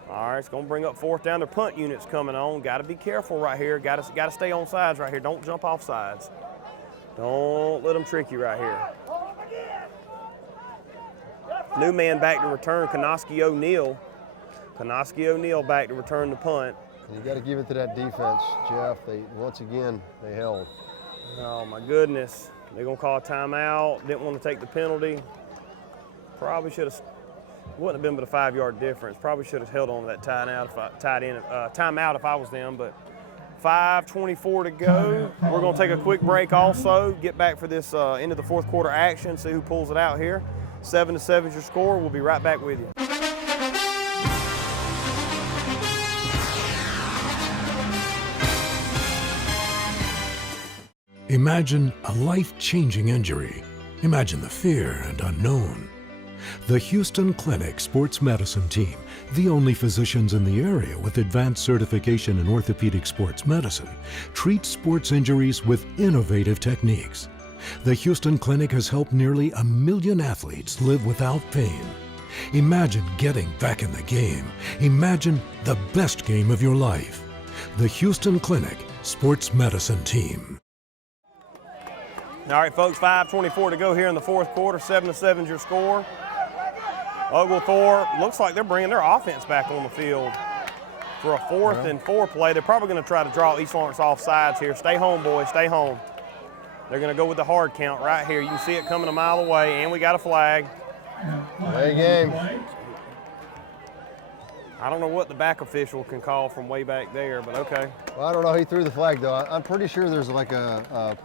All right, it's going to bring up 4th down. Their punt unit's coming on. Got to be careful right here. Got to stay on sides right here. Don't jump off sides. Don't let them trick you right here. New man back to return, Kanoski O'Neal. Kanoski O'Neal back to return the punt. You got to give it to that defense, Jeff. Once again, they held. Oh, my goodness. They're going to call a timeout. Didn't want to take the penalty. Probably should have. Wouldn't have been but a 5-yard difference. Probably should have held on to that timeout if I was them, but 5:24 to go. We're going to take a quick break also, get back for this end of the 4th quarter action, see who pulls it out here. 7-7 is your score. We'll be right back with you. Imagine a life-changing injury. Imagine the fear and unknown. The Houston Clinic Sports Medicine Team, the only physicians in the area with advanced certification in orthopedic sports medicine, treats sports injuries with innovative techniques. The Houston Clinic has helped nearly 1 million athletes live without pain. Imagine getting back in the game. Imagine the best game of your life. The Houston Clinic Sports Medicine Team. All right, folks, 5:24 to go here in the 4th quarter. 7-7 is your score. Oglethorpe looks like they're bringing their offense back on the field for a 4th and 4 play. They're probably going to try to draw East Lawrence off sides here. Stay home, boys, stay home. They're going to go with the hard count right here. You can see it coming a mile away, and we got a flag. Play game. I don't know what the back official can call from way back there, but okay. Well, I don't know. He threw the flag, though. I'm pretty sure there's like a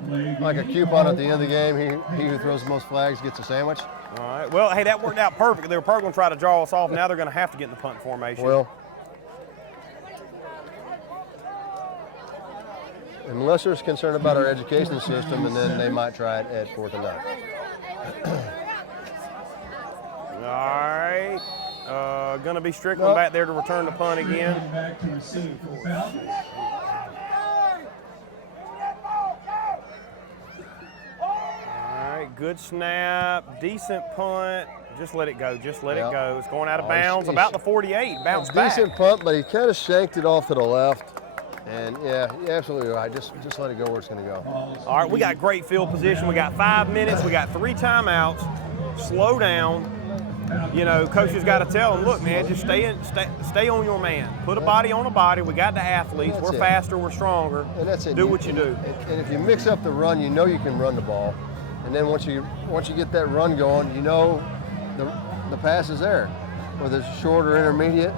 coupon at the end of the game. He who throws the most flags gets a sandwich. All right. Well, hey, that worked out perfect. They were probably going to try to draw us off. Now they're going to have to get in the punt formation. Well, unless there's concern about our education system, and then they might try it at 4th and 9. All right. Going to be Strickland back there to return the punt again. Back to receive for Falcons. Good snap, decent punt. Just let it go. Just let it go. It's going out of bounds. About the 48. Bounce back. Decent punt, but he kind of shanked it off to the left. And yeah, you're absolutely right. Just let it go where it's going to go. All right, we got great field position. We got 5 minutes. We got 3 timeouts. Slow down. You know, coaches got to tell them, look, man, just stay on your man. Put a body on a body. We got the athletes. We're faster. We're stronger. And that's it. Do what you do. And if you mix up the run, you know you can run the ball. And then once you get that run going, you know the pass is there, whether it's short or intermediate.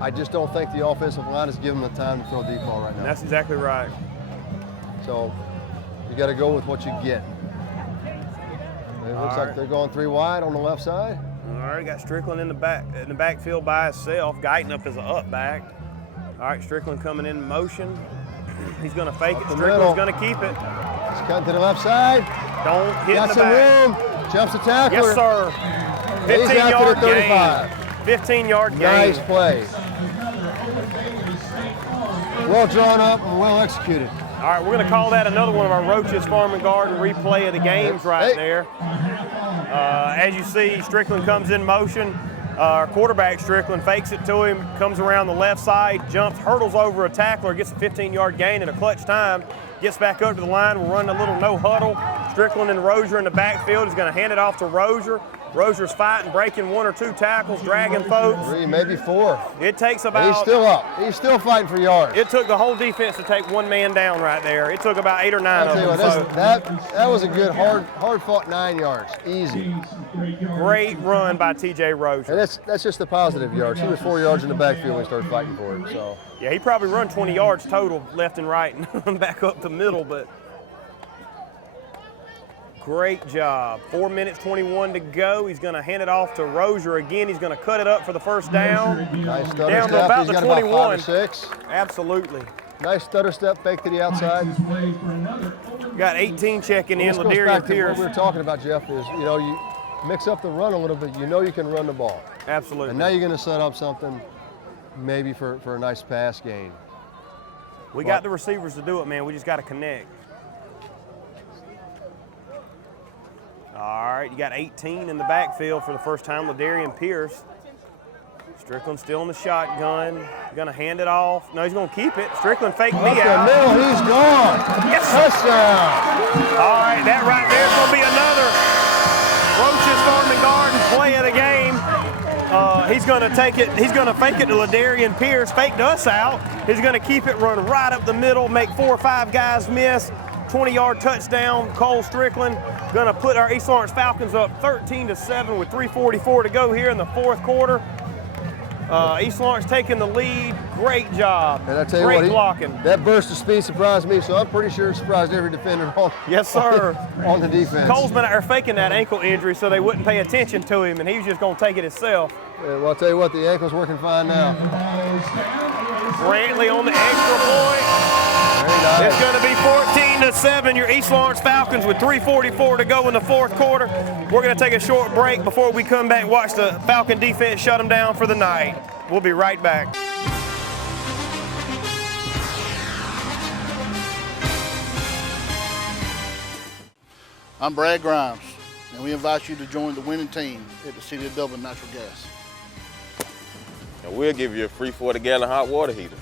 I just don't think the offensive line is giving them the time to throw deep ball right now. That's exactly right. So you got to go with what you get. It looks like they're going 3 wide on the left side. All right, got Strickland in the backfield by himself. Guyton up as an up back. All right, Strickland coming in motion. He's going to fake it. Strickland's going to keep it. He's cutting to the left side. Don't hit got in the some back. room. Jumps the tackler. Yes, sir. 15-yard gain. 15-yard gain. Nice play. Well drawn up and well executed. All right, we're going to call that another one of our Roaches Farm and Garden replay of the games right there. As you see, Strickland comes in motion. Our quarterback, Strickland, fakes it to him, comes around the left side, jumps, hurdles over a tackler, gets a 15-yard gain in a clutch time, gets back up to the line. We're running a little no huddle. Strickland and Rozier in the backfield. He's going to hand it off to Rozier. Rozier's fighting, breaking 1 or 2 tackles, dragging folks. 3, maybe 4. It takes about... He's still up. He's still fighting for yards. It took the whole defense to take 1 man down right there. It took about 8 or 9 of them. That was a good, hard-fought 9 yards. Easy. Great run by T.J. Rozier. And that's just the positive yards. He was 4 yards in the backfield when he started fighting for it. So. Yeah, he probably run 20 yards total left and right and back up the middle, but great job. 4 minutes, 21 to go. He's going to hand it off to Rozier again. He's going to cut it up for the first down. Nice stutter down step. to about He's the got 21. About 5 or 6. Absolutely. Nice stutter step, fake to the outside. Got 18 checking in. This goes Ladarian back to Pierce. what we were talking about, Jeff, is you mix up the run a little bit. You know you can run the ball. Absolutely. And now you're going to set up something maybe for a nice pass game. We got the receivers to do it, man. We just got to connect. All right, you got 18 in the backfield for the first time. Ladarian Pierce. Strickland still in the shotgun. Going to hand it off. No, he's going to keep it. Strickland faked me out. Middle, he's gone. Yes. Touchdown. All right, that right there is going to be another Roaches Farm and Garden play of the game. He's going to take it. He's going to fake it to Ladarian Pierce. Faked us out. He's going to keep it, run right up the middle, make 4 or 5 guys miss. 20-yard touchdown. Cole Strickland going to put our East Lawrence Falcons up 13-7 with 3:44 to go here in the 4th quarter. East Lawrence taking the lead. Great job. And I tell you Great what, blocking. That burst of speed surprised me, so I'm pretty sure it surprised every defender on, yes, sir. on the defense. Cole's been out there faking that ankle injury so they wouldn't pay attention to him, and he was just going to take it himself. Yeah, well, I'll tell you what, the ankle's working fine now. Brantley on the extra point. Nice. It's going to be 14-7. Your East Lawrence Falcons with 3:44 to go in the 4th quarter. We're going to take a short break before we come back and watch the Falcon defense shut them down for the night. We'll be right back. I'm Brad Grimes, and we invite you to join the winning team at the City of Dublin Natural Gas. And we'll give you a free 40-gallon hot water heater.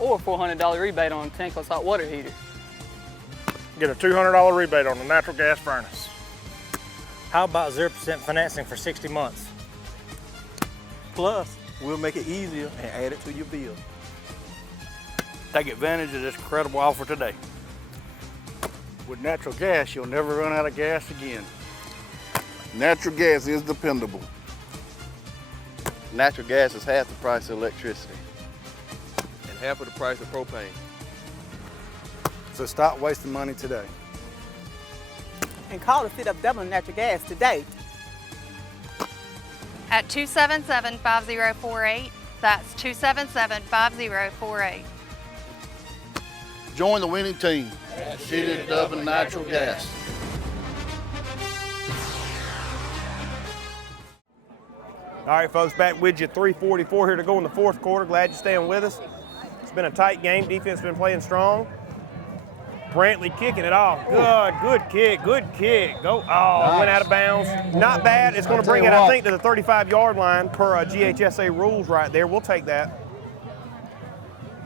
Or a $400 rebate on a tankless hot water heater. Get a $200 rebate on the natural gas furnace. How about 0% financing for 60 months? Plus, we'll make it easier and add it to your bill. Take advantage of this incredible offer today. With natural gas, you'll never run out of gas again. Natural gas is dependable. Natural gas is half the price of electricity and half of the price of propane. So stop wasting money today. And call the City of Dublin Natural Gas today. At 277-5048. That's 277-5048. Join the winning team at City of Dublin Natural Gas. All right, folks, back with you. 3:44 here to go in the 4th quarter. Glad you're staying with us. It's been a tight game. Defense been playing strong. Brantley kicking it off. Good kick. Go. Nice. Went out of bounds. Not bad. It's going to bring it, I think, to the 35-yard line per GHSA rules right there. We'll take that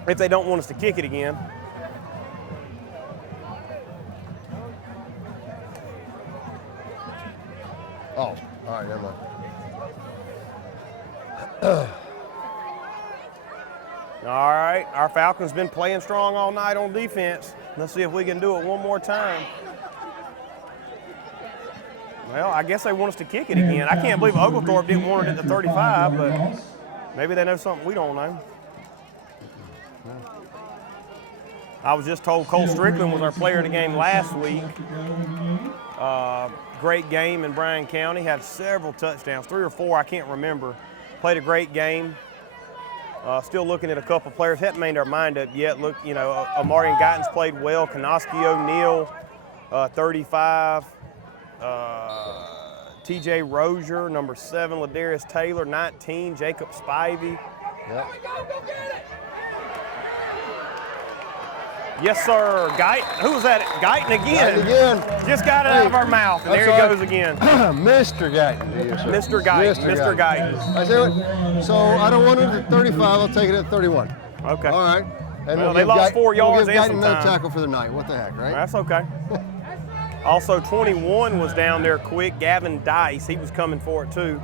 if they don't want us to kick it again. Oh, all right, never mind. All right, our Falcons been playing strong all night on defense. Let's see if we can do it one more time. Well, I guess they want us to kick it again. I can't believe Oglethorpe didn't want it at the 35, but maybe they know something we don't know. I was just told Cole Strickland was our player of the game last week. Great game in Bryan County, had several touchdowns, 3 or 4, I can't remember. Played a great game. Still looking at a couple players. Haven't made our mind up yet. Look, you know, Amarian Guyton's played well. Kanoski O'Neal, 35. TJ Rozier, number 7. Ladarius Taylor, 19. Jacob Spivey. Yep. Yes, sir. Guyton. Who was that? Guyton again. Guyton again. Just got it out of our mouth, and there he goes again. Mr. Guyton. Yes, Mr. Guyton. Mr. Guyton. I say what? So I don't want it at 35. I'll take it at 31. Okay. All right. And well, they lost 4 yards we'll and give some another time. tackle for the night. What the heck, right? That's okay. Also, 21 was down there quick. Gavin Dice, he was coming for it too.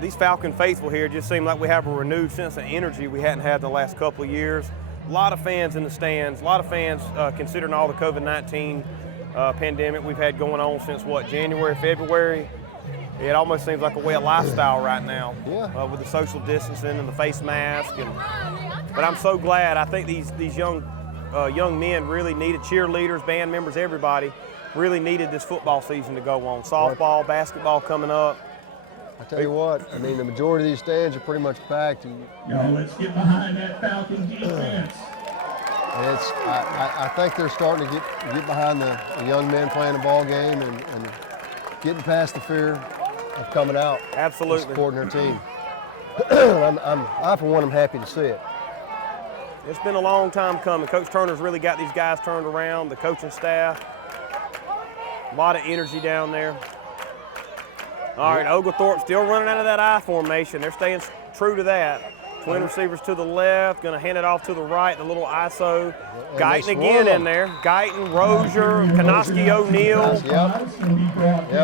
These Falcon faithful here just seem like we have a renewed sense of energy we hadn't had the last couple of years. A lot of fans in the stands, a lot of fans considering all the COVID-19 pandemic we've had going on since what, January, February. It almost seems like a way of lifestyle right now with the social distancing and the face mask. But I'm so glad. I think these young men really needed, cheerleaders, band members, everybody really needed this football season to go on. Softball, basketball coming up. I tell you what, I mean, the majority of these stands are pretty much packed. Y'all, let's get behind that Falcon defense. And I think they're starting to get behind the young men playing the ball game and getting past the fear of coming out. Absolutely. And supporting their team. I, for one, am happy to see it. It's been a long time coming. Coach Turner's really got these guys turned around, the coaching staff. A lot of energy down there. All right, Oglethorpe still running out of that I formation. They're staying true to that. Twin receivers to the left, going to hand it off to the right, the little ISO. Guyton again in there. Guyton, Rozier, Kanoski O'Neal,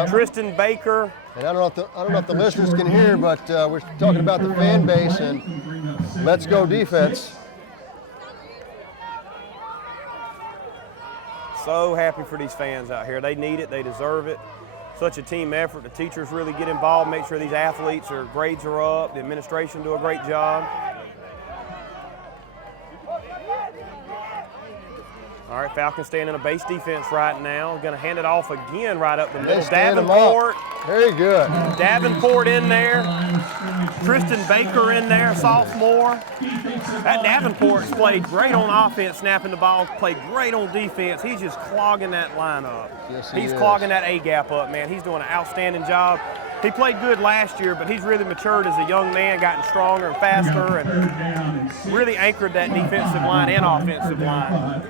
Tristan Baker. And I don't know if the listeners can hear, but we're talking about the fan base and let's go defense. So happy for these fans out here. They need it, they deserve it. Such a team effort. The teachers really get involved, make sure these athletes, their grades are up. The administration do a great job. All right, Falcons staying in a base defense right now. Going to hand it off again right up the middle. Davenport. Very good. Davenport in there. Tristan Baker in there, sophomore. That Davenport's played great on offense, snapping the ball, played great on defense. He's just clogging that line up. Yes, he's clogging that A-gap up, man. He's doing an outstanding job. He played good last year, but he's really matured as a young man, gotten stronger and faster, and really anchored that defensive line and offensive line.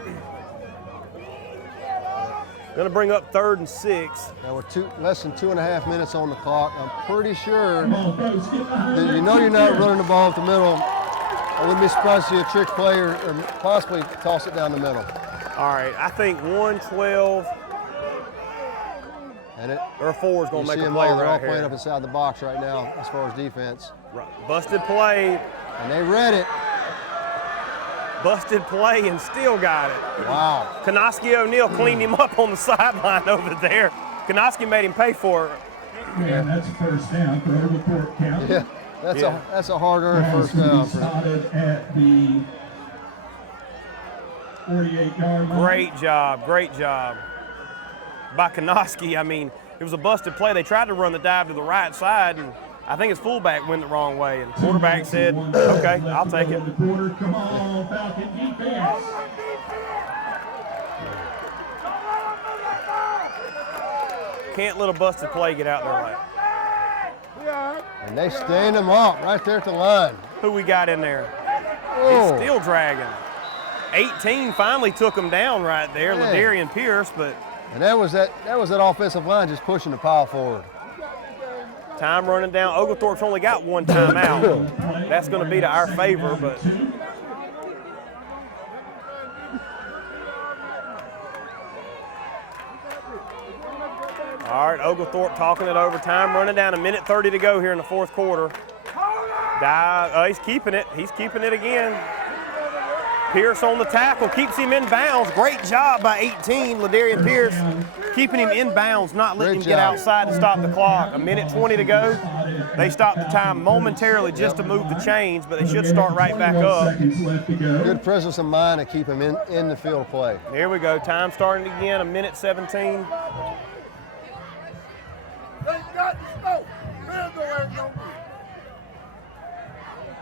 Going to bring up 3rd and 6. Now we're less than 2.5 minutes on the clock. I'm pretty sure that you know you're not running the ball up the middle. I wouldn't be surprised to see a trick play or possibly toss it down the middle. All right, I think 1-12 or 4 is going to make a play They're all right playing here. up inside the box right now as far as defense. Busted play. And they read it. Busted play and still got it. Wow. Kanoski O'Neal cleaned him up on the sideline over there. Kanoski made him pay for it. And that's a first down for Oglethorpe County. Yeah, that's a hard-earned first down. Spotted at the 48-yard line. Great job by Kanoski. I mean, it was a busted play. They tried to run the dive to the right side, and I think his fullback went the wrong way, and the quarterback said, okay, I'll take it. Come on, Falcon defense. Can't let a busted play get out there like that. And they stand them up right there at the line. Who we got in there? Oh. He's still dragging. 18 finally took him down right there, Man. Ladarian Pierce, but. And that was that offensive line just pushing the pile forward. Time running down. Oglethorpe's only got 1 timeout. That's going to be to our favor, but. All right, Oglethorpe talking it over. Time running down. 1:30 to go here in the 4th quarter. He's keeping it. He's keeping it again. Pierce on the tackle, keeps him in bounds. Great job by 18, Ladarian Pierce, keeping him in bounds, not letting him get outside to stop the clock. 1:20 to go. They stopped the time momentarily just to move the chains, but they should start right back up. Good presence of mind to keep him in the field of play. Here we go. Time starting again, 1:17.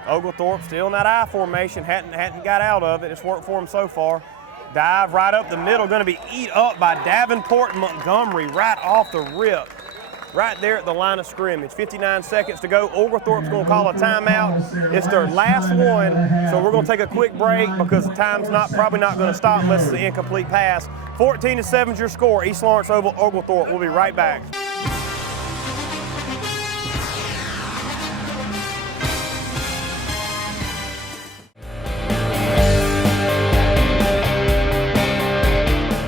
Oglethorpe still in that I formation, hadn't got out of it. It's worked for him so far. Dive right up the middle, going to be eat up by Davenport and Montgomery right off the rip. right there at the line of scrimmage. 59 seconds to go. Oglethorpe's going to call a timeout. It's their last one, so we're going to take a quick break because the time's probably not going to stop unless it's an incomplete pass. 14-7 is your score. East Lawrence over Oglethorpe. We'll be right back.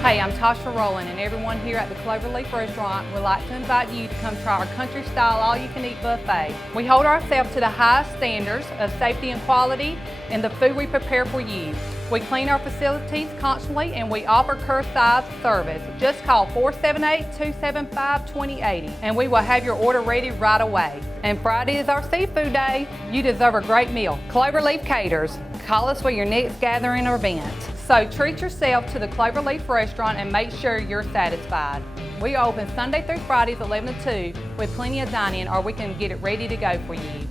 Hey, I'm Tasha Rowland, and everyone here at the Cloverleaf Restaurant would like to invite you to come try our country-style all-you-can-eat buffet. We hold ourselves to the highest standards of safety and quality in the food we prepare for you. We clean our facilities constantly, and we offer curbside service. Just call 478-275-2080, and we will have your order ready right away. And Friday is our seafood day. You deserve a great meal. Cloverleaf Caters. Call us for your next gathering or event. So treat yourself to the Cloverleaf Restaurant and make sure you're satisfied. We are open Sunday through Fridays 11 to 2 with plenty of dining, or we can get it ready to go for you.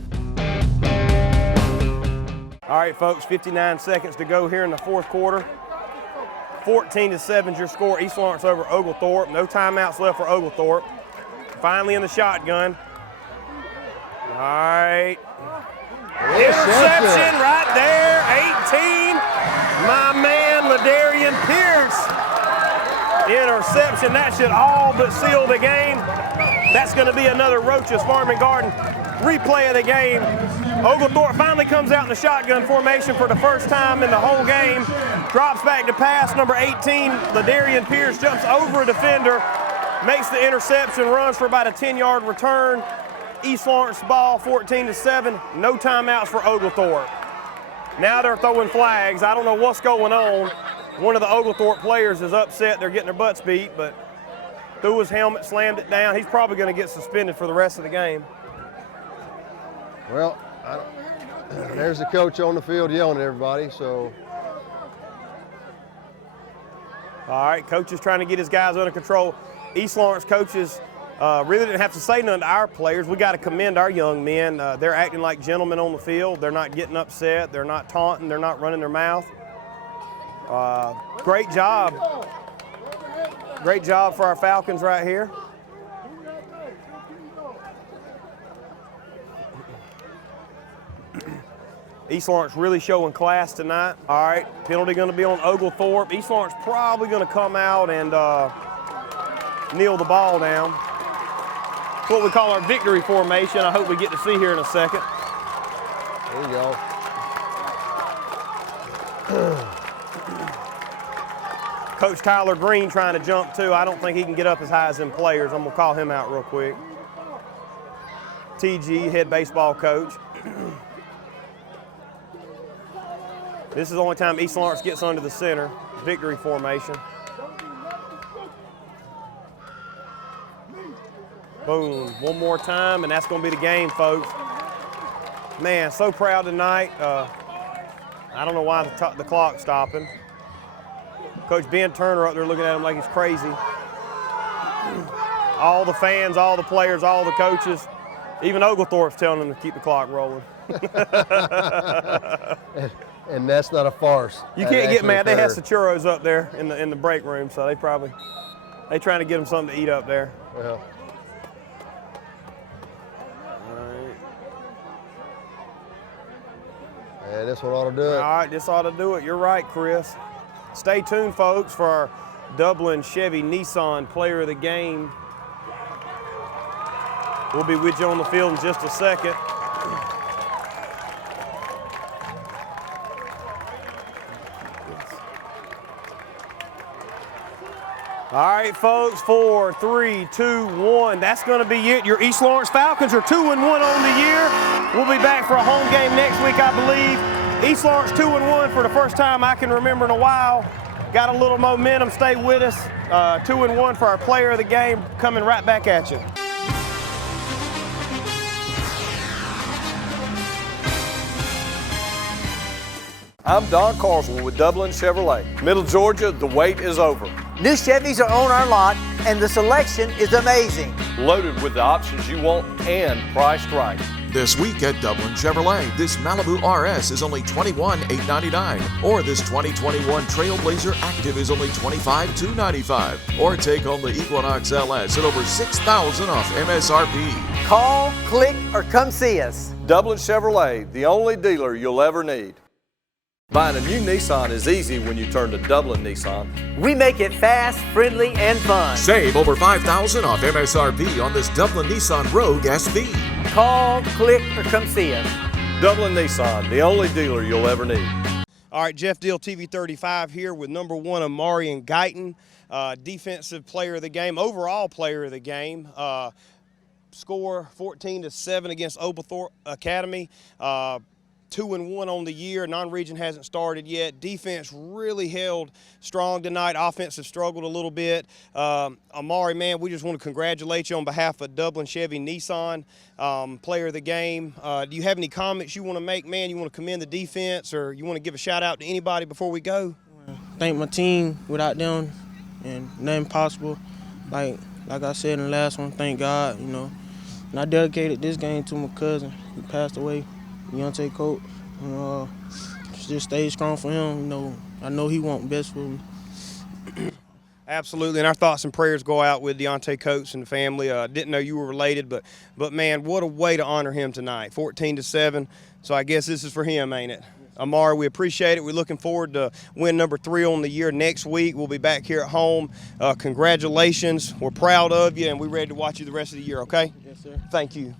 All right, folks, 59 seconds to go here in the fourth quarter. 14-7 is your score. East Lawrence over Oglethorpe. No timeouts left for Oglethorpe. Finally in the shotgun. All right. Interception right there, 18. My man, Ladarian Pierce. Interception, that should all but seal the game. That's going to be another Roach's Farm and Garden replay of the game. Oglethorpe finally comes out in the shotgun formation for the first time in the whole game. Drops back to pass, number 18, Ladarian Pierce jumps over a defender, makes the interception, runs for about a 10-yard return. East Lawrence ball, 14-7. No timeouts for Oglethorpe. Now they're throwing flags. I don't know what's going on. One of the Oglethorpe players is upset. They're getting their butts beat, but threw his helmet, slammed it down. He's probably going to get suspended for the rest of the game. Well, there's the coach on the field yelling at everybody, so. All right, coach is trying to get his guys under control. East Lawrence coaches really didn't have to say nothing to our players. We got to commend our young men. They're acting like gentlemen on the field. They're not getting upset. They're not taunting. They're not running their mouth. Great job. Great job for our Falcons right here. East Lawrence really showing class tonight. All right, penalty going to be on Oglethorpe. East Lawrence probably going to come out and kneel the ball down. It's what we call our victory formation. I hope we get to see here in a second. There you go. Coach Tyler Green trying to jump too. I don't think he can get up as high as them players. I'm gonna call him out real quick. TG, head baseball coach. This is the only time East Lawrence gets under the center. Victory formation. Boom, one more time, and that's gonna be the game, folks. Man, so proud tonight. I don't know why the clock's stopping. Coach Ben Turner up there looking at him like he's crazy. All the fans, all the players, all the coaches, even Oglethorpe's telling them to keep the clock rolling. And that's not a farce. You can't get mad. They had some churros up there in the break room, so they trying to get them something to eat up there. Well. And this one ought to do it. All right, this ought to do it. You're right, Chris. Stay tuned, folks, for our Dublin Chevy Nissan Player of the Game. We'll be with you on the field in just a second. All right, folks, 4, 3, 2, 1. That's going to be it. Your East Lawrence Falcons are 2-1 on the year. We'll be back for a home game next week, I believe. East Lawrence 2-1 for the first time I can remember in a while. Got a little momentum. Stay with us. 2-1 for our Player of the Game. Coming right back at you. I'm Don Carswell with Dublin Chevrolet. Middle Georgia, the wait is over. New Chevys are on our lot, and the selection is amazing. Loaded with the options you want and priced right. This week at Dublin Chevrolet, this Malibu RS is only $21,899, or this 2021 Trailblazer Active is only $25,295, or take home the Equinox LS at over $6,000 off MSRP. Call, click, or come see us. Dublin Chevrolet, the only dealer you'll ever need. Buying a new Nissan is easy when you turn to Dublin Nissan. We make it fast, friendly, and fun. Save over $5,000 off MSRP on this Dublin Nissan Rogue SV. Call, click, or come see us. Dublin Nissan, the only dealer you'll ever need. All right, Jeff Deal, TV 35 here with number 1 Amari Guyton, defensive player of the game, overall player of the game. Score 14-7 against Oglethorpe Academy. 2-1 on the year. Non-region hasn't started yet. Defense really held strong tonight. Offensive struggled a little bit. Amari, man, we just want to congratulate you on behalf of Dublin Chevy Nissan, player of the game. Do you have any comments you want to make, man? You want to commend the defense, or you want to give a shout out to anybody before we go? Thank my team. Without them, and nothing possible. Like I said in the last one, thank God, you know. And I dedicated this game to my cousin. He passed away. Deontay Coates, just stay strong for him. You know, I know he wants best for me. Absolutely, and our thoughts and prayers go out with Deontay Coates and the family. Didn't know you were related, but man, what a way to honor him tonight, 14-7. So I guess this is for him, ain't it? Amari, we appreciate it. We're looking forward to win number 3 on the year next week. We'll be back here at home. Congratulations. We're proud of you, and we're ready to watch you the rest of the year, okay? Yes, sir. Thank you.